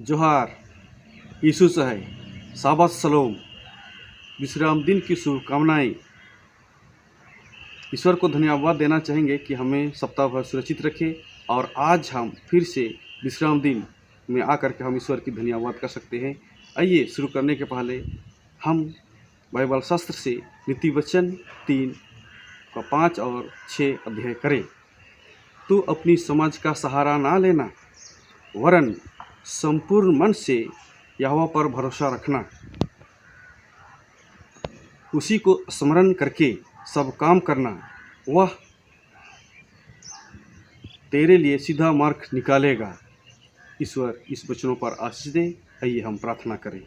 जोहार, यीशु है, साबत सलोम, विश्राम दिन की शुभकामनाएं। ईश्वर को धन्यवाद देना चाहेंगे कि हमें सप्ताह भर सुरक्षित रखे और आज हम फिर से विश्राम दिन में आकर के हम ईश्वर की धन्यवाद कर सकते हैं। आइए शुरू करने के पहले हम बाइबल शास्त्र से नीति वचन 3 का 5 और 6 अध्याय करें। तू अपनी समझ का सहारा ना लेना, वरन संपूर्ण मन से यहोवा पर भरोसा रखना। उसी को स्मरण करके सब काम करना, वह तेरे लिए सीधा मार्ग निकालेगा। ईश्वर इस वचनों पर आशीष दे। आइए हम प्रार्थना करें।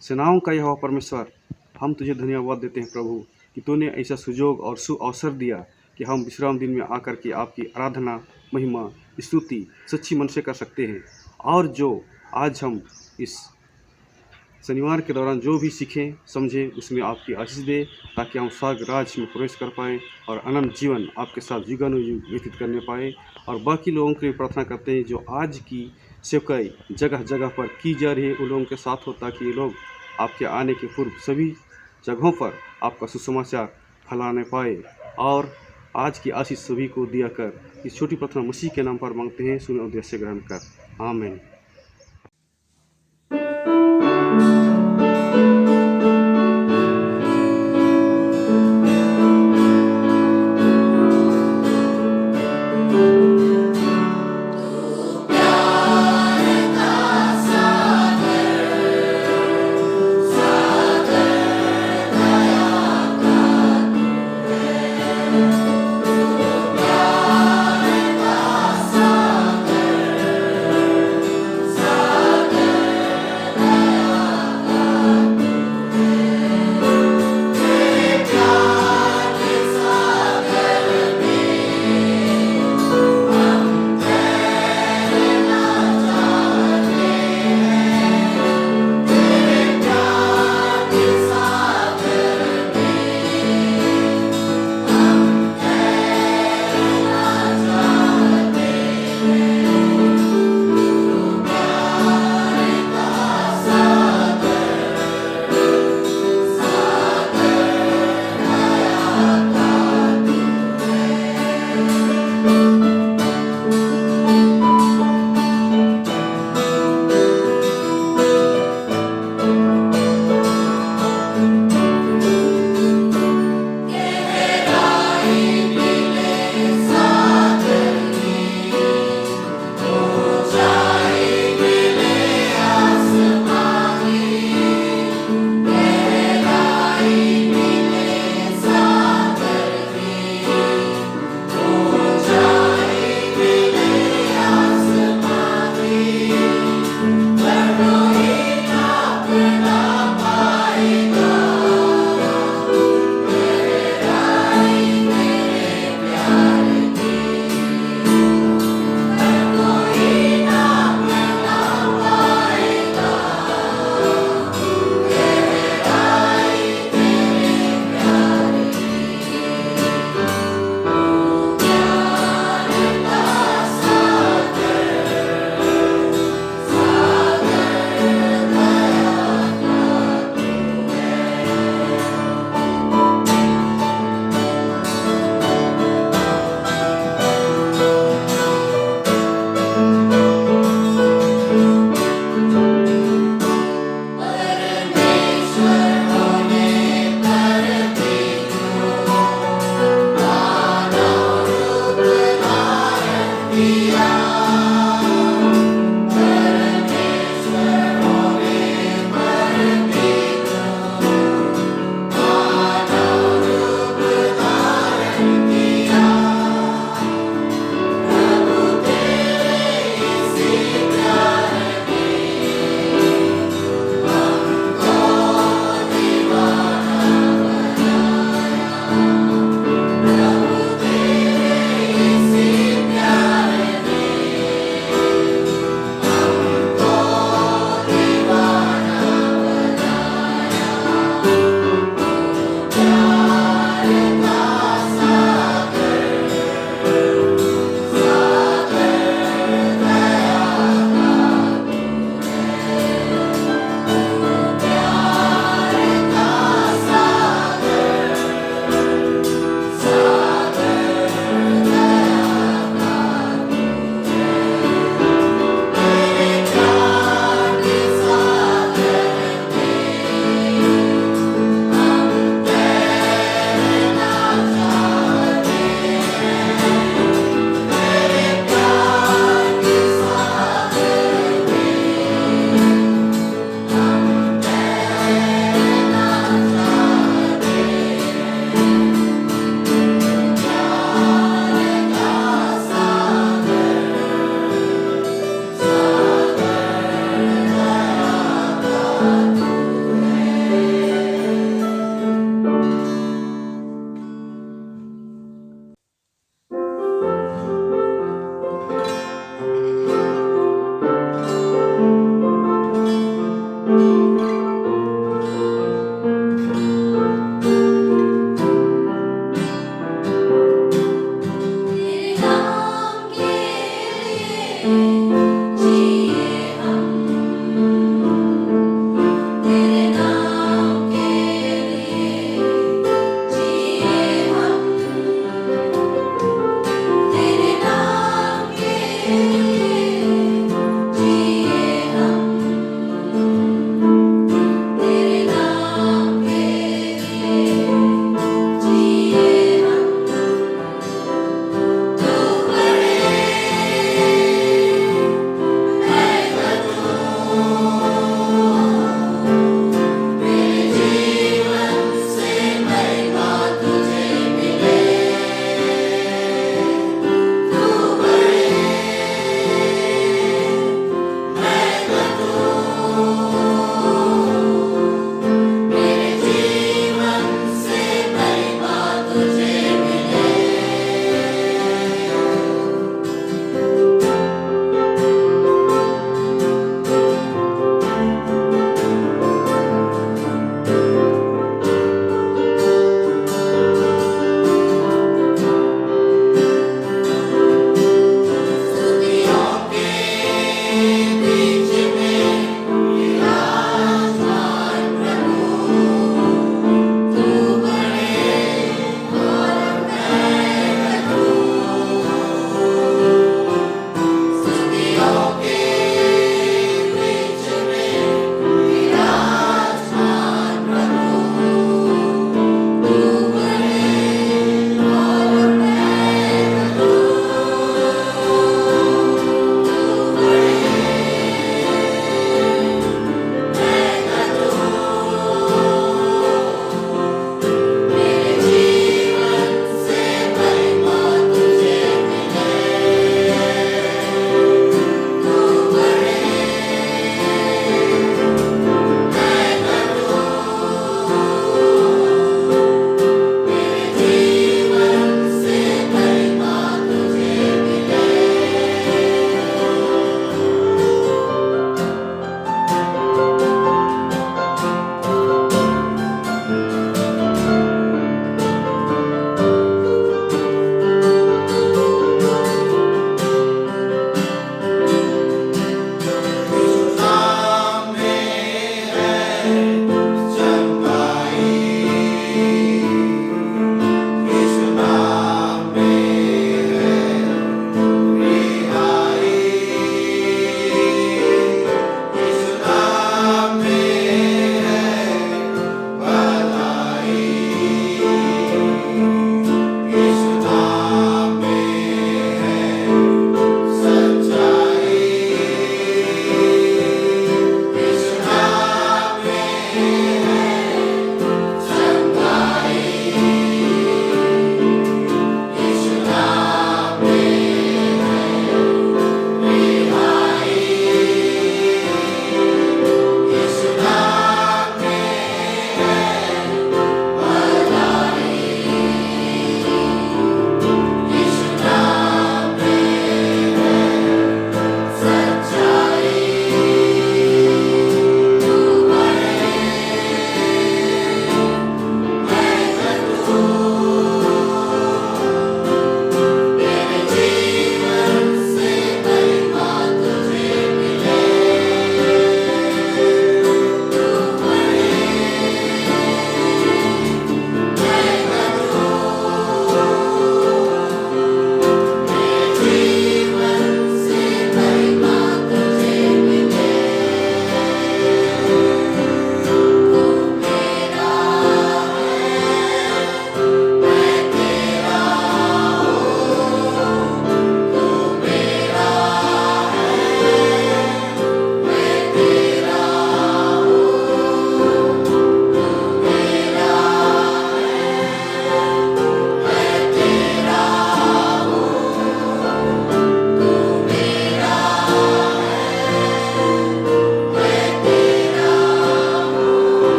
सेनाओं का यहोवा परमेश्वर, हम तुझे धन्यवाद देते हैं प्रभु कि तूने ऐसा सुयोग और अवसर दिया कि हम विश्राम दिन में आकर के आपकी आराधना, महिमा, स्तुति सच्ची मन से कर सकते हैं। और जो आज हम इस शनिवार के दौरान जो भी सीखें समझें, उसमें आपकी आशीष दे, ताकि हम स्वर्ग राज्य में प्रवेश कर पाएँ और अनंत जीवन आपके साथ युगानुयुग व्यतीत करने पाए। और बाकी लोगों के लिए प्रार्थना करते हैं जो आज की सेवकाई जगह जगह पर की जा रही है, उन लोगों के साथ हो, ताकि ये लोग आपके आने के पूर्व सभी जगहों पर आपका सुसमाचार फैलाने पाए। और आज की आशीष सभी को दिया कर इस छोटी प्रार्थना मसीह के नाम पर मांगते हैं, सुने उद्देश्य ग्रहण कर, आमीन।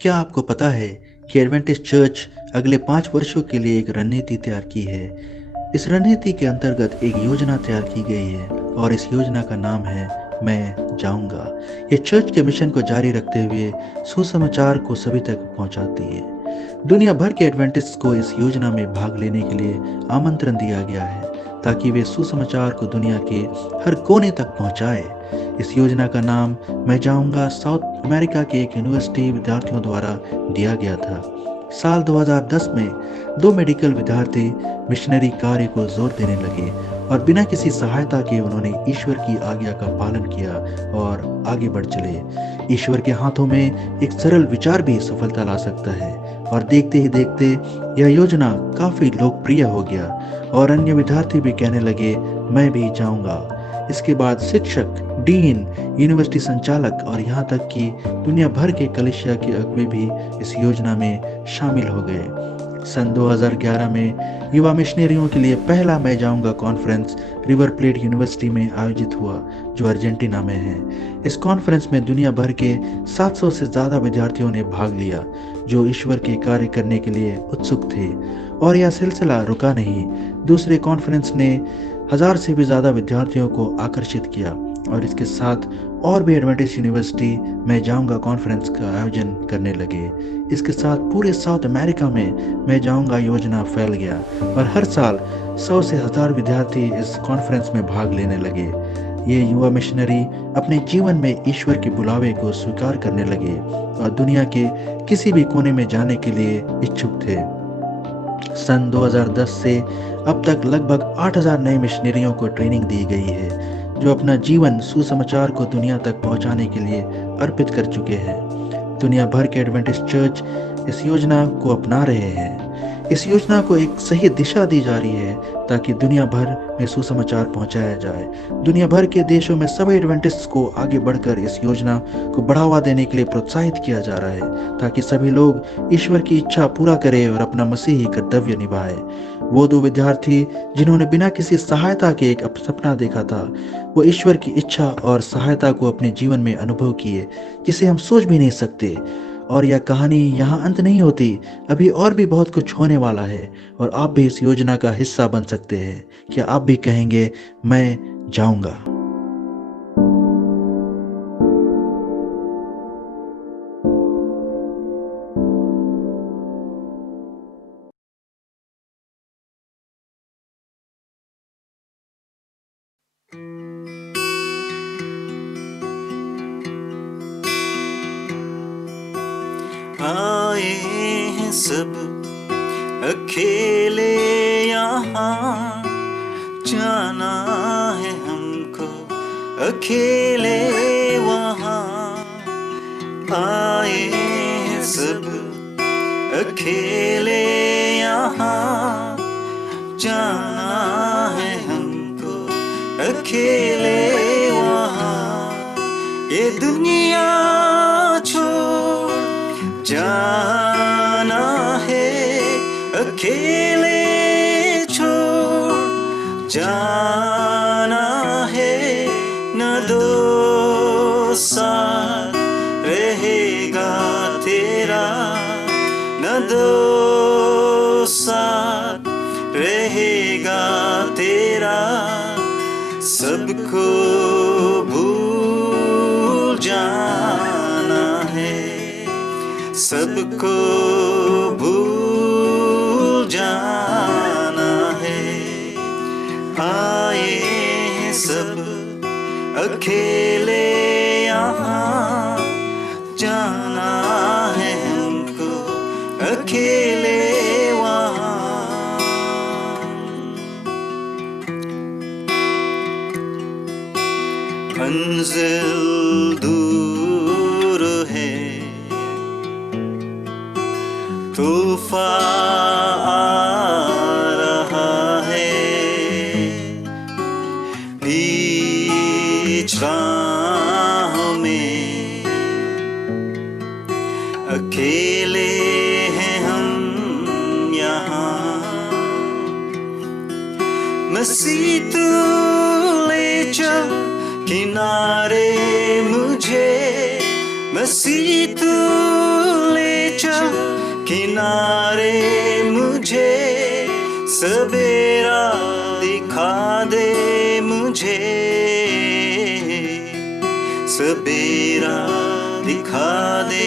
क्या आपको पता है कि एडवेंटिस्ट चर्च अगले 5 वर्षों के लिए एक रणनीति तैयार की है? इस रणनीति के अंतर्गत एक योजना तैयार की गई है और इस योजना का नाम है मैं जाऊंगा। ये चर्च के मिशन को जारी रखते हुए सुसमाचार को सभी तक पहुंचाती है। दुनिया भर के एडवेंटिस्ट को इस योजना में भाग लेने के लिए आमंत्रण दिया गया है ताकि वे सुसमाचार को दुनिया के हर कोने तक पहुंचाए। इस योजना का नाम मैं जाऊंगा साउथ अमेरिका के एक यूनिवर्सिटी विद्यार्थियों द्वारा दिया गया था। साल 2010 में 2 मेडिकल विद्यार्थी मिशनरी कार्य को जोर देने लगे और बिना किसी सहायता के उन्होंने ईश्वर की आज्ञा का पालन किया और आगे बढ़ चले। ईश्वर के हाथों में एक सरल विचार भी सफलता ला सकता है और देखते ही देखते यह योजना काफी लोकप्रिय हो गया और अन्य विद्यार्थी भी कहने लगे मैं भी जाऊंगा। इसके बाद शिक्षक, डीन, यूनिवर्सिटी संचालक और यहाँ तक कि दुनिया भर के कलीसिया के अगुवे भी इस योजना में शामिल हो गए। सन 2011 में युवा मिशनरियों के लिए पहला मैं जाऊंगा कॉन्फ्रेंस रिवर प्लेट यूनिवर्सिटी में आयोजित हुआ, जो अर्जेंटीना में है। इस कॉन्फ्रेंस में दुनिया भर के 700 से ज़्यादा विद्यार्थियों ने भाग लिया जो ईश्वर के कार्य करने के लिए उत्सुक थे और यह सिलसिला रुका नहीं। दूसरे कॉन्फ्रेंस ने 1000 से भी ज़्यादा विद्यार्थियों को आकर्षित किया और इसके साथ और भी एडवेंटिस्ट यूनिवर्सिटी मैं जाऊंगा कॉन्फ्रेंस का आयोजन करने लगे। इसके साथ पूरे साउथ अमेरिका में मैं जाऊंगा योजना फैल गया और हर साल 100 से 1000 विद्यार्थी इस कॉन्फ्रेंस में भाग लेने लगे। ये युवा मिशनरी अपने जीवन में ईश्वर के बुलावे को स्वीकार करने लगे और दुनिया के किसी भी कोने में जाने के लिए इच्छुक थे। सन 2010 से अब तक लगभग 8000 नए मिशनरियों को ट्रेनिंग दी गई है जो अपना जीवन सुसमाचार को दुनिया तक पहुंचाने के लिए अर्पित कर चुके हैं। दुनिया भर के एडवेंटिस्ट चर्च इस योजना को अपना रहे हैं। इस योजना को एक सही दिशा दी जा रही है ताकि दुनिया भर में सुसमाचार पहुंचाया जाए। दुनिया भर के देशों में सभी एडवेंटिस्ट को आगे बढ़कर इस योजना को बढ़ावा देने के लिए प्रोत्साहित किया जा रहा है ताकि सभी लोग ईश्वर की इच्छा पूरा करें और अपना मसीही कर्तव्य निभाएं। वो 2 विद्यार्थी जिन्होंने बिना किसी सहायता के एक सपना देखा था, वो ईश्वर की इच्छा और सहायता को अपने जीवन में अनुभव किए जिसे हम सोच भी नहीं सकते। और यह कहानी यहाँ अंत नहीं होती, अभी और भी बहुत कुछ होने वाला है और आप भी इस योजना का हिस्सा बन सकते हैं। क्या आप भी कहेंगे मैं जाऊंगा? आए हैं सब अकेले यहाँ, जाना है हमको अकेले वहाँ। आए हैं सब अकेले यहाँ, जाना है हमको अकेले वहाँ। ये दुनिया जाना है अकेले छोड़ जाना है, न 2 साल रहेगा तेरा, न 2 साल रहेगा तेरा। सबको भूल जाना है, सबको भूल जाना है। आए हैं सब अकेले यहाँ, जाना है हमको अकेले वहाँ। मंजिल दूर है, तूफान आ रहा है, बीच राह में अकेले हैं हम यहाँ। मसीह तू ले चल किनारे मुझे, मसीह तू ले चल किनारे मुझे, सवेरा दिखा दे मुझे, सवेरा दिखा दे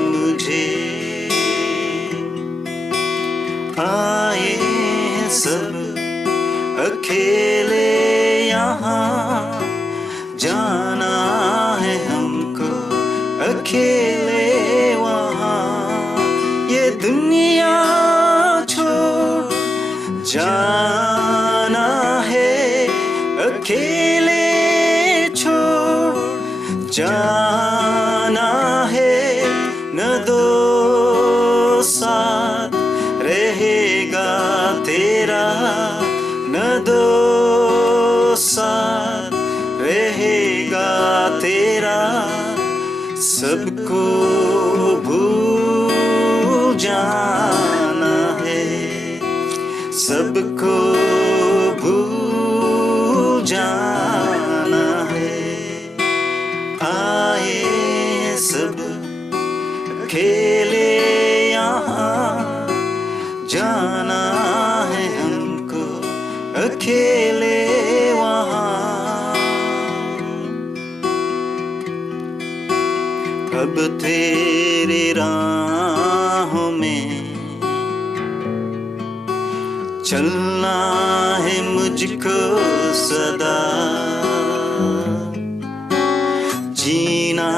मुझे। आए हैं सब अकेले यहाँ, जाना है हमको अकेले वहाँ। ये दुनिया छोड़ जाना है, अकेले छोड़ जाना है। न दो साथ रहेगा तेरा, न दो साथ रहेगा तेरा। सबको भूल जाना है, सबको भूल जाना है। आए सब अकेले यहाँ, जाना है हमको अकेले वहाँ। अब तेरे राहों में चलना है मुझको सदा, जीना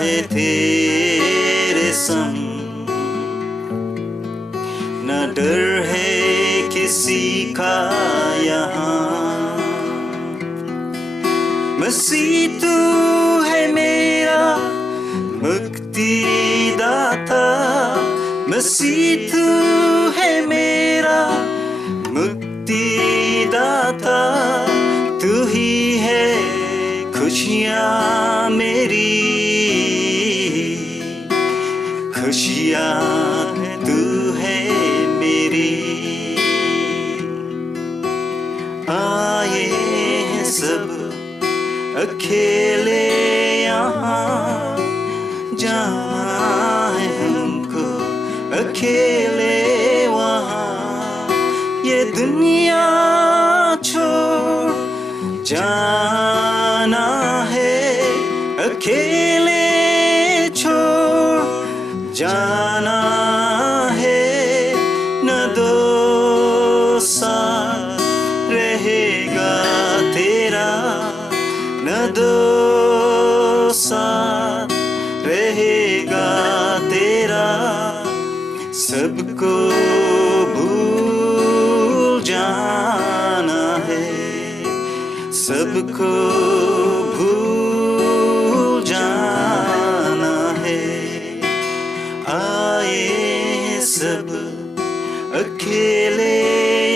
है तेरे संग। न डर है किसी का यहाँ, मसीह तू है मेरा मुक्ति दाता, मसीह तू है मेरा मुक्ति दाता। तू ही है खुशियाँ मेरी, खुशियाँ तू है मेरी। आए हैं सब अकेले यहाँ, जाना है हमको अकेले वहाँ। ये दुनिया छोड़ जाना है, अकेले छोड़ जाना है। न दो साथ रहेगा तेरा, न दो साथ रहेगा तेरा। सबको भूल जाना है, सबको भूल जाना है। आए सब अकेले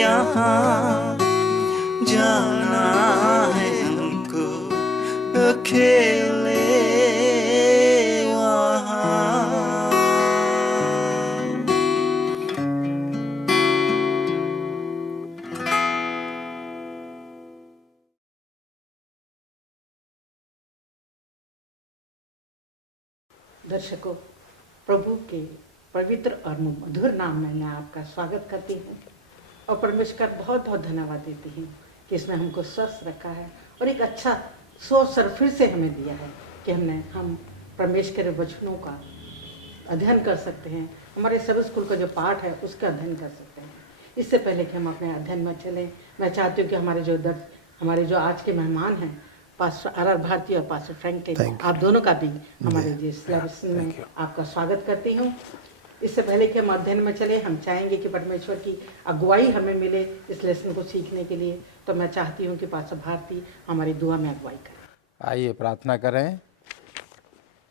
यहाँ, जाना है हमको अकेले वहाँ। दर्शकों, प्रभु के पवित्र और मधुर नाम में मैं आपका स्वागत करती हूँ और परमेश्वर का बहुत बहुत धन्यवाद देती हूँ कि इसने हमको स्वस्थ रखा है और एक अच्छा अवसर फिर से हमें दिया है कि हम परमेश्वर के वचनों का अध्ययन कर सकते हैं। हमारे सब स्कूल का जो पाठ है उसका अध्ययन कर सकते हैं। इससे पहले कि हम अपने अध्ययन में चलें, मैं चाहती हूँ कि हमारे जो आज के मेहमान हैं, पास्टर आर भारती और पास्टर फ्रैंकलिन, आप दोनों का भी हमारे जिस लेसन में आपका स्वागत करती हूँ। इससे पहले कि हम अध्ययन में चले, हम चाहेंगे कि परमेश्वर की अगुवाई हमें मिले इस लेसन को सीखने के लिए। तो मैं चाहती हूँ कि पास्टर भारती हमारी दुआ में अगुवाई करें। आइए प्रार्थना करें।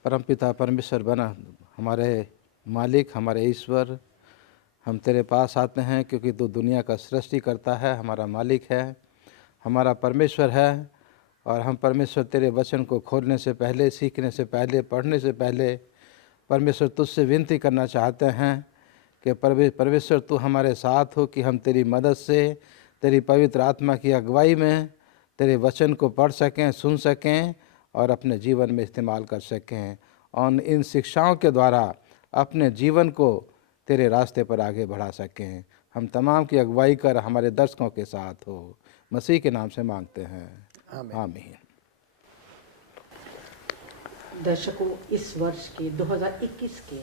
परमपिता परमेश्वर बना हमारे मालिक, हमारे ईश्वर, हम तेरे पास आते हैं क्योंकि तू दुनिया का सृष्टि करता है, हमारा मालिक है, हमारा परमेश्वर है। और हम परमेश्वर तेरे वचन को खोलने से पहले, सीखने से पहले, पढ़ने से पहले परमेश्वर तुझसे विनती करना चाहते हैं कि परमेश्वर तू हमारे साथ हो, कि हम तेरी मदद से, तेरी पवित्र आत्मा की अगुवाई में तेरे वचन को पढ़ सकें, सुन सकें और अपने जीवन में इस्तेमाल कर सकें। और इन शिक्षाओं के द्वारा अपने जीवन को तेरे रास्ते पर आगे बढ़ा सकें। हम तमाम की अगुवाई कर हमारे दर्शकों के साथ हो, मसीह के नाम से मांगते हैं, आमीन। दर्शकों, इस वर्ष के 2021 के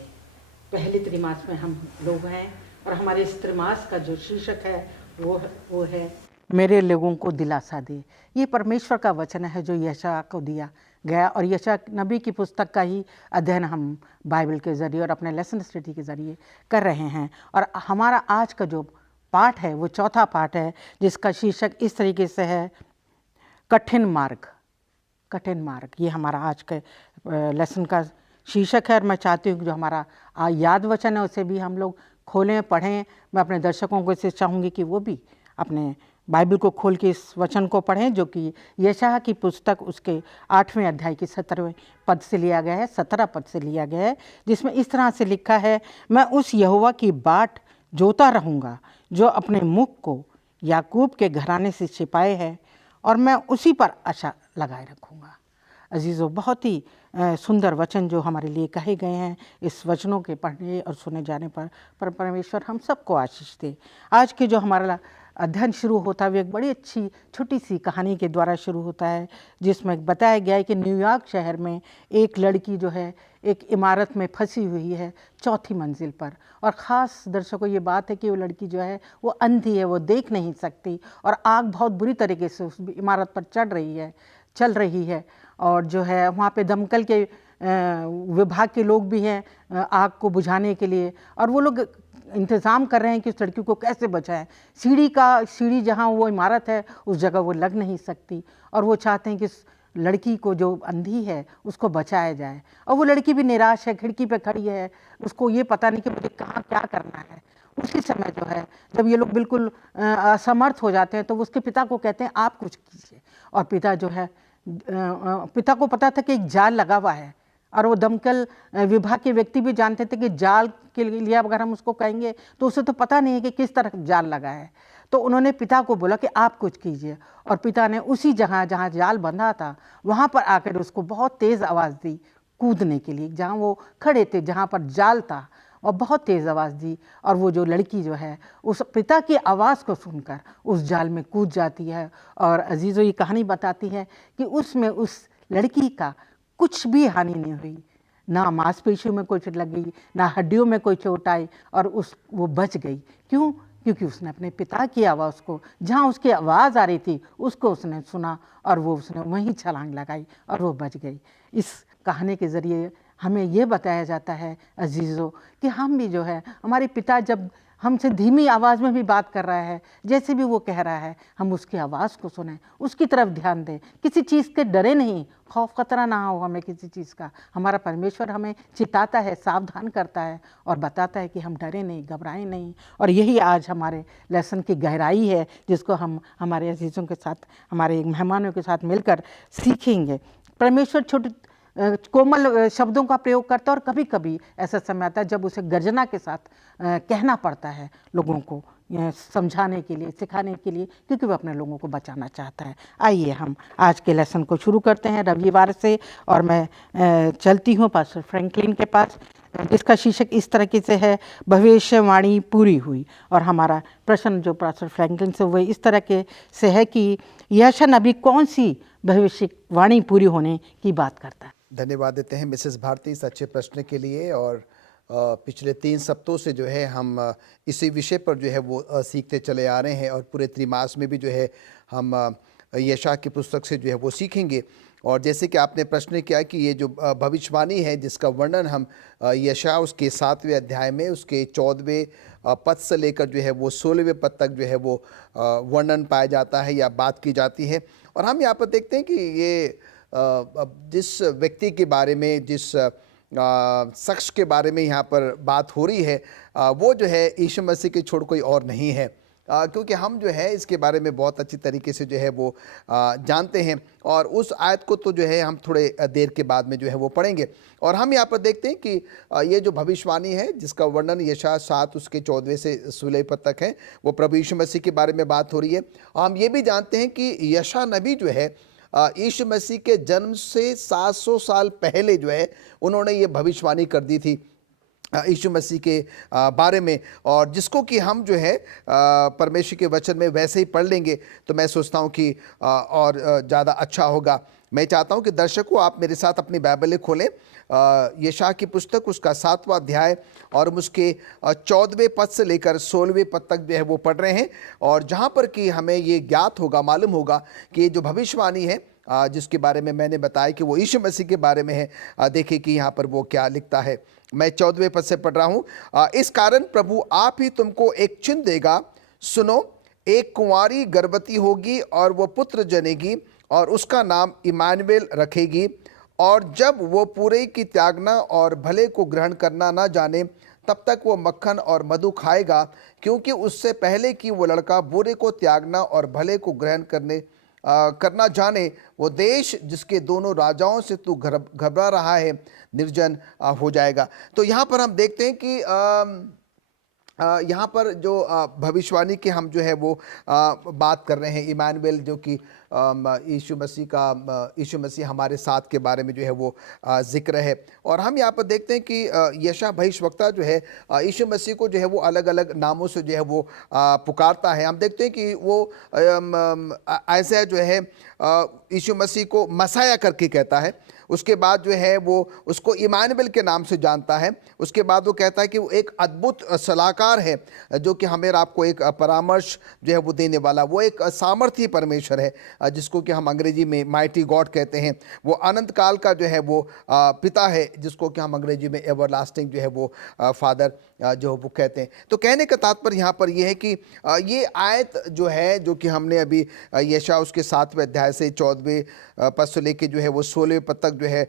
पहले त्रिमास में हम लोग हैं और हमारे इस त्रिमास का जो शीर्षक है वो है मेरे लोगों को दिलासा दे। ये परमेश्वर का वचन है जो यशायाह को दिया गया और यशायाह नबी की पुस्तक का ही अध्ययन हम बाइबल के ज़रिए और अपने लेसन स्टडी के ज़रिए कर रहे हैं। और हमारा आज का जो पाठ है वो चौथा पाठ है, जिसका शीर्षक इस तरीके से है, कठिन मार्ग। कठिन मार्ग, ये हमारा आज के लेसन का शीर्षक है। और मैं चाहती हूँ कि जो हमारा याद वचन है उसे भी हम लोग खोलें, पढ़ें। मैं अपने दर्शकों को इसे चाहूँगी कि वो भी अपने बाइबल को खोल के इस वचन को पढ़ें, जो कि यशायाह की पुस्तक उसके 8वें अध्याय के 17वें पद से लिया गया है, 17 पद से लिया गया है, जिसमें इस तरह से लिखा है, मैं उस यहोवा की बाट जोता रहूँगा जो अपने मुख को याकूब के घराने से छिपाए है, और मैं उसी पर आशा लगाए रखूँगा। अजीज़ों, बहुत ही सुंदर वचन जो हमारे लिए कहे गए हैं। इस वचनों के पढ़ने और सुने जाने पर परमेश्वर हम सबको आशीष दे। आज के जो हमारा अध्ययन शुरू होता है वो एक बड़ी अच्छी छोटी सी कहानी के द्वारा शुरू होता है, जिसमें बताया गया है कि न्यूयॉर्क शहर में एक लड़की जो है एक इमारत में फंसी हुई है 4थी मंजिल पर। और ख़ास दर्शकों ये बात है कि वो लड़की जो है वो अंधी है, वो देख नहीं सकती, और आग बहुत बुरी तरीके से उस इमारत पर चल रही है। और जो है वहाँ पे दमकल के विभाग के लोग भी हैं आग को बुझाने के लिए, और वो लोग इंतज़ाम कर रहे हैं कि उस लड़की को कैसे बचाएं। सीढ़ी जहाँ वो इमारत है उस जगह वो लग नहीं सकती, और वो चाहते हैं कि उस लड़की को जो अंधी है उसको बचाया जाए। और वो लड़की भी निराश है, खिड़की पे खड़ी है, उसको ये पता नहीं कि मुझे कहाँ क्या करना है। उसी समय जो है जब ये लोग बिल्कुल असमर्थ हो जाते हैं तो वो उसके पिता को कहते हैं आप कुछ कीजिए। और पिता को पता था कि एक जाल लगा हुआ है, और वो दमकल विभाग के व्यक्ति भी जानते थे कि जाल के लिए अगर हम उसको कहेंगे तो उसे तो पता नहीं है कि किस तरह जाल लगा है। तो उन्होंने पिता को बोला कि आप कुछ कीजिए, और पिता ने उसी जगह जहाँ जाल बंधा था वहाँ पर आकर उसको बहुत तेज़ आवाज़ दी कूदने के लिए, जहाँ वो खड़े थे जहाँ पर जाल था, और बहुत तेज़ आवाज़ दी। और वो जो लड़की जो है उस पिता की आवाज़ को सुनकर उस जाल में कूद जाती है। और अजीज़ों, ये कहानी बताती है कि उसमें उस लड़की का कुछ भी हानि नहीं हुई, ना मांसपेशियों में कोई चोट लगी, ना हड्डियों में कोई चोट आई, और वो बच गई। क्यों? क्योंकि उसने अपने पिता की आवाज़ को, जहाँ उसकी आवाज़ आ रही थी उसको उसने सुना, और वो उसने वहीं छलांग लगाई और वो बच गई। इस कहानी के ज़रिए हमें ये बताया जाता है अजीज़ों कि हम भी जो है, हमारे पिता जब हमसे धीमी आवाज़ में भी बात कर रहा है, जैसे भी वो कह रहा है, हम उसकी आवाज़ को सुनें, उसकी तरफ ध्यान दें, किसी चीज़ के डरे नहीं, खौफ खतरा ना हो हमें किसी चीज़ का। हमारा परमेश्वर हमें चिताता है, सावधान करता है और बताता है कि हम डरे नहीं, घबराएं नहीं। और यही आज हमारे लेसन की गहराई है, जिसको हम हमारे अजीज़ों के साथ, हमारे मेहमानों के साथ मिलकर सीखेंगे। परमेश्वर छोटे कोमल शब्दों का प्रयोग करता है, और कभी कभी ऐसा समय आता है जब उसे गर्जना के साथ कहना पड़ता है लोगों को, समझाने के लिए, सिखाने के लिए, क्योंकि वो अपने लोगों को बचाना चाहता है। आइए हम आज के लेसन को शुरू करते हैं रविवार से, और मैं चलती हूँ पास्टर फ्रैंकलिन के पास, जिसका शीर्षक इस तरीके से है, भविष्यवाणी पूरी हुई। और हमारा प्रश्न जो पास्टर फ्रैंकलिन से वो इस तरह के से है कि यशायाह नबी कौन सी भविष्यवाणी पूरी होने की बात करता है। धन्यवाद देते हैं मिसेस भारती इस अच्छे प्रश्न के लिए। और पिछले 3 सप्ताह से जो है हम इसी विषय पर जो है वो सीखते चले आ रहे हैं, और पूरे त्रिमास में भी जो है हम यशायाह की पुस्तक से जो है वो सीखेंगे। और जैसे कि आपने प्रश्न किया कि ये जो भविष्यवाणी है जिसका वर्णन हम यशायाह उसके 7वें अध्याय में उसके 14वें पद से लेकर जो है वो 16वें पद तक जो है वो वर्णन पाया जाता है या बात की जाती है। और हम यहाँ पर देखते हैं कि ये जिस व्यक्ति के बारे में, जिस शख्स के बारे में यहाँ पर बात हो रही है, वो जो है यीशु मसीह के छोड़ कोई और नहीं है। क्योंकि हम जो है इसके बारे में बहुत अच्छी तरीके से जो है वो जानते हैं, और उस आयत को तो जो है हम थोड़े देर के बाद में जो है वो पढ़ेंगे। और हम यहाँ पर देखते हैं कि ये जो भविष्यवाणी है जिसका वर्णन यशायाह 7 उसके 14वें से 16वें पद तक है, वो प्रभु यीशु मसीह के बारे में बात हो रही है। और हम ये भी जानते हैं कि यशायाह नबी जो है यीशु मसीह के जन्म से 700 साल पहले जो है उन्होंने ये भविष्यवाणी कर दी थी। यीशु मसीह के बारे में, और जिसको कि हम जो है परमेश्वर के वचन में वैसे ही पढ़ लेंगे तो मैं सोचता हूँ कि और ज़्यादा अच्छा होगा। मैं चाहता हूँ कि दर्शकों आप मेरे साथ अपनी बाइबलें खोलें, यशायाह की पुस्तक उसका 7वां अध्याय और हम उसके 14वें पद से लेकर 16वें पद तक जो है वो पढ़ रहे हैं। और जहाँ पर कि हमें ये ज्ञात होगा, मालूम होगा कि ये जो भविष्यवाणी है जिसके बारे में मैंने बताया कि वो यीशु मसीह के बारे में है, देखिए कि यहाँ पर वो क्या लिखता है। मैं 14वें पद से पढ़ रहा हूँ। इस कारण प्रभु आप ही तुमको एक चिन्ह देगा, सुनो, एक कुंवारी गर्भवती होगी और वो पुत्र जनेगी और उसका नाम इमानुएल रखेगी। और जब वो पूरे की त्यागना और भले को ग्रहण करना ना जाने तब तक वो मक्खन और मधु खाएगा, क्योंकि उससे पहले कि वो लड़का बुरे को त्यागना और भले को ग्रहण करना जाने, वो देश जिसके दोनों राजाओं से तू घबरा रहा है निर्जन हो जाएगा। तो यहाँ पर हम देखते हैं कि यहाँ पर जो भविष्यवाणी की हम जो है वो बात कर रहे हैं, इमानुएल जो कि यीशु मसीह हमारे साथ के बारे में जो है वो जिक्र है। और हम यहाँ पर देखते हैं कि यशायाह भविष्यवक्ता जो है यीशु मसीह को जो है वो अलग अलग नामों से जो है वो पुकारता है। हम देखते हैं कि वो ऐसा जो है यीशु मसीह को मसाया करके कहता है। उसके बाद जो है वो उसको इमानुएल के नाम से जानता है। उसके बाद वो कहता है कि वो एक अद्भुत सलाहकार है जो कि हमें आपको एक परामर्श जो है वो देने वाला, वो एक सामर्थी परमेश्वर है जिसको कि हम अंग्रेजी में माइटी गॉड कहते हैं। वो अनंत काल का जो है वो पिता है जिसको कि हम अंग्रेजी में एवरलास्टिंग जो है वो फादर जो वो कहते हैं। तो कहने का तात्पर्य यहाँ पर यह है कि ये आयत जो है जो कि हमने अभी यशायाह उसके 7वें अध्याय से 14वें पद से लेके जो है वो 16वें पद तक जो है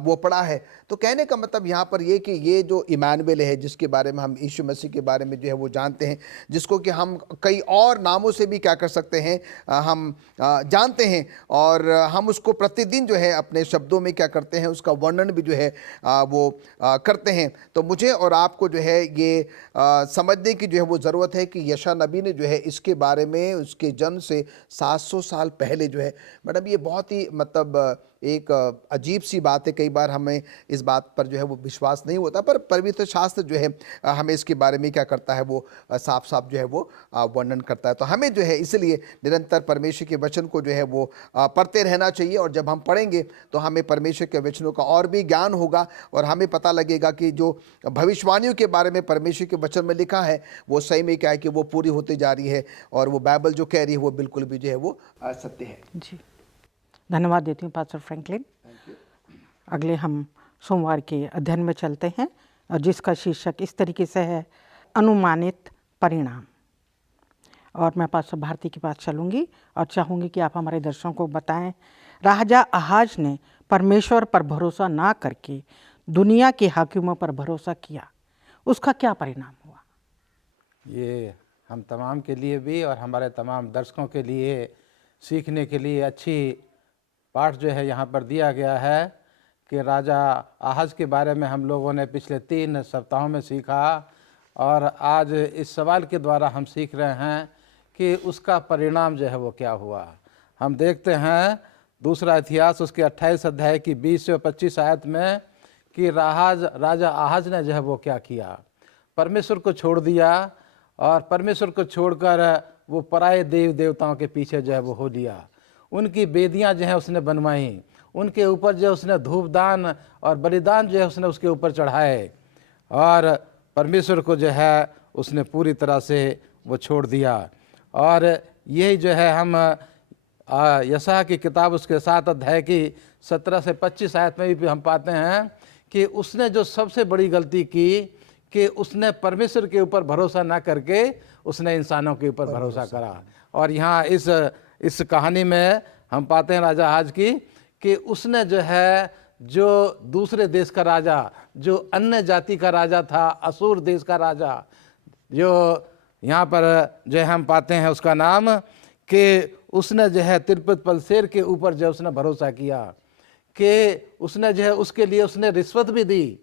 वो पढ़ा है। तो कहने का मतलब यहाँ पर ये कि ये जो इमानुएल है जिसके बारे में हम यीशु मसीह के बारे में जो है वो जानते हैं, जिसको कि हम कई और नामों से भी क्या कर सकते हैं, हम जानते हैं, और हम उसको प्रतिदिन जो है अपने शब्दों में क्या करते हैं, उसका वर्णन भी जो है वो करते हैं। तो मुझे और आपको जो है ये समझने की जो है वो ज़रूरत है कि यशायाह नबी ने जो है इसके बारे में उसके जन्म से 700 साल पहले जो है, मतलब ये बहुत ही मतलब एक अजीब सी बात है। कई बार हमें इस बात पर जो है वो विश्वास नहीं होता, पर पवित्र शास्त्र जो है हमें इसके बारे में क्या करता है, वो साफ साफ जो है वो वर्णन करता है। तो हमें जो है इसलिए निरंतर परमेश्वर के वचन को जो है वो पढ़ते रहना चाहिए, और जब हम पढ़ेंगे तो हमें परमेश्वर के वचनों का और भी ज्ञान होगा, और हमें पता लगेगा कि जो भविष्यवाणियों के बारे में परमेश्वर के वचन में लिखा है वो सही में क्या है कि वो पूरी होती जा रही है, और वो बाइबल जो कह रही है वो बिल्कुल भी जो है वो सत्य है। जी, धन्यवाद देती हूँ पास्टर फ्रैंकलिन। अगले हम सोमवार के अध्ययन में चलते हैं, और जिसका शीर्षक इस तरीके से है, अनुमानित परिणाम। और मैं पास्टर भारती के पास चलूँगी और चाहूँगी कि आप हमारे दर्शकों को बताएं, राजा आहाज ने परमेश्वर पर भरोसा ना करके दुनिया के हाकिमों पर भरोसा किया, उसका क्या परिणाम हुआ? ये हम तमाम के लिए भी और हमारे तमाम दर्शकों के लिए सीखने के लिए अच्छी पाठ जो है यहाँ पर दिया गया है कि राजा आहाज के बारे में हम लोगों ने पिछले 3 सप्ताहों में सीखा, और आज इस सवाल के द्वारा हम सीख रहे हैं कि उसका परिणाम जो है वो क्या हुआ। हम देखते हैं दूसरा इतिहास उसके 28 अध्याय की 20 से 25 आयत में कि राजा आहाज ने जो है वो क्या किया, परमेश्वर को छोड़ दिया, और परमेश्वर को छोड़कर वो पराये देव देवताओं के पीछे जो है वो हो लिया। उनकी बेदियां जो है उसने बनवाई, उनके ऊपर जो उसने धूपदान और बलिदान जो है उसने उसके ऊपर चढ़ाए, और परमेश्वर को जो है उसने पूरी तरह से वो छोड़ दिया। और यही जो है हम यशायाह की किताब उसके 7 अध्याय की 17 से 25 आयत में भी हम पाते हैं कि उसने जो सबसे बड़ी गलती की कि उसने परमेश्वर के ऊपर भरोसा ना करके उसने इंसानों के ऊपर भरोसा करा। और यहाँ इस कहानी में हम पाते हैं राजा आहाज की कि उसने जो है जो दूसरे देश का राजा, जो अन्य जाति का राजा था, असुर देश का राजा, जो यहाँ पर जो है हम पाते हैं उसका नाम, कि उसने जो है तिरपत पलसेर के ऊपर जो उसने भरोसा किया, कि उसने जो है उसके लिए उसने रिश्वत भी दी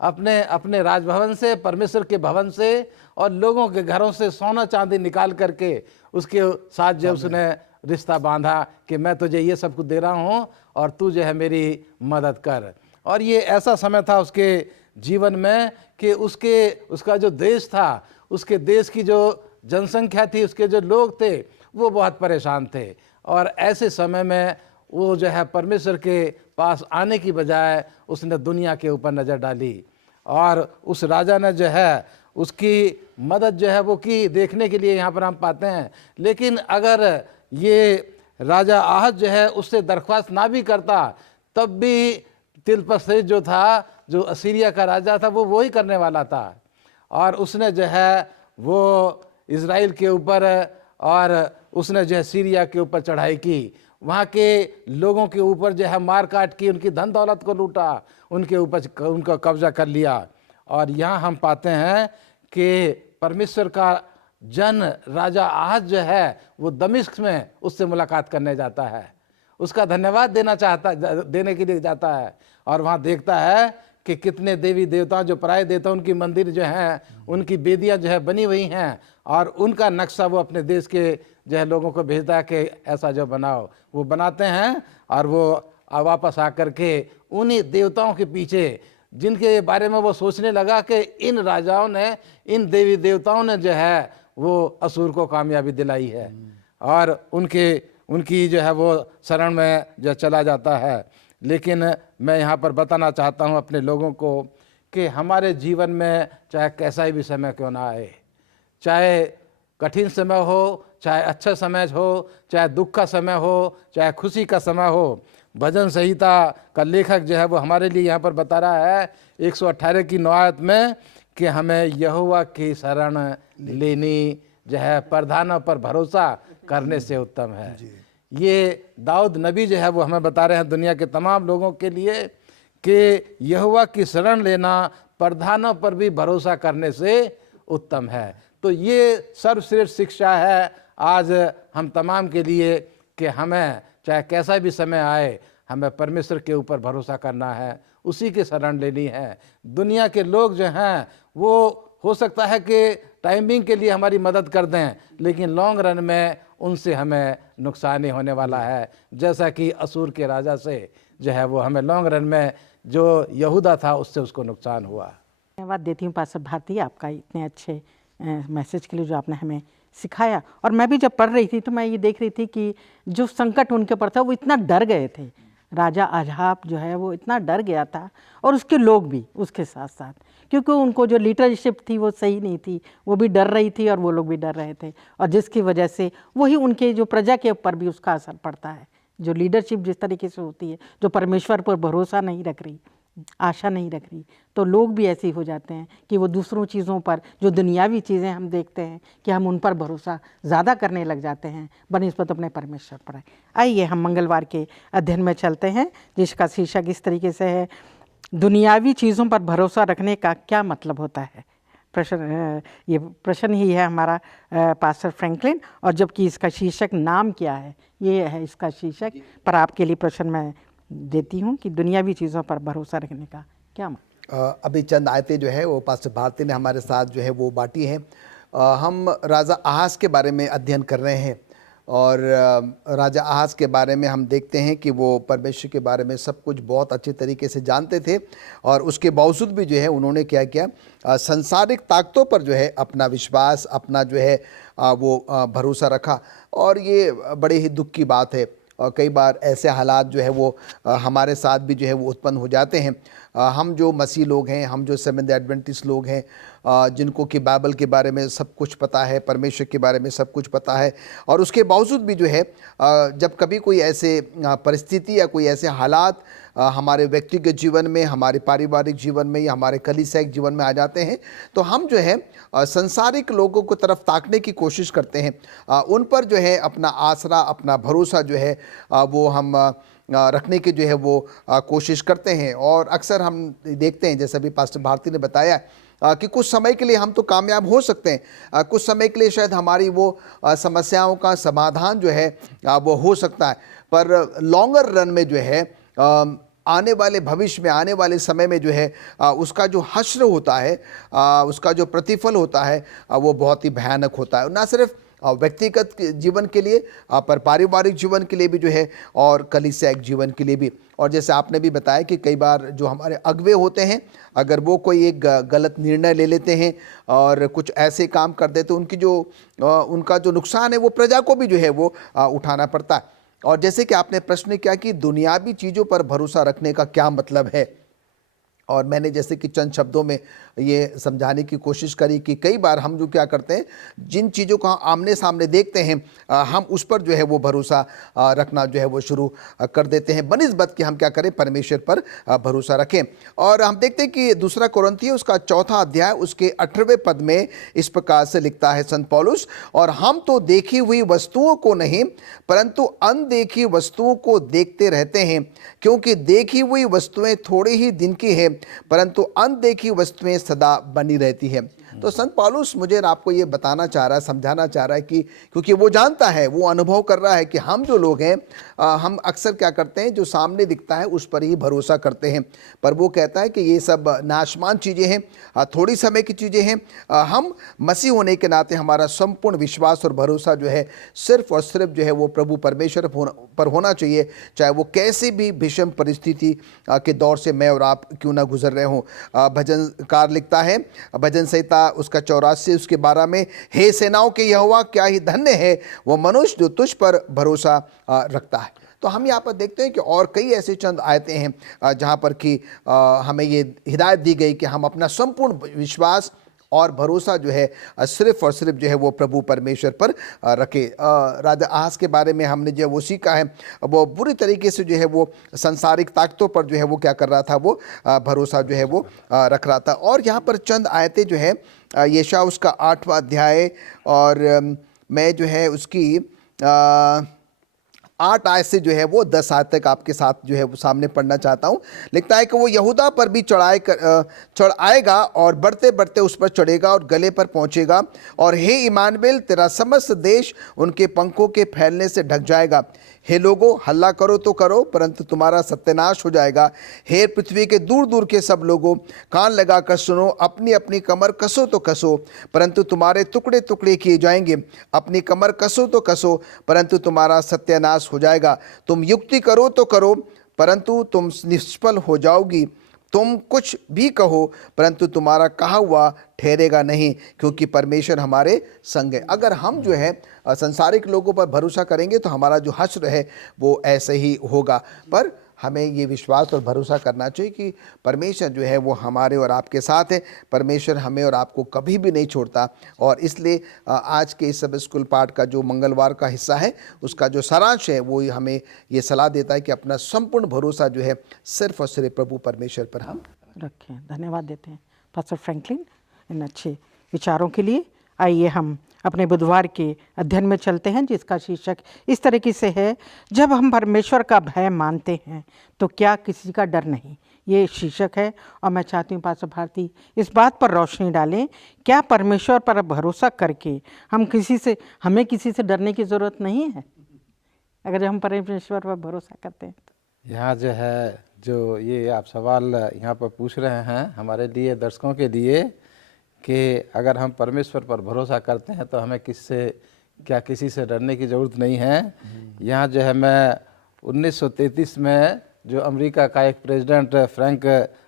अपने राजभवन से, परमेश्वर के भवन से, और लोगों के घरों से सोना चांदी निकाल करके उसके साथ जो उसने रिश्ता बांधा कि मैं तुझे ये सब कुछ दे रहा हूँ और तू जो है मेरी मदद कर। और ये ऐसा समय था उसके जीवन में कि उसका जो देश था, उसके देश की जो जनसंख्या थी, उसके जो लोग थे, वो बहुत परेशान थे। और ऐसे समय में वो जो है परमेश्वर के पास आने की बजाय उसने दुनिया के ऊपर नज़र डाली, और उस राजा ने जो है उसकी मदद जो है वो की, देखने के लिए यहाँ पर हम पाते हैं। लेकिन अगर ये राजा आहज जो है उससे दरख्वास्त ना भी करता, तब भी तिलपसरेज जो था, जो असीरिया का राजा था, वो वही करने वाला था। और उसने जो है वो इज़राइल के ऊपर और उसने जो है सीरिया के ऊपर चढ़ाई की, वहाँ के लोगों के ऊपर जो है मार काट की, उनकी धन दौलत को लूटा, उनके ऊपर उनका कब्जा कर लिया। और यहाँ हम पाते हैं कि परमेश्वर का जन राजा आहज जो है वो दमिश्क में उससे मुलाकात करने जाता है, उसका धन्यवाद देने के लिए जाता है। और वहाँ देखता है कि कितने देवी देवता, जो पराये देवता, उनकी मंदिर जो हैं, उनकी बेदियाँ जो है बनी हुई हैं, और उनका नक्शा वो अपने देश के जो है लोगों को भेजता है कि ऐसा जो बनाओ। वो बनाते हैं और वो वापस आकर के उन्हीं देवताओं के पीछे, जिनके बारे में वो सोचने लगा कि इन राजाओं ने, इन देवी देवताओं ने जो है वो असुर को कामयाबी दिलाई है, और उनकी जो है वो शरण में जो चला जाता है। लेकिन मैं यहाँ पर बताना चाहता हूँ अपने लोगों को कि हमारे जीवन में चाहे कैसा ही भी समय क्यों ना आए, चाहे कठिन समय हो, चाहे अच्छा समय हो, चाहे दुख का समय हो, चाहे खुशी का समय हो, भजन संहिता का लेखक जो है वो हमारे लिए यहाँ पर बता रहा है 118 की 9 आयत में कि हमें यहोवा की शरण लेनी जो है प्रधानों पर भरोसा करने से उत्तम है। ये दाऊद नबी जो है वो हमें बता रहे हैं दुनिया के तमाम लोगों के लिए कि यहोवा की शरण लेना प्रधानों पर भी भरोसा करने से उत्तम है। तो ये सर्वश्रेष्ठ शिक्षा है आज हम तमाम के लिए कि हमें चाहे कैसा भी समय आए, हमें परमेश्वर के ऊपर भरोसा करना है, उसी की शरण लेनी है। दुनिया के लोग जो हैं वो हो सकता है कि टाइमिंग के लिए हमारी मदद कर दें, लेकिन लॉन्ग रन में उनसे हमें नुकसान ही होने वाला है। जैसा कि असुर के राजा से जो है वो हमें लॉन्ग रन में जो यहूदा था उससे उसको नुकसान हुआ। धन्यवाद देती हूँ पास्टर भारती आपका इतने अच्छे मैसेज के लिए जो आपने हमें सिखाया। और मैं भी जब पढ़ रही थी तो मैं ये देख रही थी कि जो संकट उनके ऊपर था वो इतना डर गए थे। राजा अहाब जो है वो इतना डर गया था, और उसके लोग भी उसके साथ साथ, क्योंकि उनको जो लीडरशिप थी वो सही नहीं थी, वो भी डर रही थी और वो लोग भी डर रहे थे, और जिसकी वजह से वही उनके जो प्रजा के ऊपर भी उसका असर पड़ता है। जो लीडरशिप जिस तरीके से होती है, जो परमेश्वर पर भरोसा नहीं रख रही, आशा नहीं रख रही, तो लोग भी ऐसे ही हो जाते हैं कि वो दूसरों चीज़ों पर, जो दुनियावी चीज़ें हम देखते हैं कि हम उन पर भरोसा ज़्यादा करने लग जाते हैं बनिस्बत अपने परमेश्वर पर। आइए हम मंगलवार के अध्ययन में चलते हैं, जिसका शीर्षक इस तरीके से है, दुनियावी चीज़ों पर भरोसा रखने का क्या मतलब होता है। ये प्रश्न ही है हमारा पास्टर फ्रैंकलिन, और जबकि इसका शीर्षक नाम क्या है, ये है इसका शीर्षक। पर आपके लिए प्रश्न मैं देती हूँ कि दुनियावी चीज़ों पर भरोसा रखने का क्या मतलब। अभी चंद आयतें जो है वो पास्टर भारती ने हमारे साथ जो है वो बांटी हैं। हम राजा आहाज के बारे में अध्ययन कर रहे हैं, और राजा आहाज के बारे में हम देखते हैं कि वो परमेश्वर के बारे में सब कुछ बहुत अच्छे तरीके से जानते थे, और उसके बावजूद भी जो है उन्होंने क्या किया, संसारिक ताकतों पर जो है अपना विश्वास, अपना जो है वो भरोसा रखा। और ये बड़े ही दुख की बात है, और कई बार ऐसे हालात जो है वो हमारे साथ भी जो है वो उत्पन्न हो जाते हैं। हम जो मसीह लोग हैं, हम जो सेवेंथ डे एडवेंटिस्ट लोग हैं, जिनको कि बाइबल के बारे में सब कुछ पता है, परमेश्वर के बारे में सब कुछ पता है, और उसके बावजूद भी जो है जब कभी कोई ऐसे परिस्थिति या कोई ऐसे हालात हमारे व्यक्तिगत जीवन में, हमारे पारिवारिक जीवन में या हमारे कलीसियाई जीवन में आ जाते हैं, तो हम जो है संसारिक लोगों को तरफ ताकने की कोशिश करते हैं, उन पर जो है अपना आसरा, अपना भरोसा जो है वो हम रखने की जो है वो कोशिश करते हैं। और अक्सर हम देखते हैं, जैसा भी पास्टर भारती ने बताया, कि कुछ समय के लिए हम तो कामयाब हो सकते हैं, कुछ समय के लिए शायद हमारी वो समस्याओं का समाधान जो है वो हो सकता है, पर लॉन्गर रन में जो है आने वाले भविष्य में, आने वाले समय में जो है उसका जो हश्र होता है, उसका जो प्रतिफल होता है, वो बहुत ही भयानक होता है। ना सिर्फ व्यक्तिगत जीवन के लिए, पर पारिवारिक जीवन के लिए भी जो है, और कलीसियाई जीवन के लिए भी। और जैसे आपने भी बताया कि कई बार जो हमारे अगुवे होते हैं, अगर वो कोई एक गलत निर्णय ले लेते हैं और कुछ ऐसे काम कर देते, उनकी जो उनका जो नुकसान है वो प्रजा को भी जो है वो उठाना पड़ता है। और जैसे कि आपने प्रश्न किया कि दुनियावी चीज़ों पर भरोसा रखने का क्या मतलब है, और मैंने जैसे कि चंद शब्दों में ये समझाने की कोशिश करी कि कई बार हम जो क्या करते हैं, जिन चीज़ों को आमने सामने देखते हैं, हम उस पर जो है वो भरोसा रखना जो है वो शुरू कर देते हैं, बनिस्बत कि हम क्या करें, परमेश्वर पर भरोसा रखें। और हम देखते हैं कि दूसरा कोरिन्थियों उसका 4 अध्याय उसके 18वें पद में इस प्रकार से लिखता है संत पौलुस, और हम तो देखी हुई वस्तुओं को नहीं परंतु अनदेखी वस्तुओं को देखते रहते हैं, क्योंकि देखी हुई वस्तुएं थोड़े ही दिन की है परंतु अनदेखी वस्तुएं सदा बनी रहती है। तो संत पौलुस मुझे आपको ये बताना चाह रहा है, समझाना चाह रहा है कि क्योंकि वो जानता है, वो अनुभव कर रहा है कि हम जो लोग हैं, हम अक्सर क्या करते हैं, जो सामने दिखता है उस पर ही भरोसा करते हैं, पर वो कहता है कि ये सब नाशमान चीज़ें हैं, थोड़ी समय की चीज़ें हैं। हम मसीह होने के नाते हमारा संपूर्ण विश्वास और भरोसा जो है सिर्फ और सिर्फ जो है वो प्रभु परमेश्वर पर होना चाहिए, चाहे वो कैसी भी भीषण परिस्थिति के दौर से मैं और आप क्यों ना गुजर रहे हों। भजनकार लिखता है, भजन संहिता उसका 84 उसके 12 में, हे सेनाओं के यहोवा, क्या ही धन्य है वो मनुष्य जो तुझ पर भरोसा रखता है। तो हम यहाँ पर देखते हैं कि और कई ऐसे चंद आयतें हैं जहाँ पर कि हमें ये हिदायत दी गई कि हम अपना संपूर्ण विश्वास और भरोसा जो है सिर्फ और सिर्फ जो है वो प्रभु परमेश्वर पर रखे। राजा आहाज के बारे में हमने जो है वो सीखा है, वो बुरी तरीके से जो है वो संसारिक ताकतों पर जो है वो क्या कर रहा था, वो भरोसा जो है वो रख रहा था। और यहाँ पर चंद आयतें जो है यशायाह उसका 8वां अध्याय, और मैं जो है उसकी 8 आयत से जो है वो 10 आयत तक आपके साथ जो है वो सामने पढ़ना चाहता हूँ। लिखता है कि वो यहूदा पर भी चढ़ आएगा और बढ़ते बढ़ते उस पर चढ़ेगा और गले पर पहुँचेगा, और हे इमानुएल, तेरा समस्त देश उनके पंखों के फैलने से ढक जाएगा। हे लोगों, हल्ला करो तो करो परंतु तुम्हारा सत्यानाश हो जाएगा। हे पृथ्वी के दूर दूर के सब लोगों, कान लगाकर सुनो, अपनी अपनी कमर कसो तो कसो परंतु तुम्हारे टुकड़े टुकड़े किए जाएंगे। अपनी कमर कसो तो कसो परंतु तुम्हारा सत्यानाश हो जाएगा। तुम युक्ति करो तो करो परंतु तुम निष्फल हो जाओगी। तुम कुछ भी कहो परंतु तुम्हारा कहा हुआ ठहरेगा नहीं, क्योंकि परमेश्वर हमारे संग है। अगर हम जो है संसारिक लोगों पर भरोसा करेंगे तो हमारा जो हश्र है वो ऐसे ही होगा, पर हमें ये विश्वास और भरोसा करना चाहिए कि परमेश्वर जो है वो हमारे और आपके साथ है। परमेश्वर हमें और आपको कभी भी नहीं छोड़ता। और इसलिए आज के इस सब स्कूल पाठ का जो मंगलवार का हिस्सा है, उसका जो सारांश है वो हमें ये सलाह देता है कि अपना संपूर्ण भरोसा जो है सिर्फ और सिर्फ प्रभु परमेश्वर पर हम रखें। धन्यवाद देते हैं पास्टर फ्रैंकलिन इन अच्छे विचारों के लिए। आइए हम अपने बुधवार के अध्ययन में चलते हैं, जिसका शीर्षक इस तरीके से है, जब हम परमेश्वर का भय मानते हैं तो क्या किसी का डर नहीं। ये शीर्षक है और मैं चाहती हूँ पास्टर भारती इस बात पर रोशनी डालें, क्या परमेश्वर पर भरोसा करके हमें किसी से डरने की ज़रूरत नहीं है अगर हम परमेश्वर पर भरोसा करते हैं तो। यहाँ जो है, जो ये आप सवाल यहाँ पर पूछ रहे हैं हमारे लिए, दर्शकों के लिए, कि अगर हम परमेश्वर पर भरोसा करते हैं तो हमें किसी से डरने की ज़रूरत नहीं है। यहाँ जो है, मैं 1933 में जो अमेरिका का एक प्रेसिडेंट फ्रैंक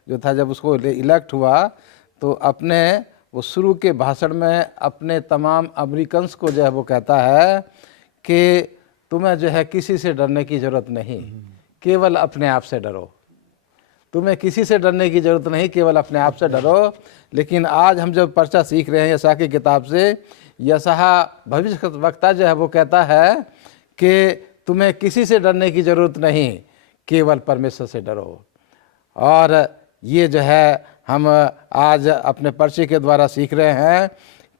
जो था, जब उसको इलेक्ट हुआ तो अपने वो शुरू के भाषण में अपने तमाम अमेरिकन्स को जो है वो कहता है कि तुम्हें जो है किसी से डरने की ज़रूरत नहीं, केवल अपने आप से डरो। तुम्हें किसी से डरने की ज़रूरत नहीं, केवल अपने आप से डरो। लेकिन आज हम जब पर्चा सीख रहे हैं यशायाह की किताब से, यशायाह भविष्यवक्ता जो है वो कहता है कि तुम्हें किसी से डरने की ज़रूरत नहीं, केवल परमेश्वर से डरो। और ये जो है हम आज अपने पर्चे के द्वारा सीख रहे हैं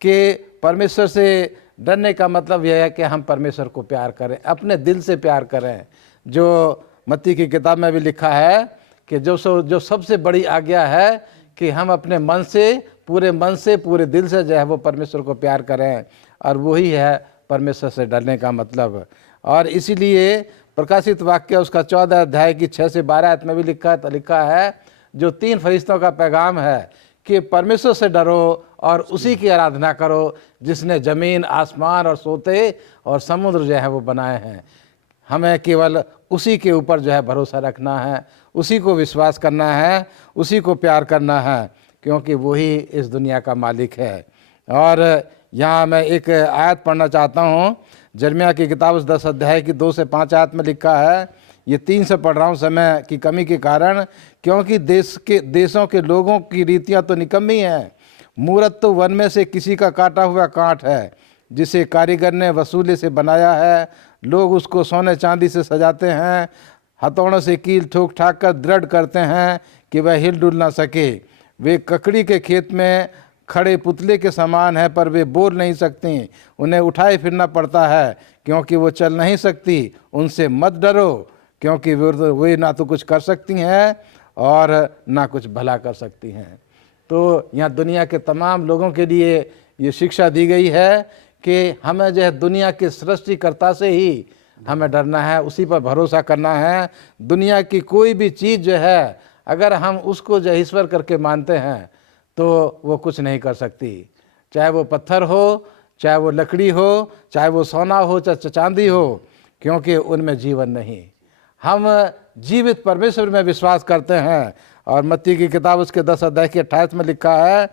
कि परमेश्वर से डरने का मतलब यह है कि हम परमेश्वर को प्यार करें, अपने दिल से प्यार करें। जो मत्ती की किताब में भी लिखा है कि जो सबसे बड़ी आज्ञा है कि हम अपने मन से, पूरे दिल से जो है वो परमेश्वर को प्यार करें, और वही है परमेश्वर से डरने का मतलब। और इसीलिए प्रकाशित वाक्य उसका 14 अध्याय की 6 से 12 आयत में भी लिखा है जो 3 फरिश्तों का पैगाम है कि परमेश्वर से डरो और उसी की आराधना करो जिसने ज़मीन, आसमान और सोते और समुद्र जो है वो बनाए हैं। हमें केवल उसी के ऊपर जो है भरोसा रखना है, उसी को विश्वास करना है, उसी को प्यार करना है, क्योंकि वही इस दुनिया का मालिक है। और यहाँ मैं एक आयत पढ़ना चाहता हूँ, यिर्मयाह की किताब उस 10 अध्याय की 2 से 5 आयत में लिखा है। ये 3 से पढ़ रहा हूँ समय की कमी के कारण, क्योंकि देशों के लोगों की रीतियाँ तो निकम्मी हैं। मूरत तो वन में से किसी का काटा हुआ कांट है, जिसे कारीगर ने वसूली से बनाया है। लोग उसको सोने चांदी से सजाते हैं, हथौड़ों से कील ठोक ठाक कर दृढ़ करते हैं कि वह हिल डुल ना सके। वे ककड़ी के खेत में खड़े पुतले के समान है, पर वे बोल नहीं सकती। उन्हें उठाए फिरना पड़ता है, क्योंकि वो चल नहीं सकती। उनसे मत डरो, क्योंकि वे ना तो कुछ कर सकती हैं और ना कुछ भला कर सकती हैं। तो यहाँ दुनिया के तमाम लोगों के लिए ये शिक्षा दी गई है कि हमें जो है दुनिया के सृष्टिकर्ता से ही हमें डरना है, उसी पर भरोसा करना है। दुनिया की कोई भी चीज़ जो है, अगर हम उसको जो ईश्वर करके मानते हैं तो वो कुछ नहीं कर सकती। चाहे वो पत्थर हो, चाहे वो लकड़ी हो, चाहे वो सोना हो, चाहे चांदी हो, क्योंकि उनमें जीवन नहीं। हम जीवित परमेश्वर में विश्वास करते हैं। और मत्ती की किताब उसके 10 अध्याय के 28 में लिखा है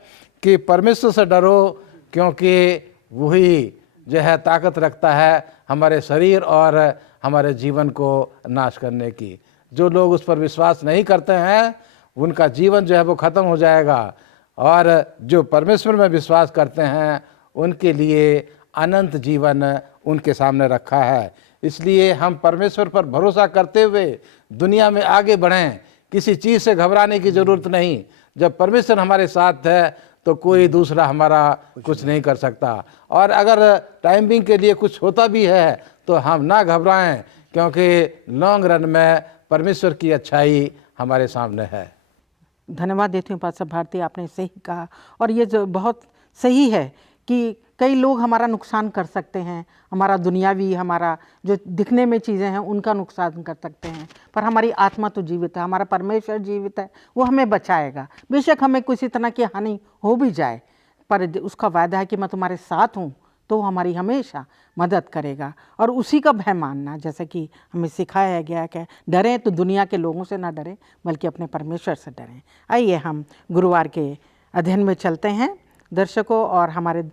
कि परमेश्वर से डरो, क्योंकि वही जो है ताकत रखता है हमारे शरीर और हमारे जीवन को नाश करने की। जो लोग उस पर विश्वास नहीं करते हैं, उनका जीवन जो है वो ख़त्म हो जाएगा, और जो परमेश्वर में विश्वास करते हैं उनके लिए अनंत जीवन उनके सामने रखा है। इसलिए हम परमेश्वर पर भरोसा करते हुए दुनिया में आगे बढ़ें। किसी चीज़ से घबराने की ज़रूरत नहीं। जब परमेश्वर हमारे साथ है तो कोई दूसरा हमारा कुछ नहीं कर सकता। और अगर टाइमिंग के लिए कुछ होता भी है तो हम ना घबराएं, क्योंकि लॉन्ग रन में परमेश्वर की अच्छाई हमारे सामने है। धन्यवाद देती हूँ पास्टर भारती, आपने सही कहा। और ये जो बहुत सही है कि कई लोग हमारा नुकसान कर सकते हैं, हमारा दुनियावी, हमारा जो दिखने में चीज़ें हैं उनका नुकसान कर सकते हैं, पर हमारी आत्मा तो जीवित है, हमारा परमेश्वर जीवित है, वो हमें बचाएगा। बेशक हमें किसी तरह की हानि हो भी जाए, पर उसका वायदा है कि मैं तुम्हारे साथ हूँ, तो हमारी हमेशा मदद करेगा। और उसी का भय मानना, जैसे कि हमें सिखाया गया है कि डरें तो दुनिया के लोगों से ना डरें, बल्कि अपने परमेश्वर से डरें। आइए हम गुरुवार के अध्ययन में चलते हैं दर्शकों। और हमारे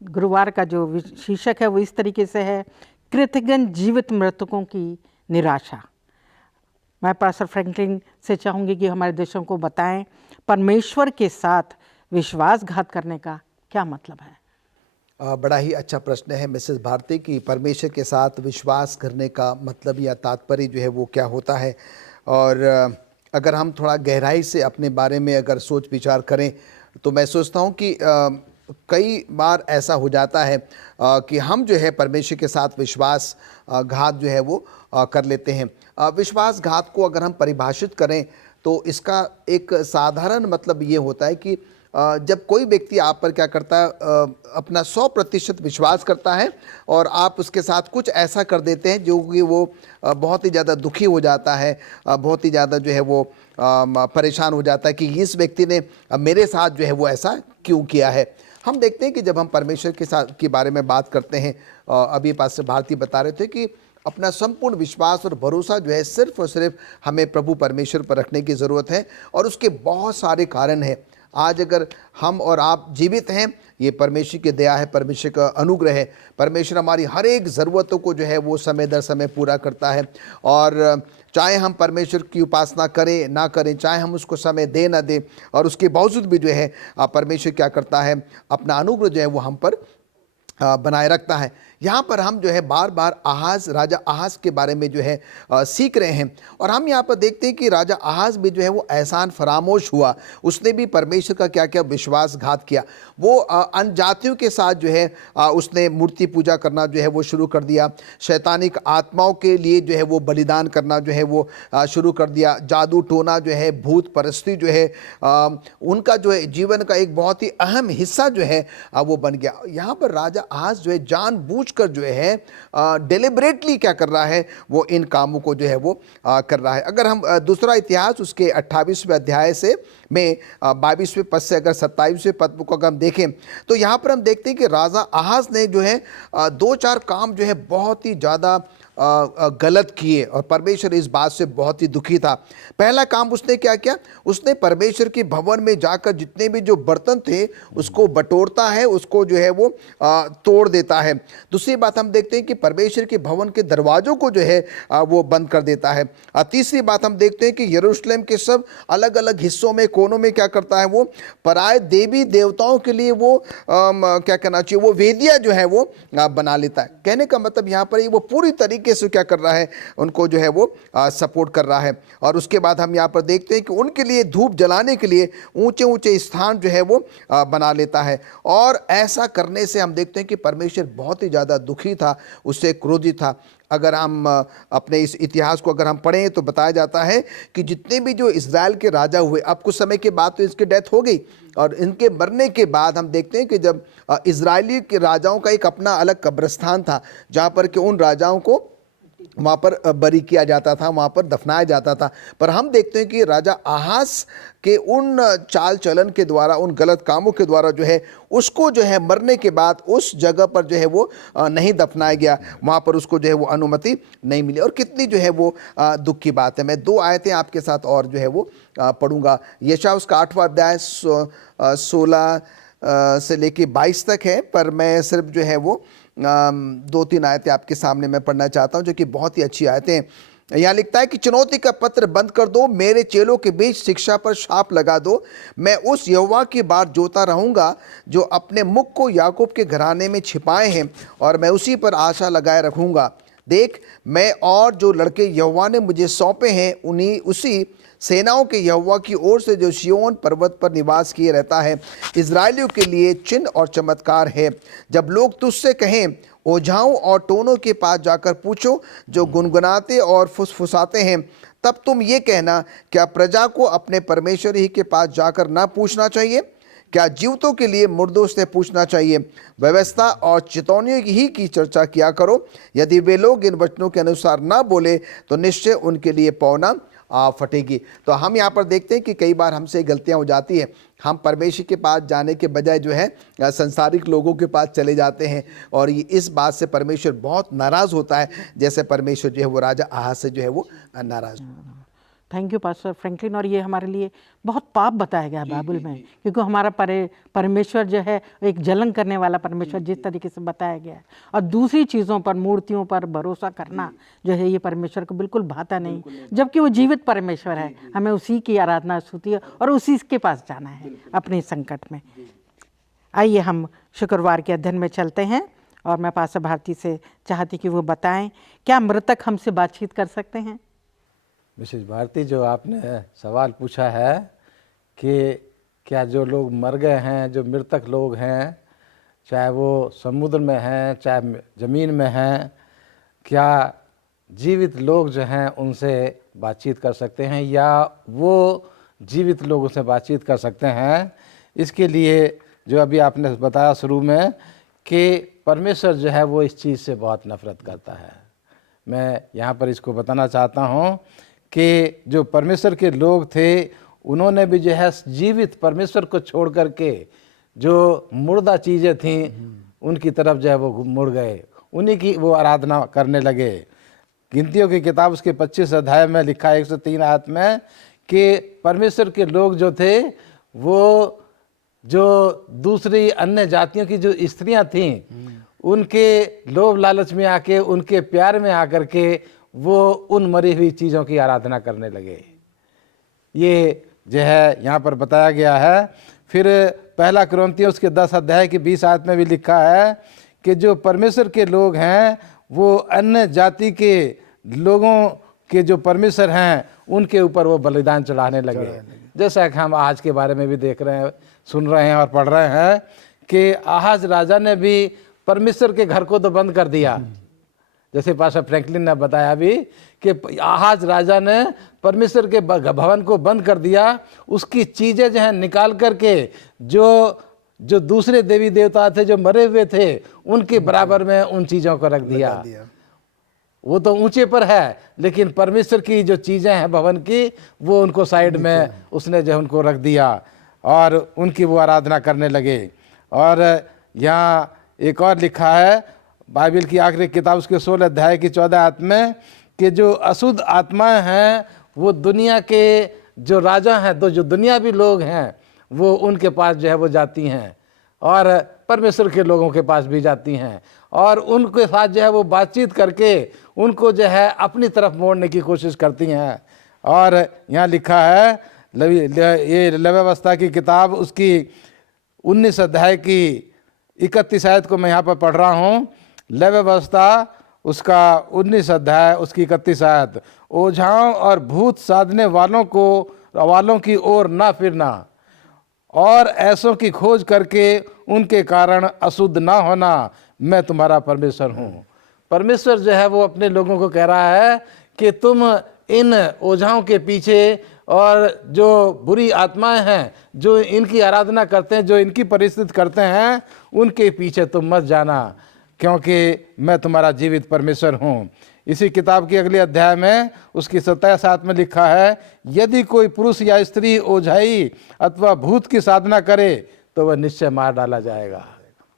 गुरुवार का जो शीर्षक है वो इस तरीके से है, कृतज्ञ जीवित मृतकों की निराशा। मैं पास्टर फ्रैंकलिन से चाहूँगी कि हमारे देशों को बताएं परमेश्वर के साथ विश्वासघात करने का क्या मतलब है। बड़ा ही अच्छा प्रश्न है मिसेस भारती कि परमेश्वर के साथ विश्वास करने का मतलब या तात्पर्य जो है वो क्या होता है। और अगर हम थोड़ा गहराई से अपने बारे में अगर सोच विचार करें तो मैं सोचता हूँ कि कई बार ऐसा हो जाता है कि हम जो है परमेश्वर के साथ विश्वासघात जो है वो कर लेते हैं। विश्वासघात को अगर हम परिभाषित करें तो इसका एक साधारण मतलब ये होता है कि जब कोई व्यक्ति आप पर क्या करता है, अपना 100% विश्वास करता है और आप उसके साथ कुछ ऐसा कर देते हैं जो कि वो बहुत ही ज़्यादा दुखी हो जाता है, बहुत ही ज़्यादा जो है वो परेशान हो जाता है कि इस व्यक्ति ने मेरे साथ जो है वो ऐसा क्यों किया है। हम देखते हैं कि जब हम परमेश्वर के साथ के बारे में बात करते हैं, अभी पास्टर भारती बता रहे थे कि अपना संपूर्ण विश्वास और भरोसा जो है सिर्फ और सिर्फ हमें प्रभु परमेश्वर पर रखने की ज़रूरत है। और उसके बहुत सारे कारण हैं। आज अगर हम और आप जीवित हैं, ये परमेश्वर की दया है, परमेश्वर का अनुग्रह है। परमेश्वर हमारी हर एक ज़रूरतों को जो है वो समय दर समय पूरा करता है। और चाहे हम परमेश्वर की उपासना करें ना करें, चाहे हम उसको समय दे ना दें, और उसके बावजूद भी जो है परमेश्वर क्या करता है, अपना अनुग्रह जो है वो हम पर बनाए रखता है। यहाँ पर हम जो है बार बार राजा आहाज के बारे में जो है सीख रहे हैं। और हम यहाँ पर देखते हैं कि राजा आहाज भी जो है वो एहसान फरामोश हुआ। उसने भी परमेश्वर का क्या क्या विश्वासघात किया। वो अन्य जातियों के साथ जो है उसने मूर्ति पूजा करना जो है वो शुरू कर दिया। शैतानिक आत्माओं के लिए जो है वो बलिदान करना जो है वो शुरू कर दिया। जादू टोना जो है, भूत परस्ती जो है, उनका जो है जीवन का एक बहुत ही अहम हिस्सा जो है वो बन गया। यहाँ पर राजा आहाज जो है जानबूझकर जो है डिलिबरेटली क्या कर रहा है, वो इन कामों को जो है वो कर रहा है। अगर हम दूसरा इतिहास उसके 28वें अध्याय से में 22वें पद से अगर 27वें पद को अगर हम देखें तो यहाँ पर हम देखते हैं कि राजा आहाज ने जो है 2-4 काम जो है बहुत ही ज़्यादा गलत किए और परमेश्वर इस बात से बहुत ही दुखी था। पहला काम उसने क्या किया, उसने परमेश्वर के भवन में जाकर जितने भी जो बर्तन थे उसको बटोरता है, उसको जो है वो तोड़ देता है। दूसरी बात हम देखते हैं कि परमेश्वर के भवन के दरवाज़ों को जो है वो बंद कर देता है। तीसरी बात हम देखते हैं कि यरूशलेम के सब अलग अलग हिस्सों में, कोनों में क्या करता है, वो पराये देवी देवताओं के लिए वो क्या कहना चाहिए, वो वेदियाँ जो है वो बना लेता है। कहने का मतलब यहाँ पर वो पूरी तरीके से क्या कर रहा है, उनको जो है वो सपोर्ट कर रहा है। और उसके बाद हम यहाँ पर देखते हैं कि उनके लिए धूप जलाने के लिए ऊंचे ऊंचे स्थान जो है वो बना लेता है। और ऐसा करने से हम देखते हैं कि परमेश्वर बहुत ही ज़्यादा दुखी था, उससे क्रोधित था। अगर हम अपने इस इतिहास को अगर हम पढ़ें तो बताया जाता है कि जितने भी जो इज़राइल के राजा हुए, अब कुछ समय के बाद तो इसकी डेथ हो गई, और इनके मरने के बाद हम देखते हैं कि जब इज़राइली के राजाओं का एक अपना अलग कब्रिस्तान था जहाँ पर कि उन राजाओं को वहाँ पर बरी किया जाता था, वहाँ पर दफनाया जाता था। पर हम देखते हैं कि राजा आहाज के उन चाल चलन के द्वारा, उन गलत कामों के द्वारा जो है उसको जो है मरने के बाद उस जगह पर जो है वो नहीं दफनाया गया, वहाँ पर उसको जो है वो अनुमति नहीं मिली। और कितनी जो है वो दुख की बात है। मैं 2 आयतें आपके साथ और जो है वो पढ़ूंगा। यशायाह उसका 8वां अध्याय 16 से लेके 22 तक है, पर मैं सिर्फ जो है वो 2-3 आयतें आपके सामने मैं पढ़ना चाहता हूं जो कि बहुत ही अच्छी आयतें हैं। यहाँ लिखता है कि चुनौती का पत्र बंद कर दो, मेरे चेलों के बीच शिक्षा पर छाप लगा दो। मैं उस यहोवा की बाट जोता रहूँगा जो अपने मुख को याकूब के घराने में छिपाए हैं, और मैं उसी पर आशा लगाए रखूँगा। देख, मैं और जो लड़के यहोवा ने मुझे सौंपे हैं उन्हीं उसी सेनाओं के यहोवा की ओर से जो सिय्योन पर्वत पर निवास किए रहता है, इज़राइलियों के लिए चिन्ह और चमत्कार है। जब लोग तुझसे कहें, ओझाओं और टोनों के पास जाकर पूछो जो गुनगुनाते और फुसफुसाते हैं, तब तुम ये कहना, क्या प्रजा को अपने परमेश्वर ही के पास जाकर ना पूछना चाहिए? क्या जीवितों के लिए मुर्दों से पूछना चाहिए? व्यवस्था और चेतावनी ही की चर्चा किया करो। यदि वे लोग इन वचनों के अनुसार ना बोले तो निश्चय उनके लिए पौना फटेगी। तो हम यहाँ पर देखते हैं कि कई बार हमसे गलतियाँ हो जाती हैं। हम परमेश्वर के पास जाने के बजाय जो है संसारिक लोगों के पास चले जाते हैं, और ये इस बात से परमेश्वर बहुत नाराज़ होता है, जैसे परमेश्वर जो है वो राजा आहाज से जो है वो नाराज़। Thank you pastor Franklin. और ये हमारे लिए बहुत पाप बताया गया है बाइबल में, क्योंकि हमारा परमेश्वर जो है एक जलन करने वाला परमेश्वर जिस तरीके से बताया गया है, और दूसरी चीज़ों पर, मूर्तियों पर भरोसा करना जो है ये परमेश्वर को बिल्कुल भाता नहीं, जबकि वो जीवित परमेश्वर है। हमें उसी की आराधना, स्तुति और उसी के पास जाना है अपने संकट में। आइए हम शुक्रवार के अध्ययन में चलते हैं, और मैं पास्टर भारती से चाहती कि वो बताएं, क्या मृतक हमसे बातचीत कर सकते हैं? मिसेस भारती, जो आपने सवाल पूछा है कि क्या जो लोग मर गए हैं, जो मृतक लोग हैं, चाहे वो समुद्र में हैं चाहे ज़मीन में हैं, क्या जीवित लोग जो हैं उनसे बातचीत कर सकते हैं, या वो जीवित लोगों से बातचीत कर सकते हैं? इसके लिए जो अभी आपने बताया शुरू में कि परमेश्वर जो है वो इस चीज़ से बहुत नफ़रत करता है। मैं यहाँ पर इसको बताना चाहता हूँ कि जो परमेश्वर के लोग थे उन्होंने भी जो है जीवित परमेश्वर को छोड़ करके जो मुर्दा चीज़ें थीं उनकी तरफ जो है वो मुड़ गए, उन्हीं की वो आराधना करने लगे। गिनतियों की किताब उसके 25 अध्याय में लिखा है 103 आयत में कि परमेश्वर के लोग जो थे वो जो दूसरी अन्य जातियों की जो स्त्रियां थीं उनके लोभ लालच में आके, उनके प्यार में आकर के वो उन मरी हुई चीज़ों की आराधना करने लगे। ये जो है यहाँ पर बताया गया है। फिर पहला कुरिन्थियों उसके 10 अध्याय की 20 आयत में भी लिखा है कि जो परमेश्वर के लोग हैं वो अन्य जाति के लोगों के जो परमेश्वर हैं उनके ऊपर वो बलिदान चढ़ाने लगे। जैसा कि हम आज के बारे में भी देख रहे हैं, सुन रहे हैं और पढ़ रहे हैं कि आहाज राजा ने भी परमेश्वर के घर को तो बंद कर दिया, जैसे पास्टर फ्रैंकलिन ने बताया भी कि आहाज राजा ने परमेश्वर के भवन को बंद कर दिया, उसकी चीज़ें जो हैं निकाल करके जो दूसरे देवी देवता थे जो मरे हुए थे उनके बराबर में उन चीज़ों को रख दिया। वो तो ऊंचे पर है, लेकिन परमेश्वर की जो चीज़ें हैं भवन की वो उनको साइड में उसने जो उनको रख दिया और उनकी वो आराधना करने लगे। और यहाँ एक और लिखा है बाइबल की आखिरी किताब उसके 16 अध्याय की 14 आयत में कि जो अशुद्ध आत्माएं हैं वो दुनिया के जो राजा हैं, तो जो दुनियावी लोग हैं वो उनके पास जो है वो जाती हैं और परमेश्वर के लोगों के पास भी जाती हैं और उनके साथ जो है वो बातचीत करके उनको जो है अपनी तरफ मोड़ने की कोशिश करती हैं। और यहाँ लिखा है ये व्यवस्था की किताब उसकी 19 अध्याय की 31 आयत को मैं यहाँ पर पढ़ रहा हूँ। व्यवस्था उसका 19 अध्याय उसकी 31 आयत, ओझाओं और भूत साधने वालों की ओर ना फिरना और ऐसों की खोज करके उनके कारण अशुद्ध ना होना, मैं तुम्हारा परमेश्वर हूँ। परमेश्वर जो है वो अपने लोगों को कह रहा है कि तुम इन ओझाओं के पीछे और जो बुरी आत्माएं हैं जो इनकी आराधना करते हैं, जो इनकी परिस्थिति करते हैं, उनके पीछे तुम मत जाना, क्योंकि मैं तुम्हारा जीवित परमेश्वर हूँ। इसी किताब की अगले अध्याय में उसकी 27 आयत में लिखा है, यदि कोई पुरुष या स्त्री ओझाई अथवा भूत की साधना करे तो वह निश्चय मार डाला जाएगा,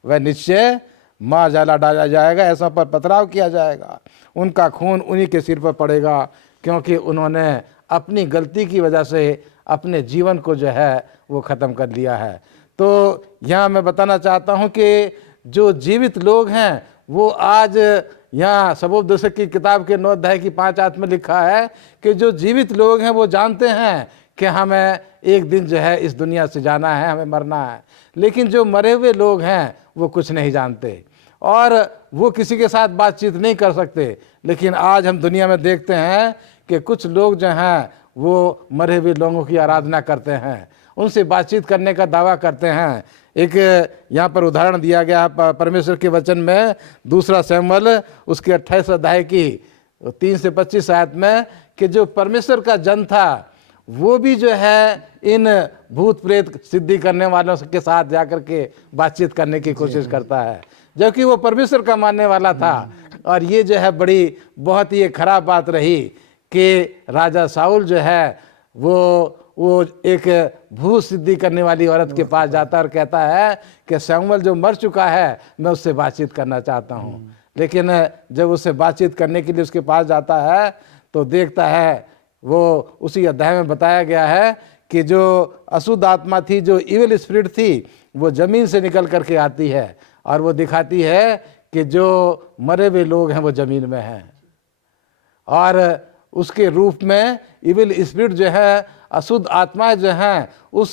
वह निश्चय मार डाला जाएगा, ऐसा पर पथराव किया जाएगा, उनका खून उन्हीं के सिर पर पड़ेगा, क्योंकि उन्होंने अपनी गलती की वजह से अपने जीवन को जो है वो ख़त्म कर लिया है। तो यहाँ मैं बताना चाहता हूँ कि जो जीवित लोग हैं वो आज यहाँ सबोपदेशक की किताब के 9 अध्याय की 5 आयत में लिखा है कि जो जीवित लोग हैं वो जानते हैं कि हमें एक दिन जो है इस दुनिया से जाना है, हमें मरना है। लेकिन जो मरे हुए लोग हैं वो कुछ नहीं जानते और वो किसी के साथ बातचीत नहीं कर सकते। लेकिन आज हम दुनिया में देखते हैं कि कुछ लोग जो हैं वो मरे हुए लोगों की आराधना करते हैं, उनसे बातचीत करने का दावा करते हैं। एक यहाँ पर उदाहरण दिया गया परमेश्वर के वचन में 2 शमूएल उसके 28 अध्याय की 3 से 25 आयत में कि जो परमेश्वर का जन था वो भी जो है इन भूत प्रेत सिद्धि करने वालों के साथ जाकर के बातचीत करने की कोशिश करता है, जबकि वो परमेश्वर का मानने वाला था। और ये जो है बड़ी बहुत ही खराब बात रही कि राजा साउल जो है वो एक भूत सिद्धि करने वाली औरत के पास जाता और कहता है कि शमूएल जो मर चुका है मैं उससे बातचीत करना चाहता हूँ। लेकिन जब उससे बातचीत करने के लिए उसके पास जाता है तो देखता है वो उसी अध्याय में बताया गया है कि जो अशुद्ध आत्मा थी, जो इविल स्पिरिट थी, वो ज़मीन से निकल करके आती है और वो दिखाती है कि जो मरे हुए लोग हैं वो ज़मीन में हैं और उसके रूप में इविल स्पिरिट जो है, अशुद्ध आत्माएं जो हैं, उस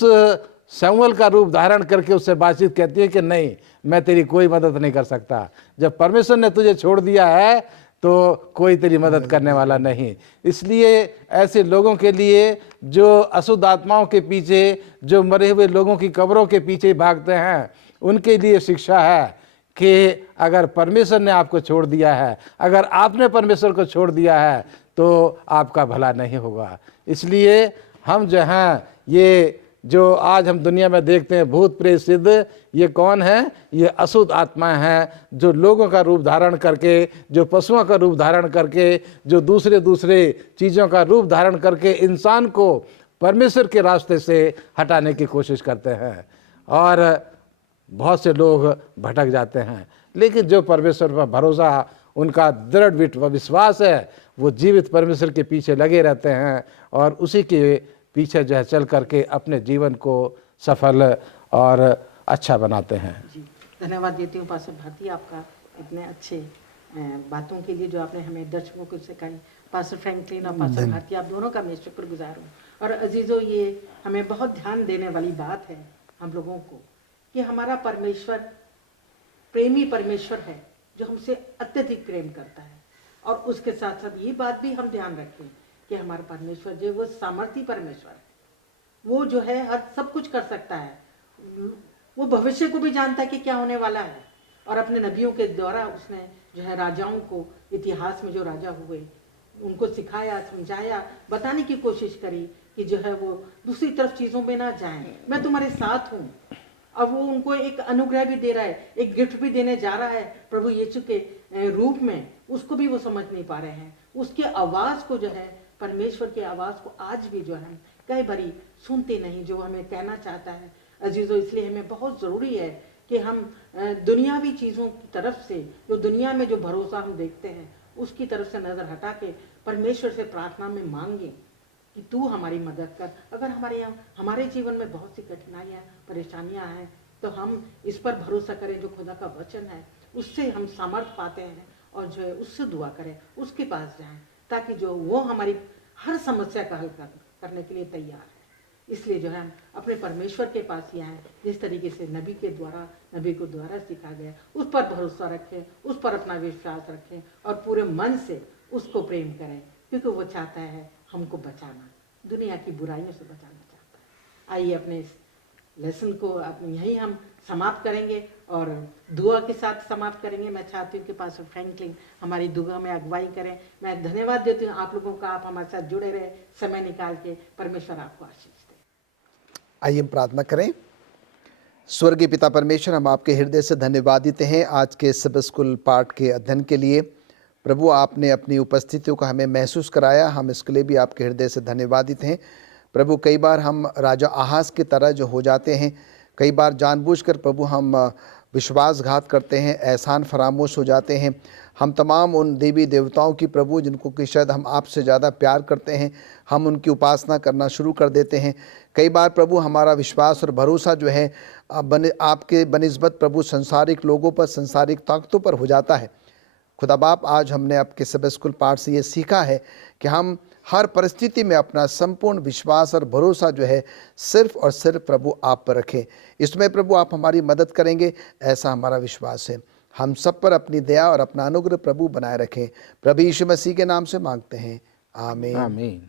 शमूएल का रूप धारण करके उससे बातचीत कहती है कि नहीं, मैं तेरी कोई मदद नहीं कर सकता। जब परमेश्वर ने तुझे छोड़ दिया है तो कोई तेरी मदद करने वाला नहीं। इसलिए ऐसे लोगों के लिए जो अशुद्ध आत्माओं के पीछे, जो मरे हुए लोगों की कब्रों के पीछे भागते हैं, उनके लिए शिक्षा है कि अगर परमेश्वर ने आपको छोड़ दिया है, अगर आपने परमेश्वर को छोड़ दिया है तो आपका भला नहीं होगा। इसलिए हम जो हैं, ये जो आज हम दुनिया में देखते हैं भूत प्रेत सिद्ध, ये कौन है? ये अशुद्ध आत्माएं हैं जो लोगों का रूप धारण करके, जो पशुओं का रूप धारण करके, जो दूसरे चीज़ों का रूप धारण करके इंसान को परमेश्वर के रास्ते से हटाने की कोशिश करते हैं और बहुत से लोग भटक जाते हैं। लेकिन जो परमेश्वर पर भरोसा, उनका दृढ़ विश्वास है, वो जीवित परमेश्वर के पीछे लगे रहते हैं और उसी के पीछे जो है चल करके अपने जीवन को सफल और अच्छा बनाते हैं। जी, धन्यवाद देती हूँ पास्टर भारती आपका इतने अच्छे बातों के लिए जो आपने हमें दर्शकों को सिखाई। पास्टर फ्रैंकलिन और पास्टर भारती, आप दोनों का मैं शुक्रगुजार हूँ। और अजीज़ों, ये हमें बहुत ध्यान देने वाली बात है हम लोगों को कि हमारा परमेश्वर प्रेमी परमेश्वर है जो हमसे अत्यधिक प्रेम करता है। और उसके साथ साथ ये बात भी हम ध्यान रखें कि हमारा परमेश्वर जो वो सामर्थी परमेश्वर है, वो जो है हर सब कुछ कर सकता है। वो भविष्य को भी जानता है कि क्या होने वाला है और अपने नबियों के द्वारा उसने जो है राजाओं को, इतिहास में जो राजा हुए, उनको सिखाया, समझाया, बताने की कोशिश करी कि जो है वो दूसरी तरफ चीज़ों में ना जाएं, मैं तुम्हारे साथ हूँ। अब वो उनको एक अनुग्रह भी दे रहा है, एक गिफ्ट भी देने जा रहा है प्रभु यीशु के रूप में। उसको भी वो समझ नहीं पा रहे हैं। उसके आवाज़ को जो है, परमेश्वर की आवाज़ को आज भी जो है कई बारी सुनते नहीं, जो हमें कहना चाहता है। अजीज़ों, इसलिए हमें बहुत ज़रूरी है कि हम दुनियावी चीज़ों की तरफ से, जो दुनिया में जो भरोसा हम देखते हैं उसकी तरफ से नज़र हटा के परमेश्वर से प्रार्थना में मांगे कि तू हमारी मदद कर। अगर हमारे जीवन में बहुत सी कठिनाइयाँ परेशानियाँ हैं तो हम इस पर भरोसा करें जो खुदा का वचन है, उससे हम सामर्थ पाते हैं और जो है उससे दुआ करें, उसके पास जाएं, ताकि जो वो हमारी हर समस्या का हल करने के लिए तैयार है। इसलिए जो है हम अपने परमेश्वर के पास ही आएँ, जिस तरीके से नबी को द्वारा सिखा गया, उस पर भरोसा रखें, उस पर अपना विश्वास रखें और पूरे मन से उसको प्रेम करें, क्योंकि वो चाहता है हमको बचाना, दुनिया की बुराइयों से बचाना चाहता है। आइए अपने इस लेसन को यहीं हम समाप्त करेंगे और दुआ के साथ समाप्त करेंगे। मैं चाहती हूँ कि पास्टर फ्रैंकलिन हमारी दुआ में अगुवाई करें। मैं धन्यवाद देती हूँ आप लोगों का, आप हमारे साथ जुड़े रहे समय निकाल के। परमेश्वर आपको आशीष दे। आइए हम प्रार्थना करें। स्वर्गीय पिता परमेश्वर, हम आपके हृदय से धन्यवाद देते हैं आज के सबक स्कूल पाठ के अध्ययन के लिए। प्रभु, आपने अपनी उपस्थितियों को हमें महसूस कराया, हम इसके लिए भी आपके हृदय से धन्यवाद देते हैं। प्रभु, कई बार हम राजा आहाज की तरह जो हो जाते हैं, कई बार जानबूझकर प्रभु हम विश्वासघात करते हैं, एहसान फरामोश हो जाते हैं। हम तमाम उन देवी देवताओं की प्रभु जिनको कि शायद हम आपसे ज़्यादा प्यार करते हैं, हम उनकी उपासना करना शुरू कर देते हैं। कई बार प्रभु हमारा विश्वास और भरोसा जो है आपके बनिस्बत प्रभु संसारिक लोगों पर, संसारिक ताकतों पर हो जाता है। खुदा बाप, आज हमने आपके सबक स्कूल पाठ से ये सीखा है कि हम हर परिस्थिति में अपना संपूर्ण विश्वास और भरोसा जो है सिर्फ और सिर्फ प्रभु आप पर रखें। इसमें प्रभु आप हमारी मदद करेंगे, ऐसा हमारा विश्वास है। हम सब पर अपनी दया और अपना अनुग्रह प्रभु बनाए रखें। प्रभु यीशु मसीह के नाम से मांगते हैं, आमीन। आमीन।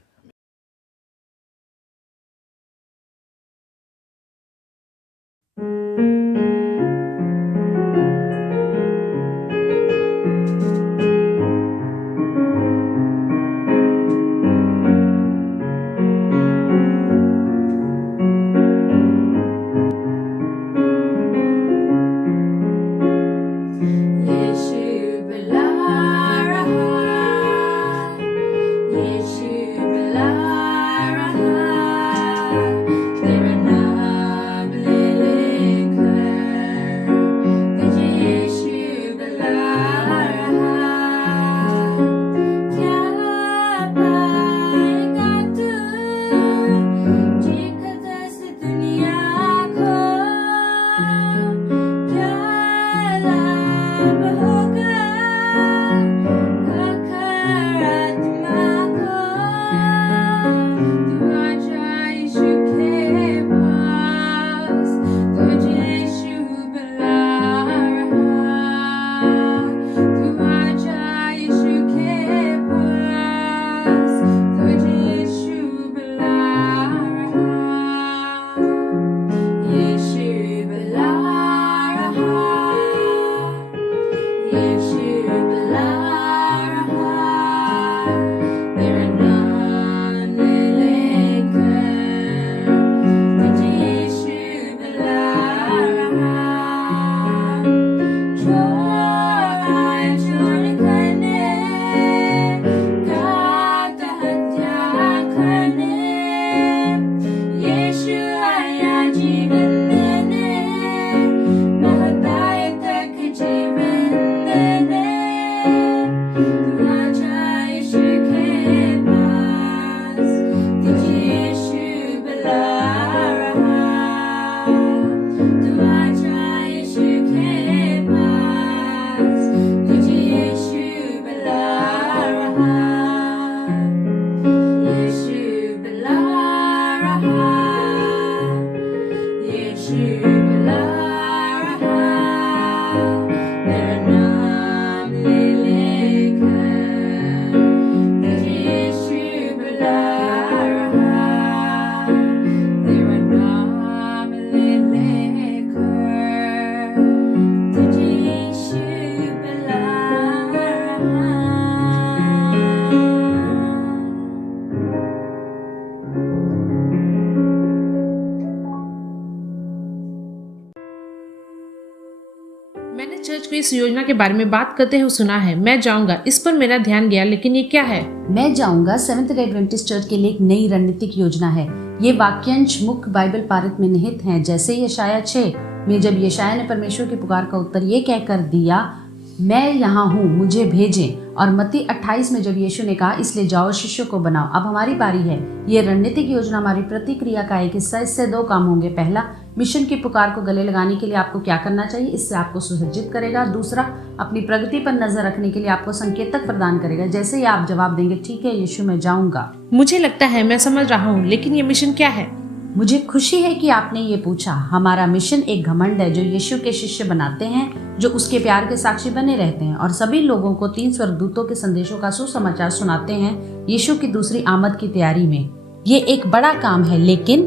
मैंने चर्च को इस योजना के बारे में बात करते हुए सुना है। मैं जाऊंगा, इस पर मेरा ध्यान गया, लेकिन ये क्या है? मैं जाऊंगा सेवेंथ डे एडवेंटिस्ट चर्च के लिए एक नई रणनीतिक योजना है। ये वाक्यांश मुख्य बाइबल पारित में निहित हैं, जैसे यशायाह 6 में जब यशायाह ने परमेश्वर की पुकार का उत्तर ये कहकर दिया, मैं यहाँ हूँ, मुझे भेजें। और मत्ती 28 में जब यीशु ने कहा, इसलिए जाओ शिष्यों को बनाओ, अब हमारी बारी है। ये रणनीतिक योजना हमारी प्रतिक्रिया का एक हिस्सा। इससे 2 काम होंगे। पहला, मिशन की पुकार को गले लगाने के लिए आपको क्या करना चाहिए, इससे आपको सुसज्जित करेगा। दूसरा, अपनी प्रगति पर नजर रखने के लिए आपको संकेतक प्रदान करेगा। जैसे ही आप जवाब देंगे, ठीक है यीशु मैं जाऊंगा, मुझे लगता है मैं समझ रहा हूँ, लेकिन ये मिशन क्या है? मुझे खुशी है कि आपने ये पूछा। हमारा मिशन एक घमंड है जो यीशु के शिष्य बनाते हैं, जो उसके प्यार के साक्षी बने रहते हैं और सभी लोगों को 3 स्वर्गदूतों के संदेशों का सुसमाचार सुनाते हैं यीशु की दूसरी आमद की तैयारी में। ये एक बड़ा काम है, लेकिन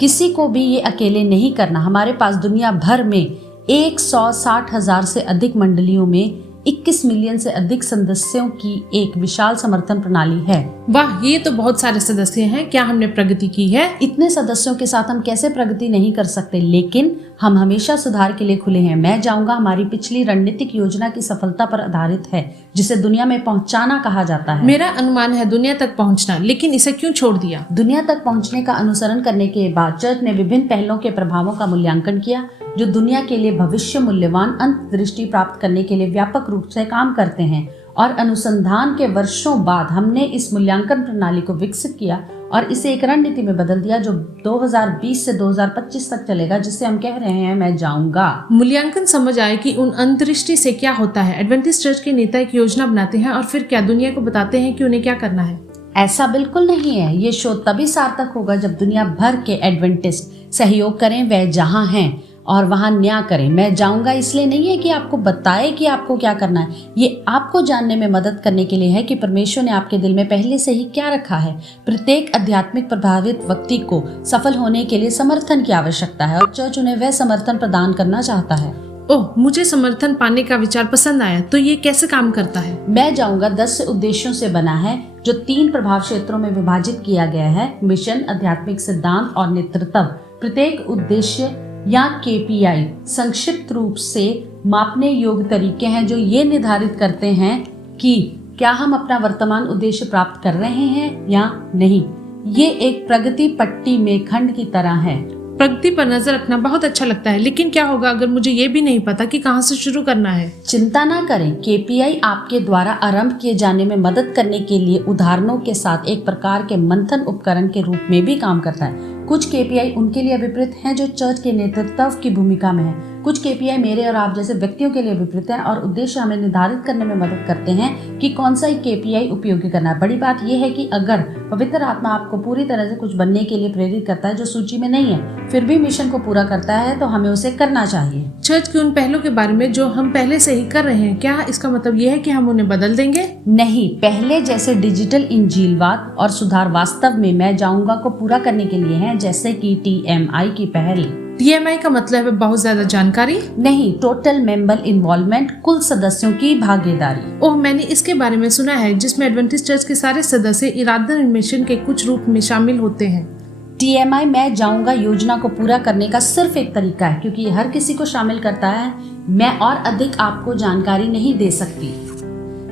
किसी को भी ये अकेले नहीं करना। हमारे पास दुनिया भर में 160,000 से अधिक मंडलियों में 21 मिलियन से अधिक सदस्यों की एक विशाल समर्थन प्रणाली है। वाह, ये तो बहुत सारे सदस्य हैं। क्या हमने प्रगति की है? इतने सदस्यों के साथ हम कैसे प्रगति नहीं कर सकते, लेकिन हम हमेशा सुधार के लिए खुले हैं। मैं जाऊंगा हमारी पिछली रणनीतिक योजना की सफलता पर आधारित है, जिसे दुनिया में पहुंचाना कहा जाता है। मेरा अनुमान है दुनिया तक पहुंचना, लेकिन इसे क्यों छोड़ दिया? दुनिया तक पहुंचने का अनुसरण करने के बाद चर्च ने विभिन्न पहलों के प्रभावों का मूल्यांकन किया, जो दुनिया के लिए भविष्य मूल्यवान अंतर्दृष्टि प्राप्त करने के लिए व्यापक रूप से काम करते हैं। और अनुसंधान के वर्षों बाद हमने इस मूल्यांकन प्रणाली को विकसित किया और इसे एक रणनीति में बदल दिया, जो 2020 से 2025 तक चलेगा, जिसे हम कह रहे हैं मैं जाऊंगा। मूल्यांकन समझ आए कि उन अंतर्दृष्टि से क्या होता है। एडवेंटिस्ट चर्च के नेता एक योजना बनाते हैं और फिर क्या दुनिया को बताते हैं कि उन्हें क्या करना है? ऐसा बिल्कुल नहीं है। ये शोध तभी सार्थक होगा जब दुनिया भर के एडवेंटिस्ट सहयोग करें, वह जहां हैं, और वहां न्याय करें। मैं जाऊंगा इसलिए नहीं है कि आपको बताए कि आपको क्या करना है, ये आपको जानने में मदद करने के लिए है कि परमेश्वर ने आपके दिल में पहले से ही क्या रखा है। प्रत्येक आध्यात्मिक प्रभावित व्यक्ति को सफल होने के लिए समर्थन की आवश्यकता है और चर्च उन्हें वह समर्थन प्रदान करना चाहता है। ओह, मुझे समर्थन पाने का विचार पसंद आया। तो ये कैसे काम करता है? मैं जाऊंगा 10 उद्देश्यों से बना है, जो 3 प्रभाव क्षेत्रों में विभाजित किया गया है: मिशन, आध्यात्मिक सिद्धांत और नेतृत्व। प्रत्येक उद्देश्य या KPI संक्षिप्त रूप से मापने योग्य तरीके हैं जो ये निर्धारित करते हैं कि क्या हम अपना वर्तमान उद्देश्य प्राप्त कर रहे हैं या नहीं। ये एक प्रगति पट्टी में खंड की तरह है। प्रगति पर नजर रखना बहुत अच्छा लगता है, लेकिन क्या होगा अगर मुझे ये भी नहीं पता कि कहाँ से शुरू करना है? चिंता ना करें, KPI आपके द्वारा आरंभ किए जाने में मदद करने के लिए उदाहरणों के साथ एक प्रकार के मंथन उपकरण के रूप में भी काम करता है। कुछ KPI उनके लिए विपरीत हैं जो चर्च के नेतृत्व की भूमिका में है। कुछ KPI मेरे और आप जैसे व्यक्तियों के लिए विपरीत हैं और उद्देश्य हमें निर्धारित करने में मदद करते हैं कि कौन सा KPI उपयोगी करना है। बड़ी बात यह है कि अगर पवित्र आत्मा आपको पूरी तरह से कुछ बनने के लिए प्रेरित करता है जो सूची में नहीं है, फिर भी मिशन को पूरा करता है, तो हमें उसे करना चाहिए। चर्च के उन पहलों के बारे में जो हम पहले से ही कर रहे हैं, क्या इसका मतलब ये है कि हम उन्हें बदल देंगे? नहीं, पहले जैसे डिजिटल इंजीलवाद और सुधार वास्तव में मैं जाऊंगा को पूरा करने के लिए हैं, जैसे कि TMI की पहल। TMI का मतलब है बहुत ज्यादा जानकारी? नहीं, टोटल मेंबर इन्वॉल्वमेंट, कुल सदस्यों की भागीदारी। ओह, मैंने इसके बारे में सुना है, जिसमें एडवेंटिस्ट चर्च के सारे सदस्य इरादतन मिशन के कुछ रूप में शामिल होते हैं। TMI मैं जाऊंगा योजना को पूरा करने का सिर्फ एक तरीका है, क्योंकि ये हर किसी को शामिल करता है। मैं और अधिक आपको जानकारी नहीं दे सकती।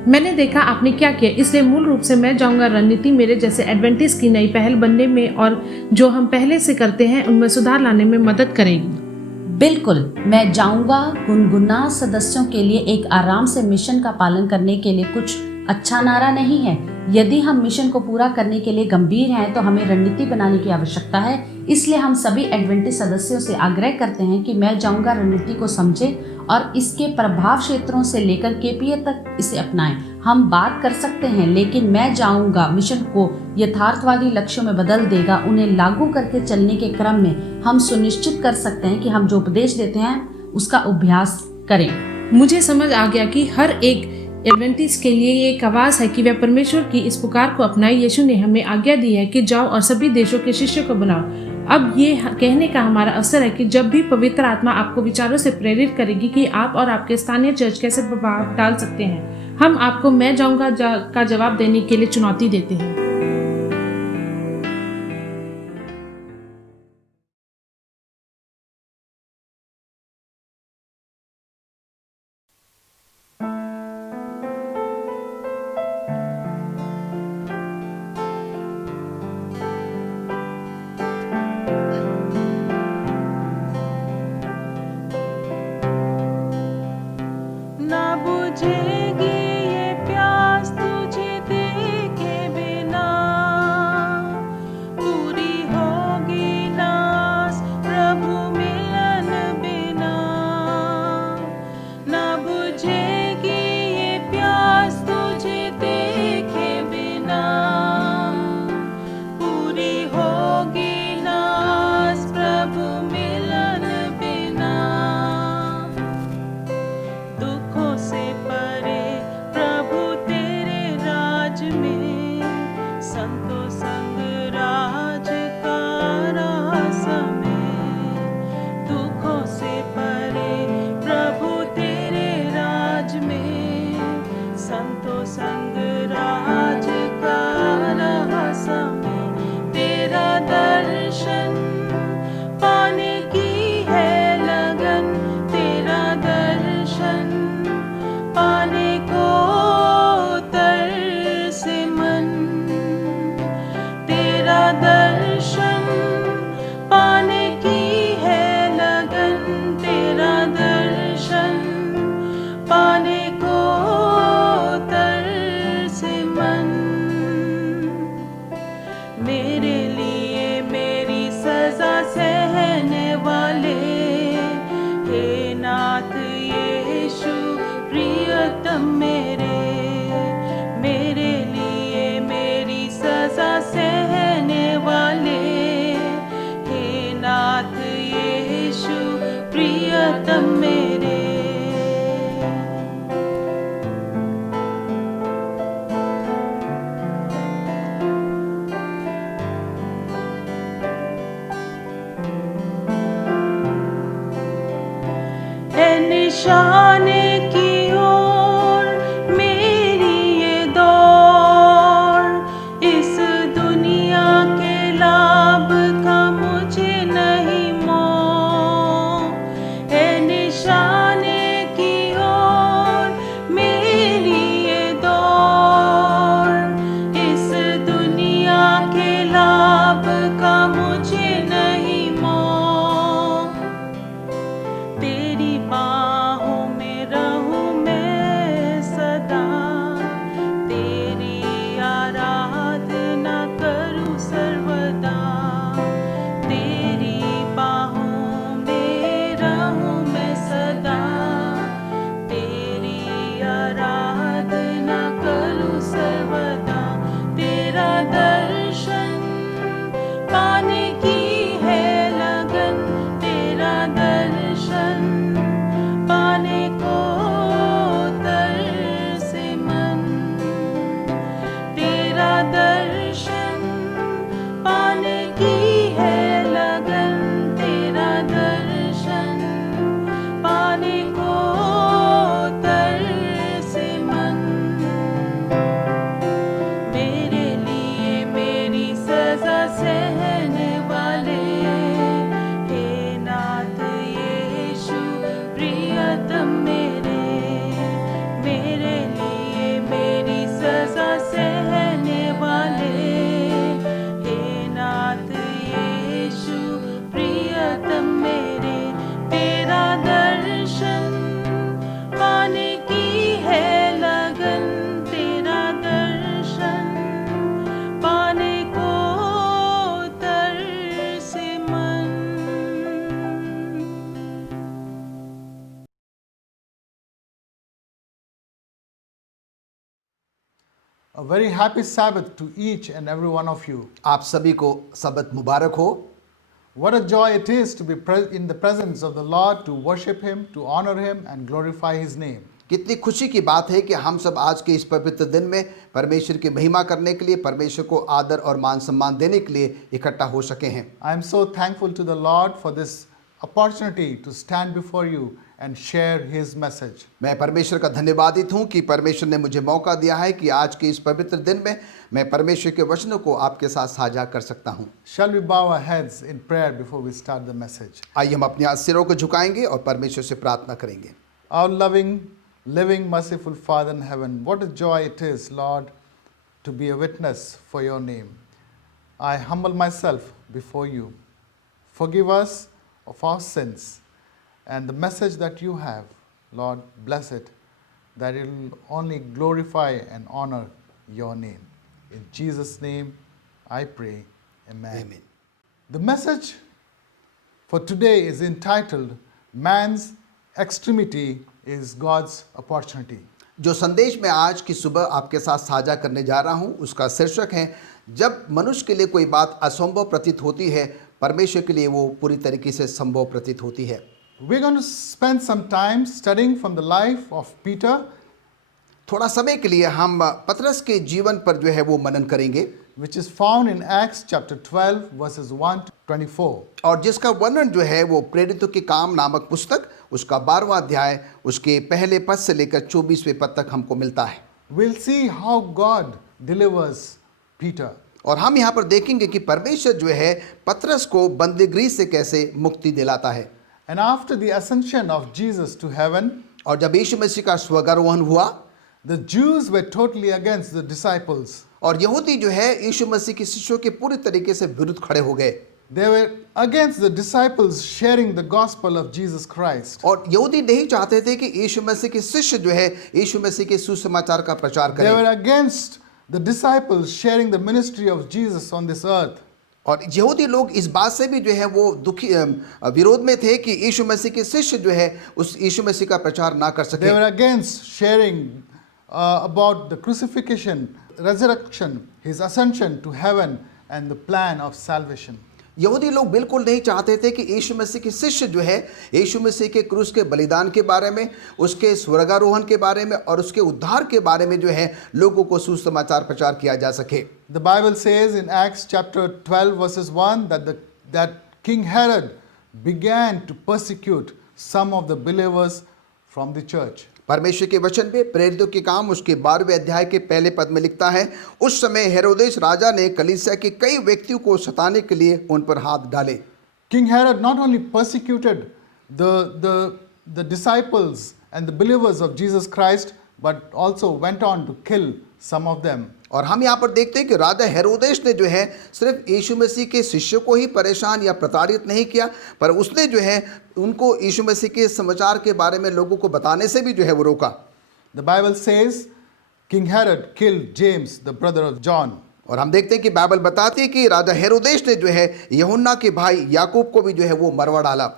मैंने देखा आपने क्या किया, इसलिए मूल रूप से मैं जाऊंगा रणनीति मेरे जैसे एडवेंटिस्ट की नई पहल बनने में और जो हम पहले से करते हैं उनमें सुधार लाने में मदद करेगी। बिल्कुल, मैं जाऊंगा गुनगुना सदस्यों के लिए एक आराम से मिशन का पालन करने के लिए कुछ अच्छा नारा नहीं है। यदि हम मिशन को पूरा करने के लिए गंभीर हैं तो हमें रणनीति बनाने की आवश्यकता है। इसलिए हम सभी एडवेंटिस्ट सदस्यों से आग्रह करते हैं कि मैं जाऊंगा रणनीति को समझें और इसके प्रभाव क्षेत्रों से लेकर KPI तक इसे अपनाएं। हम बात कर सकते हैं, लेकिन मैं जाऊंगा मिशन को यथार्थवादी लक्ष्यों में बदल देगा। उन्हें लागू करके चलने के क्रम में हम सुनिश्चित कर सकते हैं कि हम जो उपदेश देते हैं उसका अभ्यास करें। मुझे समझ आ गया कि हर एक एडवेंटिस्ट के लिए ये एक आवाज़ है कि वह परमेश्वर की इस पुकार को अपनाए। यीशु ने हमें आज्ञा दी है कि जाओ और सभी देशों के शिष्यों को बनाओ। अब ये कहने का हमारा अवसर है कि जब भी पवित्र आत्मा आपको विचारों से प्रेरित करेगी कि आप और आपके स्थानीय चर्च कैसे प्रभाव डाल सकते हैं, हम आपको मैं जाऊंगा का जवाब देने के लिए चुनौती देते हैं। प्रियतम मेरे। है निशाने की ओर मेरी ये दौड़, इस दुनिया के लाभ का मुझे नहीं मोह। है निशाने की ओर मेरी ये दौड़, इस दुनिया के लाभ का मुझे नहीं मोह। तेरी बाहों में रहूं मैं सदा, तेरी आराधना करूं सर्वदा। तेरी बाहों में रहूं मैं सदा, तेरी आराधना करूं सर्वदा। तेरा दर्शन पाने की है लगन, तेरा दर्शन पाने को तरसे मन। तेरा दर्शन पाने की है लगन, तेरा दर्शन पाने को तरसे मन। मेरे लिए मेरी सजा सहने वाले, हे नाथ यीशु प्रियतम मेरे। मेरे लिए मेरी सजा सहने वाले, हे नाथ यीशु प्रियतम मेरे। तेरा दर्शन पाने की है लगन, तेरा दर्शन पाने को तरसे मन। A very happy Sabbath to each and every one of you. आप सभी को सबत मुबारक हो। What a joy it is to be in the presence of the Lord, to worship Him, to honor Him, and glorify His name. कितनी खुशी की बात है कि हम सब आज के इस पवित्र दिन में परमेश्वर की महिमा करने के लिए, परमेश्वर को आदर और मान सम्मान देने के लिए इकट्ठा हो सके हैं। I am so thankful to the Lord for this opportunity to stand before you and share His message. मैं परमेश्वर का धन्यवादित हूँ कि परमेश्वर ने मुझे मौका दिया है कि आज के इस पवित्र दिन में मैं परमेश्वर के वचनों को आपके साथ साझा कर सकता हूँ। Shall we bow our heads in prayer before we start the message? आइए हम अपने सिरों को झुकाएंगे और परमेश्वर से प्रार्थना करेंगे। Our loving, living, merciful Father in heaven, what a joy it is, Lord, to be a witness for your name. I humble myself before you. Forgive us of our sins, and the message that you have, Lord, bless it, that it will only glorify and honor your name. In Jesus' name I pray, amen. Amen. The message for today is entitled, Man's Extremity is God's Opportunity. जो संदेश मैं आज की सुबह आपके साथ साझा करने जा रहा हूं, उसका शीर्षक है, जब मनुष्य के लिए कोई बात असंभव प्रतीत होती है, परमेश्वर के लिए वो पूरी तरीके से संभव प्रतीत होती है। We're going to spend some time studying from the life of Peter. थोड़ा समय के लिए हम पतरस के जीवन पर जो है वो मनन करेंगे, which is found in Acts chapter 12 verses 1 to 24. और जिसका वर्णन जो है वो प्रेरितों के काम नामक पुस्तक उसका 12वां अध्याय उसके पहले पद से लेकर 24वें पद तक हमको मिलता है। We'll see how God delivers Peter. और हम यहाँ पर देखेंगे कि परमेश्वर जो है पतरस को बंदीगृह से कैसे मुक्ति दिलाता है। And after the ascension of Jesus to heaven, और जब यीशु मसीह का स्वर्गारोहण हुआ, the Jews were totally against the disciples. और यहूदी जो है यीशु मसीह के शिष्यों के पूरी तरीके से विरुद्ध खड़े हो गए। They were against the disciples sharing the gospel of Jesus Christ. और यहूदी नहीं चाहते थे कि यीशु मसीह के शिष्य जो है यीशु मसीह के सुसमाचार का प्रचार They were करें। against the disciples sharing the ministry of Jesus on this earth. और यहूदी लोग इस बात से भी जो है वो दुखी विरोध में थे कि यीशु मसीह के शिष्य जो है उस यीशु मसीह का प्रचार ना कर They were सके। against sharing about the crucifixion, resurrection, his ascension to heaven, and the plan of salvation. यहूदी लोग बिल्कुल नहीं चाहते थे कि यीशु मसीह के शिष्य जो है यीशु मसीह के क्रूस के बलिदान के बारे में, उसके स्वर्गारोहण के बारे में और उसके उद्धार के बारे में जो है लोगों को सुसमाचार प्रचार किया जा सके। The Bible says in Acts chapter 12 verses 1 that King Herod began to persecute some of the believers from the church. परमेश्वर के वचन में प्रेरितों के काम उसके 12वें अध्याय के पहले पद में लिखता है, उस समय हेरोदेस राजा ने कलीसिया के कई व्यक्तियों को सताने के लिए उन पर हाथ डाले। King Herod not only persecuted the disciples and the believers of Jesus Christ, but also went on to kill some of them. और हम यहाँ पर देखते हैं कि राजा हेरोदेस ने जो है सिर्फ यीशु मसीह के शिष्यों को ही परेशान या प्रताड़ित नहीं किया, पर उसने जो है उनको यीशु मसीह के समाचार के बारे में लोगों को बताने से भी जो है वो रोका। The Bible says King Herod killed James, the brother of John. और हम देखते हैं कि बाइबल बताती है कि राजा हेरोदेस ने जो है यूहन्ना के भाई याकूब को भी जो है वो मरवा डाला।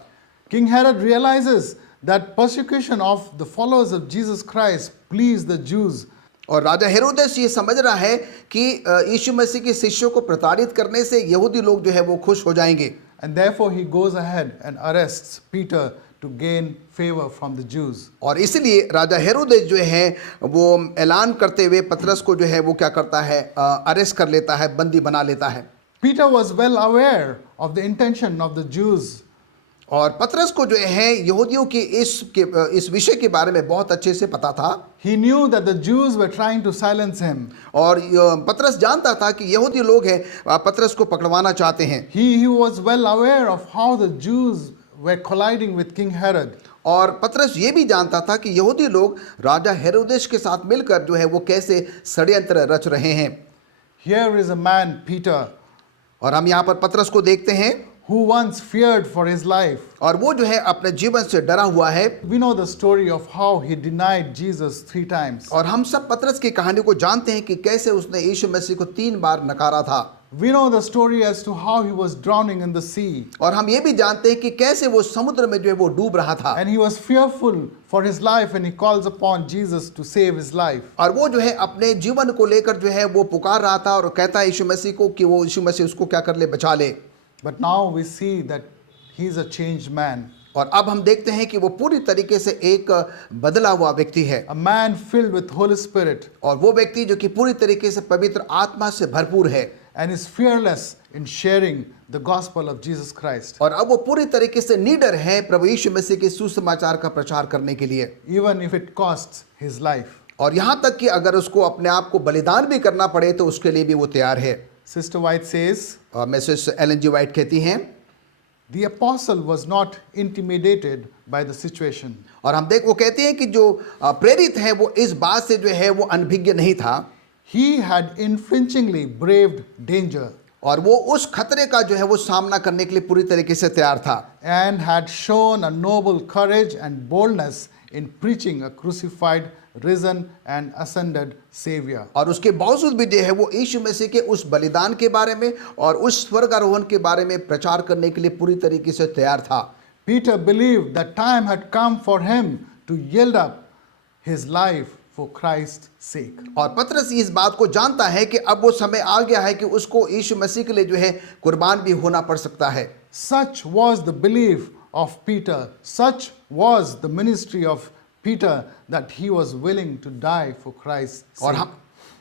King Herod realizes that persecution of the followers of Jesus Christ pleased the Jews. और राजा हेरोदेस ये समझ रहा है कि यीशु मसीह के शिष्यों को प्रताड़ित करने से यहूदी लोग जो है वो खुश हो जाएंगे। And therefore he goes ahead and arrests Peter to gain favor from the Jews. और इसलिए राजा हेरोदेस जो है वो ऐलान करते हुए पतरस को जो है वो क्या करता है, अरेस्ट कर लेता है, बंदी बना लेता है। Peter was well aware of the intention of the Jews. और पतरस को जो है यहूदियों की इस विषय के बारे में बहुत अच्छे से पता था। He knew that the Jews were trying to silence him. और पतरस जानता था कि यहूदी लोग हैं पतरस को पकड़वाना चाहते हैं। He was well aware of how the Jews were colliding with King Herod. और पतरस ये भी जानता था कि यहूदी लोग राजा हेरोदेस के साथ मिलकर जो है वो कैसे षड्यंत्र रच रहे हैं। Here is a man, Peter, और हम यहाँ पर पतरस को देखते हैं who once feared for his life. और वो जो है अपने जीवन से डरा हुआ है। We know the story of how he denied Jesus 3 times. और हम सब पतरस की कहानी को जानते हैं कि कैसे उसने यीशु मसीह को 3 बार नकारा था। We know the story as to how he was drowning in the sea. और हम ये भी जानते हैं कि कैसे वो समुद्र में जो है वो डूब रहा था। And he was fearful for his life and he calls upon Jesus to save his life. और वो जो है अपने जीवन को लेकर जो है वो पुकार रहा था और कहता है यीशु मसीह को कि वो यीशु मसीह उसको क्या कर ले, बचा ले। But now we see that he is a changed man. और अब हम देखते हैं कि वो पूरी तरीके से एक बदला हुआ व्यक्ति है। A man filled with Holy Spirit. और वो व्यक्ति जो कि पूरी तरीके से पवित्र आत्मा से भरपूर है। And is fearless in sharing the gospel of Jesus Christ. और अब वो पूरी तरीके से निडर है प्रभु यीशु मसीह के सुसमाचार का प्रचार करने के लिए। Even if it costs his life. और यहाँ तक कि अगर उसको अपने आप को बलिदान भी करना पड़े तो उसके लिए भी वो तैयार है। Sister White says, Mrs Ellen G White कहती हैं, the apostle was not intimidated by the situation. और वो कहती हैं कि जो प्रेरित है वो इस बात से जो है वो अनभिज्ञ नहीं था। He had unflinchingly braved danger. और वो उस खतरे का जो है वो सामना करने के लिए पूरी तरीके से तैयार था। And had shown a noble courage and boldness in preaching a crucified, risen and ascended Savior. और उसके बावजूद भी जो है वो यीशु मसीह के उस बलिदान के बारे में और उस स्वर्गारोहण के बारे में प्रचार करने के लिए पूरी तरीके से तैयार था। Peter believed that time had come for him to yield up his life for Christ's sake. और पतरस इस बात को जानता है कि अब वो समय आ गया है कि उसको यीशु मसीह के लिए जो है कुर्बान भी होना पड़ सकता है। Such was the belief of Peter. Such was the ministry of Peter that he was willing to die for Christ's sake. और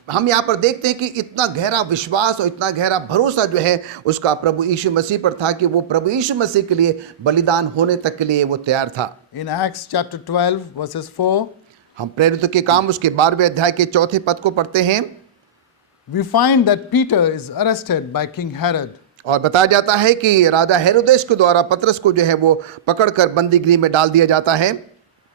हम यहाँ पर देखते हैं कि इतना गहरा विश्वास और इतना गहरा भरोसा जो है उसका प्रभु यीशु मसीह पर था कि वो प्रभु यीशु मसीह के लिए बलिदान होने तक के लिए वो तैयार था। In Acts chapter 12 verses 4, हम प्रेरितों के काम उसके 12वें अध्याय के 4थे पद को पढ़ते हैं। we find that Peter is arrested by King Herod. और बताया जाता है कि राजा हेरोदेस के द्वारा पतरस को जो है वो पकड़कर बंदी गृह में डाल दिया जाता है।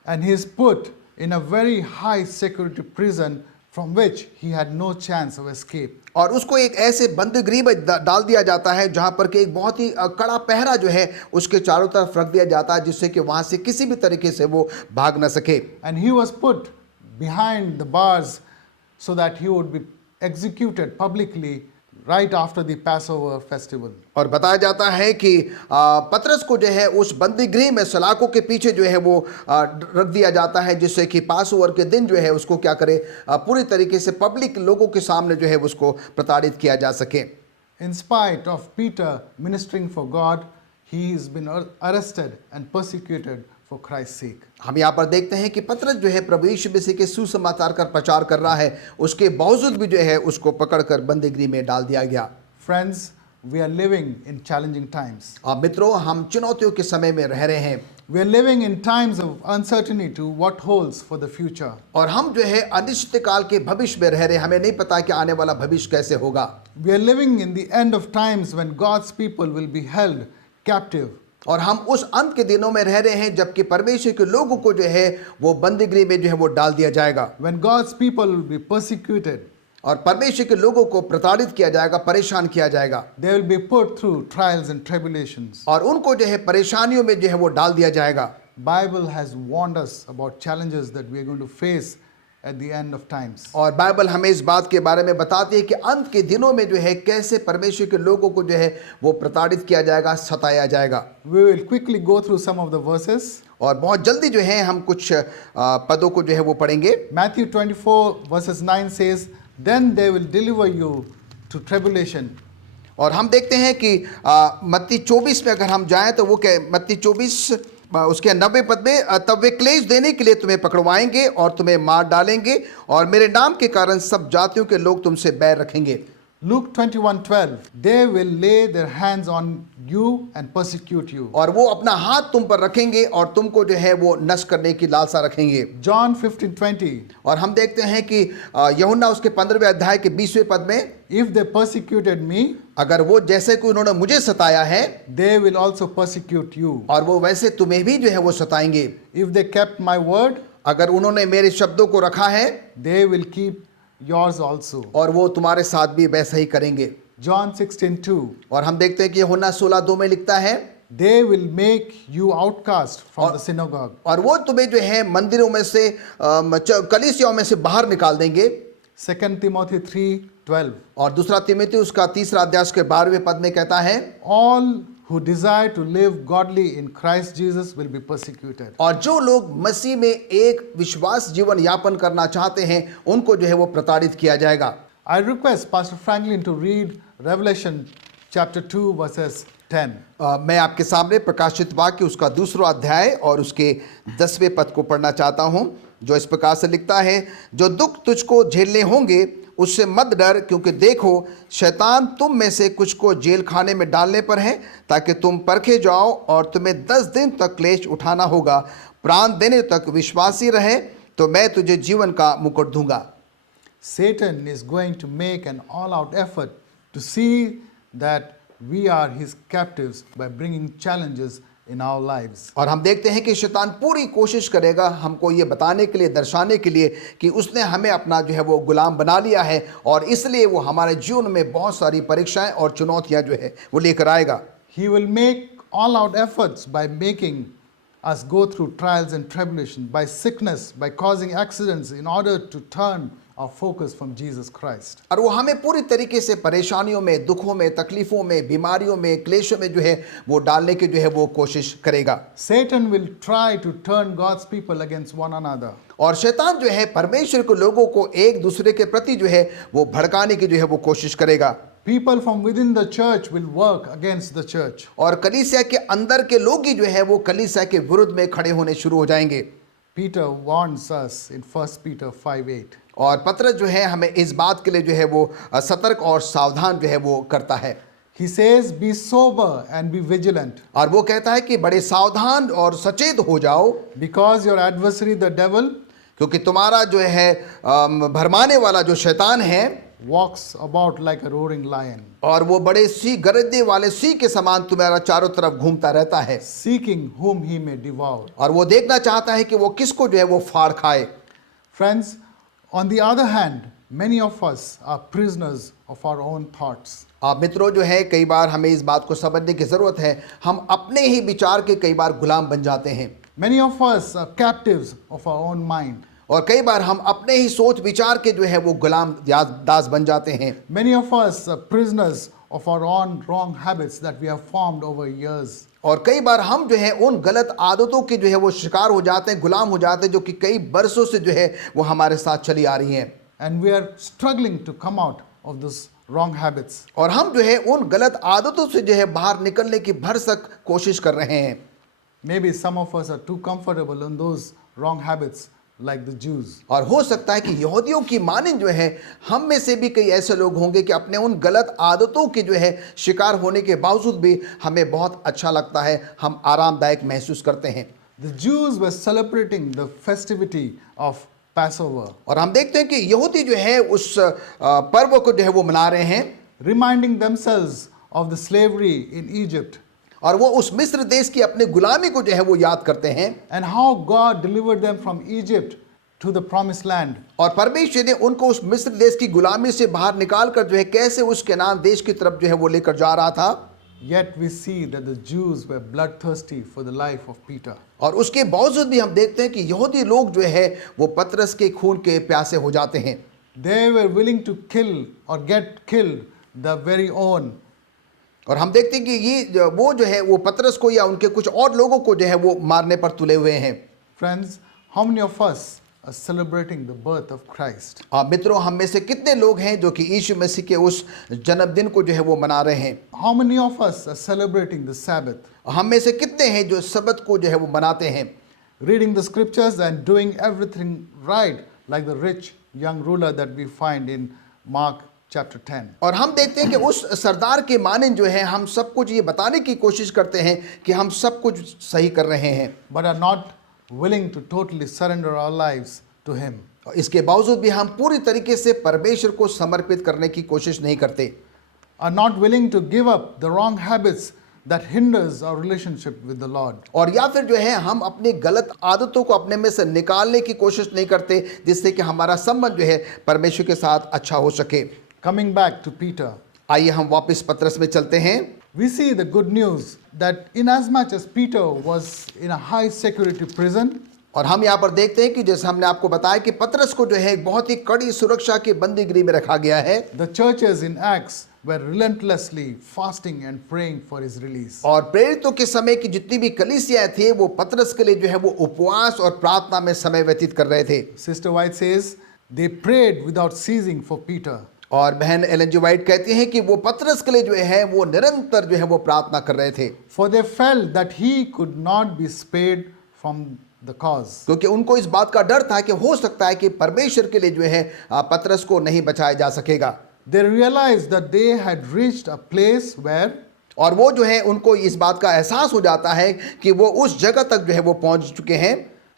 And he is put in a very high security prison from which he had no chance of escape. और उसको एक ऐसे बंदी गृह में डाल दिया जाता है जहाँ पर कि एक बहुत ही कड़ा पहरा जो है उसके चारों तरफ रख दिया जाता है जिससे कि वहाँ से किसी भी तरीके से वो भाग न सके। And he was put behind the bars so that he would be executed publicly right after the Passover festival. और बताया जाता है कि पतरस को जो है उस बंदी गृह में सलाखों के पीछे जो है वो रख दिया जाता है जिससे कि पासओवर के दिन जो है उसको क्या करे पूरी तरीके से पब्लिक लोगों के सामने जो है उसको प्रताड़ित किया जा सके। In spite of Peter ministering for God, he has been arrested and persecuted for Christ's sake. हम यहाँ पर देखते हैं कि पतरस जो है प्रभु यीशु मसीह के सुसमाचार का प्रचार कर रहा है, उसके बावजूद भी जो है उसको पकड़कर बंदीगृह में डाल दिया गया। Friends, we are living in challenging times. मित्रों, हम चुनौतियों के समय में रह रहे हैं। We are living in times of uncertainty to what holds for the future. और हम जो है अनिश्चित काल के भविष्य में रह रहे हैं, हमें नहीं पता कि आने वाला भविष्य कैसे होगा। We are living in the end of times when God's people will be held captive. और हम उस अंत के दिनों में रह रहे हैं जबकि परमेश्वर के लोगों को जो है वो बंदीगृह में जो है वो डाल दिया जाएगा। When God's people will be persecuted, और परमेश्वर के लोगों को प्रताड़ित किया जाएगा, परेशान किया जाएगा। they will be put through trials and tribulations. और उनको जो है परेशानियों में जो है वो डाल दिया जाएगा। Bible has warned us about challenges that we are going to face at the end of times. और बाइबल हमें इस बात के बारे में बताती है कि अंत के दिनों में जो है कैसे परमेश्वर के लोगों को जो है वो प्रताड़ित किया जाएगा, सताया जाएगा। We will quickly go through some of the verses. और बहुत जल्दी जो है हम कुछ पदों को जो है वो पढ़ेंगे। Matthew 24 verses 9 says, then they will deliver you to tribulation. और हम देखते हैं कि मत्ती 24 में अगर हम जाएं तो वो क्या, मत्ती 24 उसके 90 पद में, तब वे क्लेश देने के लिए तुम्हें पकड़वाएंगे और तुम्हें मार डालेंगे और मेरे नाम के कारण सब जातियों के लोग तुमसे बैर रखेंगे। Luke 21:12, they will lay their hands on you and persecute you. और वो अपना हाथ तुम पर रखेंगे और तुमको जो है वो नष्ट करने की लालसा रखेंगे। John 15:20, और हम देखते हैं कि यूहन्ना उसके 15वें अध्याय के 20वें पद में, if they persecuted me, अगर वो जैसे कि उन्होंने मुझे सताया है they will also persecute you. और वो वैसे तुम्हें भी जो है वो सताएंगे। If they kept my word, अगर उन्होंने मेरे शब्दों को रखा है they will keep yours also. और वो तुम्हारे साथ भी वैसा ही करेंगे। John 16:2, और हम देखते हैं कि यूहन्ना 16:2 में लिखता है, they will make you outcast from the synagogue. और वो तुम्हें जो है मंदिरों में से कलीसियाओं में से बाहर निकाल देंगे। 2 Timothy 3:12, और दूसरा तीमुथियुस उसका 3रा अध्याय के 12वें पद में कहता है, all who desire to live godly in Christ Jesus will be persecuted. और जो लोग मसीह में एक विश्वास जीवन यापन करना चाहते हैं उनको जो है वो प्रताड़ित किया जाएगा। I request Pastor Franklin to read Revelation chapter 2 verses 10. मैं आपके सामने प्रकाशित वाक्य उसका 2रा अध्याय और उसके 10वें पद को पढ़ना चाहता हूं, जो इस प्रकार से लिखता है, जो दुख तुझको झेलने होंगे उससे मत डर, क्योंकि देखो शैतान तुम में से कुछ को जेल खाने में डालने पर है, ताकि तुम परखे जाओ और तुम्हें 10 दिन तक क्लेश उठाना होगा। प्राण देने तक विश्वासी रहे तो मैं तुझे जीवन का मुकुट दूंगा। Satan is going to make an all-out effort to see that we are his captives by bringing challenges in our lives. और हम देखते हैं कि शैतान पूरी कोशिश करेगा हमको ये बताने के लिए, दर्शाने के लिए कि उसने हमें अपना जो है वो गुलाम बना लिया है और इसलिए वो हमारे जीवन में बहुत सारी परीक्षाएं और चुनौतियां जो है वो लेकर आएगा। He will make all-out efforts by making us go through trials and tribulation, by sickness, by causing accidents in order to turn our focus from Jesus Christ. और वो हमें पूरी तरीके से परेशानियों में, दुखों में, तकलीफों में, बीमारियों में, क्लेशों में जो है वो डालने की जो है वो कोशिश करेगा। Satan will try to turn God's people against one another. और शैतान जो है परमेश्वर के लोगों को एक दूसरे के प्रति जो है वो भड़काने की जो है वो कोशिश करेगा। People from within the church will work against the church. और कलीसिया के अंदर के लोग ही जो है वो कलीसिया के विरुद्ध में खड़े होने शुरू हो जाएंगे। Peter warns us in 1 Peter 5:8. और पत्रस जो है हमें इस बात के लिए जो है वो सतर्क और सावधान जो है वो करता है। He says, be sober and be vigilant, और वो कहता है कि बड़े सावधान और सचेत हो जाओ, because your adversary the devil क्योंकि तुम्हारा जो है भरमाने वाला जो शैतान है walks about like a roaring lion, और वो बड़े सी गरजने वाले सी के समान तुम्हारा चारों तरफ घूमता रहता है, seeking whom he may devour. और वो देखना चाहता है कि वो किसको जो है वो फाड़ खाए। Friends, on the other hand, many of us are prisoners of our own thoughts. आप मित्रों जो है कई बार हमें इस बात को समझने की ज़रूरत है, हम अपने ही विचार के कई बार गुलाम बन जाते हैं। Many of us are captives of our own mind. और कई बार हम अपने ही सोच विचार के जो है वो गुलाम दास बन जाते हैं। Many of us are prisoners of our own wrong habits that we have formed over years. और कई बार हम जो है उन गलत आदतों के जो है वो शिकार हो जाते हैं, गुलाम हो जाते हैं, जो कि कई बरसों से जो है वो हमारे साथ चली आ रही हैं। And we are struggling to come out of this wrong habits. और हम जो है उन गलत आदतों से जो है बाहर निकलने की भरसक कोशिश कर रहे हैं। Maybe some of us are too comfortable in those wrong habits, like the Jews. और हो सकता है कि यहूदियों की मानिंद जो है हम में से भी कई ऐसे लोग होंगे कि अपने उन गलत आदतों के जो है शिकार होने के बावजूद भी हमें बहुत अच्छा लगता है, हम आरामदायक महसूस करते हैं। The Jews were celebrating the festivity of Passover, और हम देखते हैं कि यहूदी जो है उस पर्व को जो है वो मना रहे हैं, reminding themselves of the slavery in Egypt और वो उस मिस्र देश की अपनी गुलामी को जो है वो याद करते हैं, and how God delivered them from Egypt to the promised land. और परमेश्वर ने उनको उस मिस्र देश की गुलामी से बाहर निकाल कर जो है कैसे उस कनान देश की तरफ जो है वो लेकर जा रहा था। Yet we see that the Jews were bloodthirsty for the life of Peter. और उसके बावजूद भी हम देखते हैं कि यहूदी लोग जो है वो पतरस के खून के प्यासे हो जाते हैं। They were willing to kill or get killed the very own. और हम देखते हैं कि वो जो है वो पतरस को या उनके कुछ और लोगों को जो है वो मारने पर तुले हुए हैं। Friends, how many of us are celebrating the birth of Christ? मित्रों, हम में से कितने लोग हैं जो कि यीशु मसीह के उस जन्मदिन को जो है वो मना रहे हैं? How many of us are celebrating the Sabbath? हम में से कितने हैं जो सबत को जो है वो मनाते हैं? Reading the scriptures and doing everything right, like the rich young ruler that we find in Mark chapter 10. और हम देखते हैं कि उस सरदार के मानिंद जो है हम सब कुछ ये बताने की कोशिश करते हैं कि हम सब कुछ सही कर रहे हैं, But are not willing to totally surrender our lives to Him. और इसके बावजूद भी हम पूरी तरीके से परमेश्वर को समर्पित करने की कोशिश नहीं करते, Are not willing to give up the wrong habits that hinders our relationship with the Lord. और या फिर जो है हम अपनी गलत आदतों को अपने में से निकालने की कोशिश नहीं करते जिससे कि हमारा संबंध जो है परमेश्वर के साथ अच्छा हो सके। Coming back to Peter, आइए हम वापस पतरस में चलते हैं। we see the good news that inasmuch as Peter was in a high security prison, और हम यहाँ पर देखते हैं कि जैसे हमने आपको बताया कि पतरस को जो है एक बहुत ही कड़ी सुरक्षा के बंदीगृह में रखा गया है, the churches in Acts were relentlessly fasting and praying for his release. और प्रेरितों के समय की जितनी भी कलीसियाएं थी वो पतरस के लिए जो है वो उपवास और प्रार्थना में समय व्यतीत कर रहे थे। Sister White says they prayed without ceasing for Peter. और बहन एलन जी वाइट कहती हैं कि वो पतरस के लिए जो है वो निरंतर जो है वो प्रार्थना कर रहे थे, For they felt that he could not be spared from the cause. क्योंकि उनको इस बात का डर था कि हो सकता है कि परमेश्वर के लिए जो है पतरस को नहीं बचाया जा सकेगा। They realized that they had reached a place where और वो जो है उनको इस बात का एहसास हो जाता है कि वो उस जगह तक जो है वो पहुंच चुके हैं,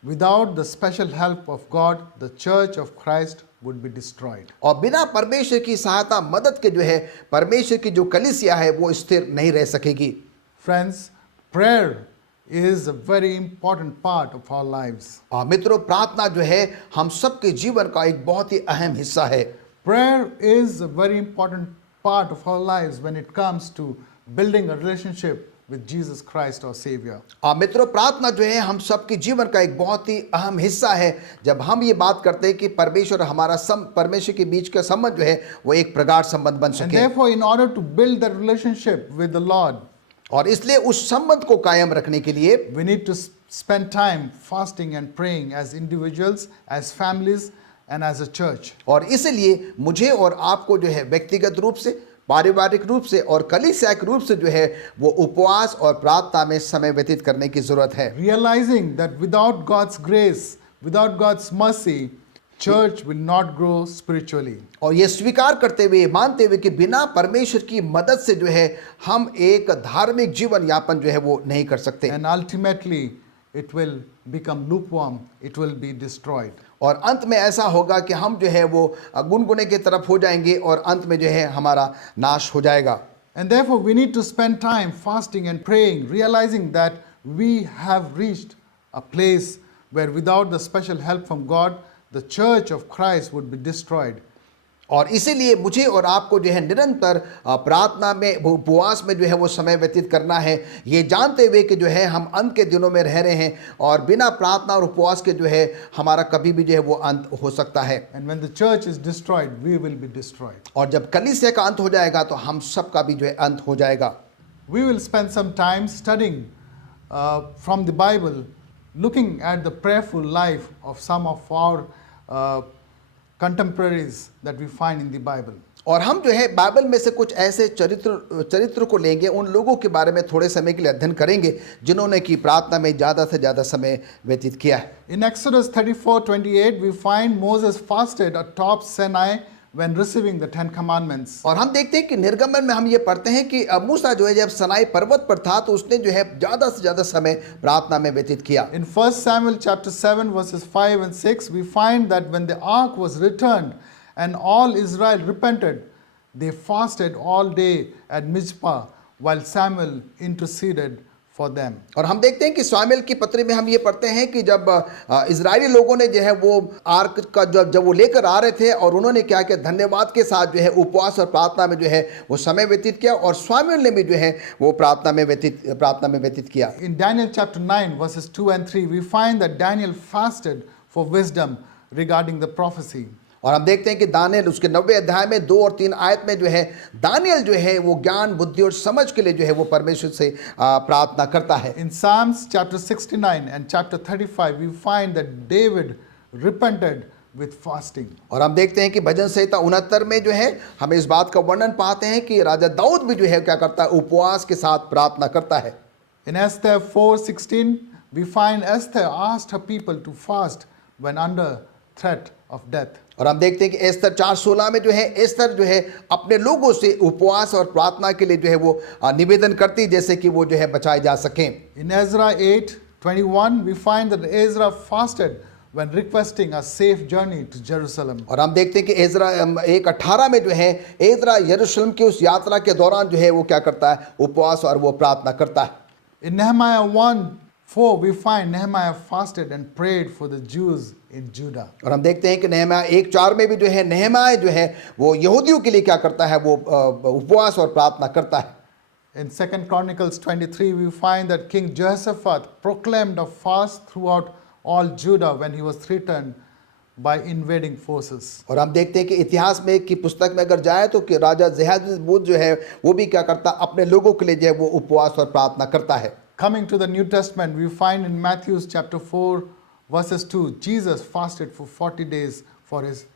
without the special help of God, the church of Christ would be destroyed. और बिना परमेश्वर की सहायता मदद के जो है परमेश्वर की जो कलीसिया है वो स्थिर नहीं रह सकेगी। Friends, prayer is a very important part of our lives. मित्रों, प्रार्थना जो है हम सबके जीवन का एक बहुत ही अहम हिस्सा है। Prayer is a very important part of our lives when it comes to building a relationship with Jesus Christ our Savior. मित्रों, प्रार्थना जो है हम सबके जीवन का एक बहुत ही अहम हिस्सा है जब हम ये बात करते हैं कि परमेश्वर हमारा परमेश्वर के बीच का संबंध जो है वो एक प्रगाढ़ संबंध बन And सके। therefore, in order to build that relationship with the Lord, और इसलिए उस संबंध को कायम रखने के लिए we need to spend time fasting and praying as individuals, as families, and as a church. और इसलिए मुझे और आपको जो है व्यक्तिगत रूप से, पारिवारिक रूप से और कलीसियाक रूप से जो है वो उपवास और प्रार्थना में समय व्यतीत करने की जरूरत है, Realizing that without God's grace, without God's mercy, church will not grow spiritually. और ये स्वीकार करते हुए, मानते हुए कि बिना परमेश्वर की मदद से जो है हम एक धार्मिक जीवन यापन जो है वो नहीं कर सकते, And ultimately, it will become lukewarm, it will be destroyed. और अंत में ऐसा होगा कि हम जो है वो गुनगुने की तरफ हो जाएंगे और अंत में जो है हमारा नाश हो जाएगा। And therefore, we need to spend time fasting and praying, realizing that we have reached a place where without the special help from God, the church of Christ would be destroyed. और इसीलिए मुझे और आपको जो है निरंतर प्रार्थना में, उपवास में जो है वो समय व्यतीत करना है, ये जानते हुए कि जो है हम अंत के दिनों में रह रहे हैं और बिना प्रार्थना और उपवास के जो है हमारा कभी भी जो है वो अंत हो सकता है। And when the church is destroyed, we will be destroyed. और जब कलीसिया का अंत हो जाएगा तो हम सब का भी जो है अंत हो जाएगा। We will spend some time studying from the Bible, looking at the prayerful life of some of our contemporaries that we find in the Bible. और हम जो है बाइबल में से कुछ ऐसे चरित्र को लेंगे, उन लोगों के बारे में थोड़े समय के लिए अध्ययन करेंगे जिन्होंने की प्रार्थना में ज़्यादा से ज़्यादा समय व्यतीत किया है। In Exodus 34:28, we find Moses fasted atop Sinai when receiving the 10 commandments. और हम देखते हैं कि निर्गमन में हम ये पढ़ते हैं कि मूसा जो है जब सनाई पर्वत पर था तो उसने जो है ज़्यादा से ज़्यादा समय प्रार्थना में व्यतीत किया। In 1 Samuel chapter 7 verses 5 and 6, we find that when the ark was returned and all Israel repented, they fasted all day at Mizpah while Samuel interceded for them. और हम देखते हैं कि सामुएल की पत्री में हम ये पढ़ते हैं कि जब इजरायली लोगों ने जो है वो आर्क का जब वो लेकर आ रहे थे और उन्होंने क्या किया, धन्यवाद के साथ जो है उपवास और प्रार्थना में जो है वो समय व्यतीत किया, और सामुएल ने भी जो है वो प्रार्थना में व्यतीत किया। In Daniel chapter 9 verses 2 and 3, we find that Daniel fasted for wisdom regarding the prophecy. और हम देखते हैं कि दानियल उसके 90 अध्याय में 2 और 3 आयत में जो है दानियल जो है वो ज्ञान बुद्धि और समझ के लिए जो है वो परमेश्वर से प्रार्थना करता है। In Psalms chapter 69 and chapter 35, we find that David repented with fasting. और हम देखते हैं कि भजन संहिता 69 में जो है हमें इस बात का वर्णन पाते हैं कि राजा दाऊद भी जो है क्या करता है, उपवास के साथ प्रार्थना करता है। In Esther 4:16, we find Esther asked her people to fast when under threat of death. और हम देखते हैं कि एस्तर 4:16 में जो है एस्तर जो है अपने लोगों से उपवास और प्रार्थना के लिए जो है वो निवेदन करती जैसे कि वो जो है बचाए जा सकें। In Ezra 8:21, we find that Ezra fasted when requesting a safe journey to Jerusalem. और हम देखते हैं कि एजरा 1:18 में जो है एजरा यरूशलेम की उस यात्रा के दौरान जो है वो क्या करता है, उपवास और वो प्रार्थना करता है। In Nehemiah 1:4, we find Nehemiah fasted and prayed for the Jews in Judah. और हम देखते हैं कि नहम्याह 1:4 में भी जो है नहम्याह जो है वो यहूदियों के लिए क्या करता है, वो उपवास और प्रार्थना करता है। In 2 Chronicles 23, we find that King Jehoshaphat proclaimed a fast throughout all Judah when he was threatened by invading forces. और हम देखते हैं कि इतिहास में की पुस्तक में अगर जाए तो कि राजा ज़ेहज़बूद जो है वो भी क्या करता, अपने लोगों के लिए जो है वो उपवास और प्रार्थना करता है। Coming to the New Testament, we find in Matthew chapter 4 verses 2, Jesus fasted for 40 days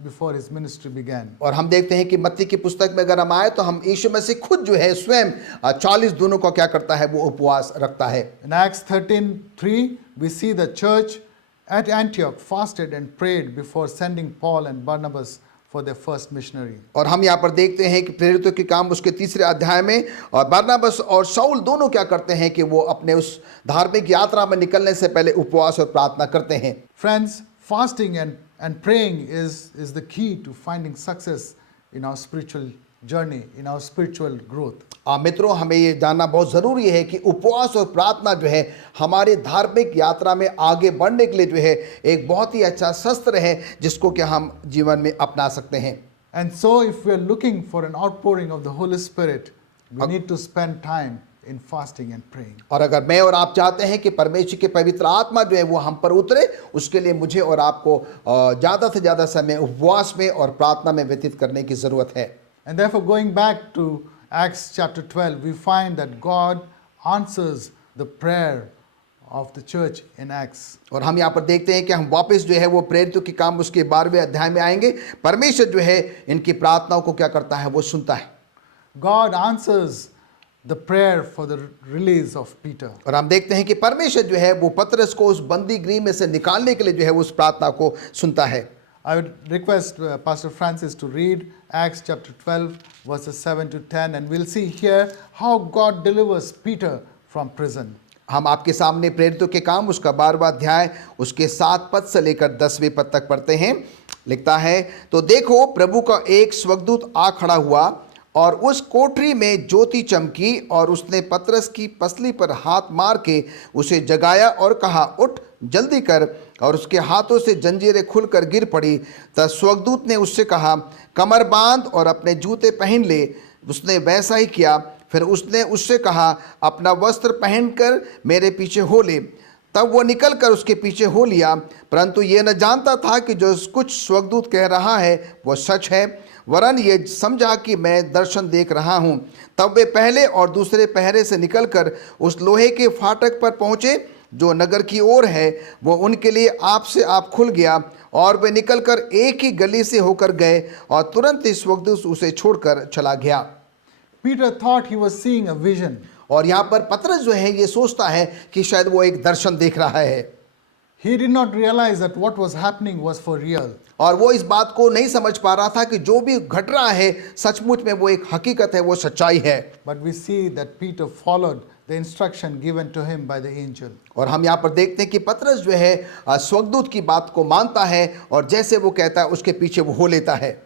before his ministry began. और हम देखते हैं कि मत्ती की पुस्तक में अगर हम आए तो हम यीशु मसीह खुद जो है स्वयं 40 दिनों का क्या करता है, वो उपवास रखता है। In Acts 13:3, we see the church at Antioch fasted and prayed before sending Paul and Barnabas for their first missionary. और हम यहाँ पर देखते हैं कि प्रेरितों के काम उसके 3 अध्याय में और बरनबास और शाऊल दोनों क्या करते हैं कि वो अपने उस धार्मिक यात्रा में निकलने से पहले उपवास और प्रार्थना करते हैं। Friends, fasting and praying is the key to finding success in our spiritual journey, in our spiritual growth. मित्रों, हमें ये जानना बहुत ज़रूरी है कि उपवास और प्रार्थना जो है हमारे धार्मिक यात्रा में आगे बढ़ने के लिए जो है एक बहुत ही अच्छा शस्त्र है जिसको कि हम जीवन में अपना सकते हैं। And so if we are looking for an outpouring of the Holy Spirit, we need to spend time in fasting and praying. और अगर मैं और आप चाहते हैं कि परमेश्वर के पवित्र आत्मा जो है वो हम पर उतरे, उसके लिए मुझे और आपको ज़्यादा से ज़्यादा समय उपवास में और प्रार्थना में व्यतीत करने की ज़रूरत है। And therefore, going back to Acts chapter 12, we find that God answers the prayer of the church in Acts. और हम यहाँ पर देखते हैं कि हम वापस जो है वो प्रेरितों के काम उसके 12वें अध्याय में आएंगे। परमेश्वर जो है इनकी प्रार्थनाओं को क्या करता है, वो सुनता है। God answers the prayer for the release of Peter. और हम देखते हैं कि परमेश्वर जो है वो पतरस को उस बंदी गृह में से निकालने के लिए जो है उस प्रार्थना को सुनता है। I would request Pastor Francis to read Acts chapter 12 verses 7 to 10, and we'll see here how God delivers Peter from prison. हम आपके सामने प्रेरितों के काम उसका 12वां अध्याय उसके 7 पद से लेकर 10वें पद तक पढ़ते हैं। लिखता है, तो देखो प्रभु का एक स्वर्गदूत आ खड़ा हुआ और उस कोठरी में ज्योति चमकी और उसने पतरस की पसली पर हाथ मार के उसे जगाया और कहा, उठ जल्दी कर। और उसके हाथों से जंजीरें खुलकर गिर पड़ी। तब स्वर्गदूत ने उससे कहा, कमर बांध और अपने जूते पहन ले। उसने वैसा ही किया। फिर उसने उससे कहा, अपना वस्त्र पहनकर मेरे पीछे हो ले। तब वो निकल कर उसके पीछे हो लिया, परंतु ये न जानता था कि जो कुछ स्वर्गदूत कह रहा है वो सच है, वरन ये समझा कि मैं दर्शन देख रहा हूँ। तब वे पहले और दूसरे पहरे से निकलकर उस लोहे के फाटक पर पहुँचे जो नगर की ओर है वो उनके लिए आप से आप खुल गया और वे निकलकर एक ही गली से होकर गए और तुरंत ही स्वर्गदूत उसे छोड़कर चला गया। Peter thought he was seeing a vision. और यहाँ पर पतरस जो है ये सोचता है कि शायद वो एक दर्शन देख रहा है He did not realize that what was happening was for real. और वो इस बात को नहीं समझ पा रहा था कि जो भी घट रहा है सचमुच में वो एक हकीकत है, वो सच्चाई है। But we see that Peter followed the instruction given to him by the angel. और हम यहाँ पर देखते हैं कि पतरस जो है स्वर्गदूत की बात को मानता है और जैसे वो कहता है उसके पीछे वो हो लेता है।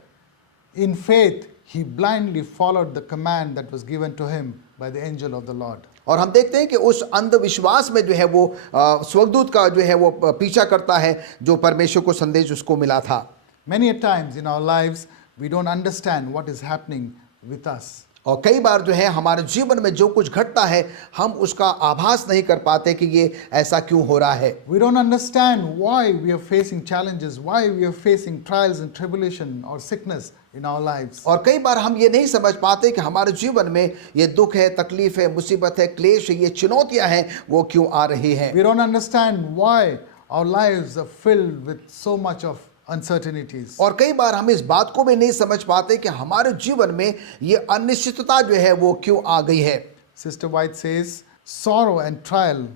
In faith, he blindly followed the command that was given to him by the angel of the Lord. और हम देखते हैं कि उस अंधविश्वास में जो है वो स्वर्गदूत का जो है वो पीछा करता है जो परमेश्वर को संदेश उसको मिला था। Many a times in our lives, we don't understand what is happening with us. और कई बार जो है हमारे जीवन में जो कुछ घटता है हम उसका आभास नहीं कर पाते कि ये ऐसा क्यों हो रहा है। We don't understand why we are facing challenges, why we are facing trials and tribulation or sickness in our lives. और कई बार हम ये नहीं समझ पाते कि हमारे जीवन में ये दुख है, तकलीफ है, मुसीबत है, क्लेश है, ये चुनौतियां हैं वो क्यों आ रही हैं। We don't understand why our lives are filled with so much of uncertainties. और कई बार हम इस बात को भी नहीं समझ पाते कि हमारे जीवन में ये अनिश्चितता जो है वो क्यों आ गई है। Sister White says, sorrow and trial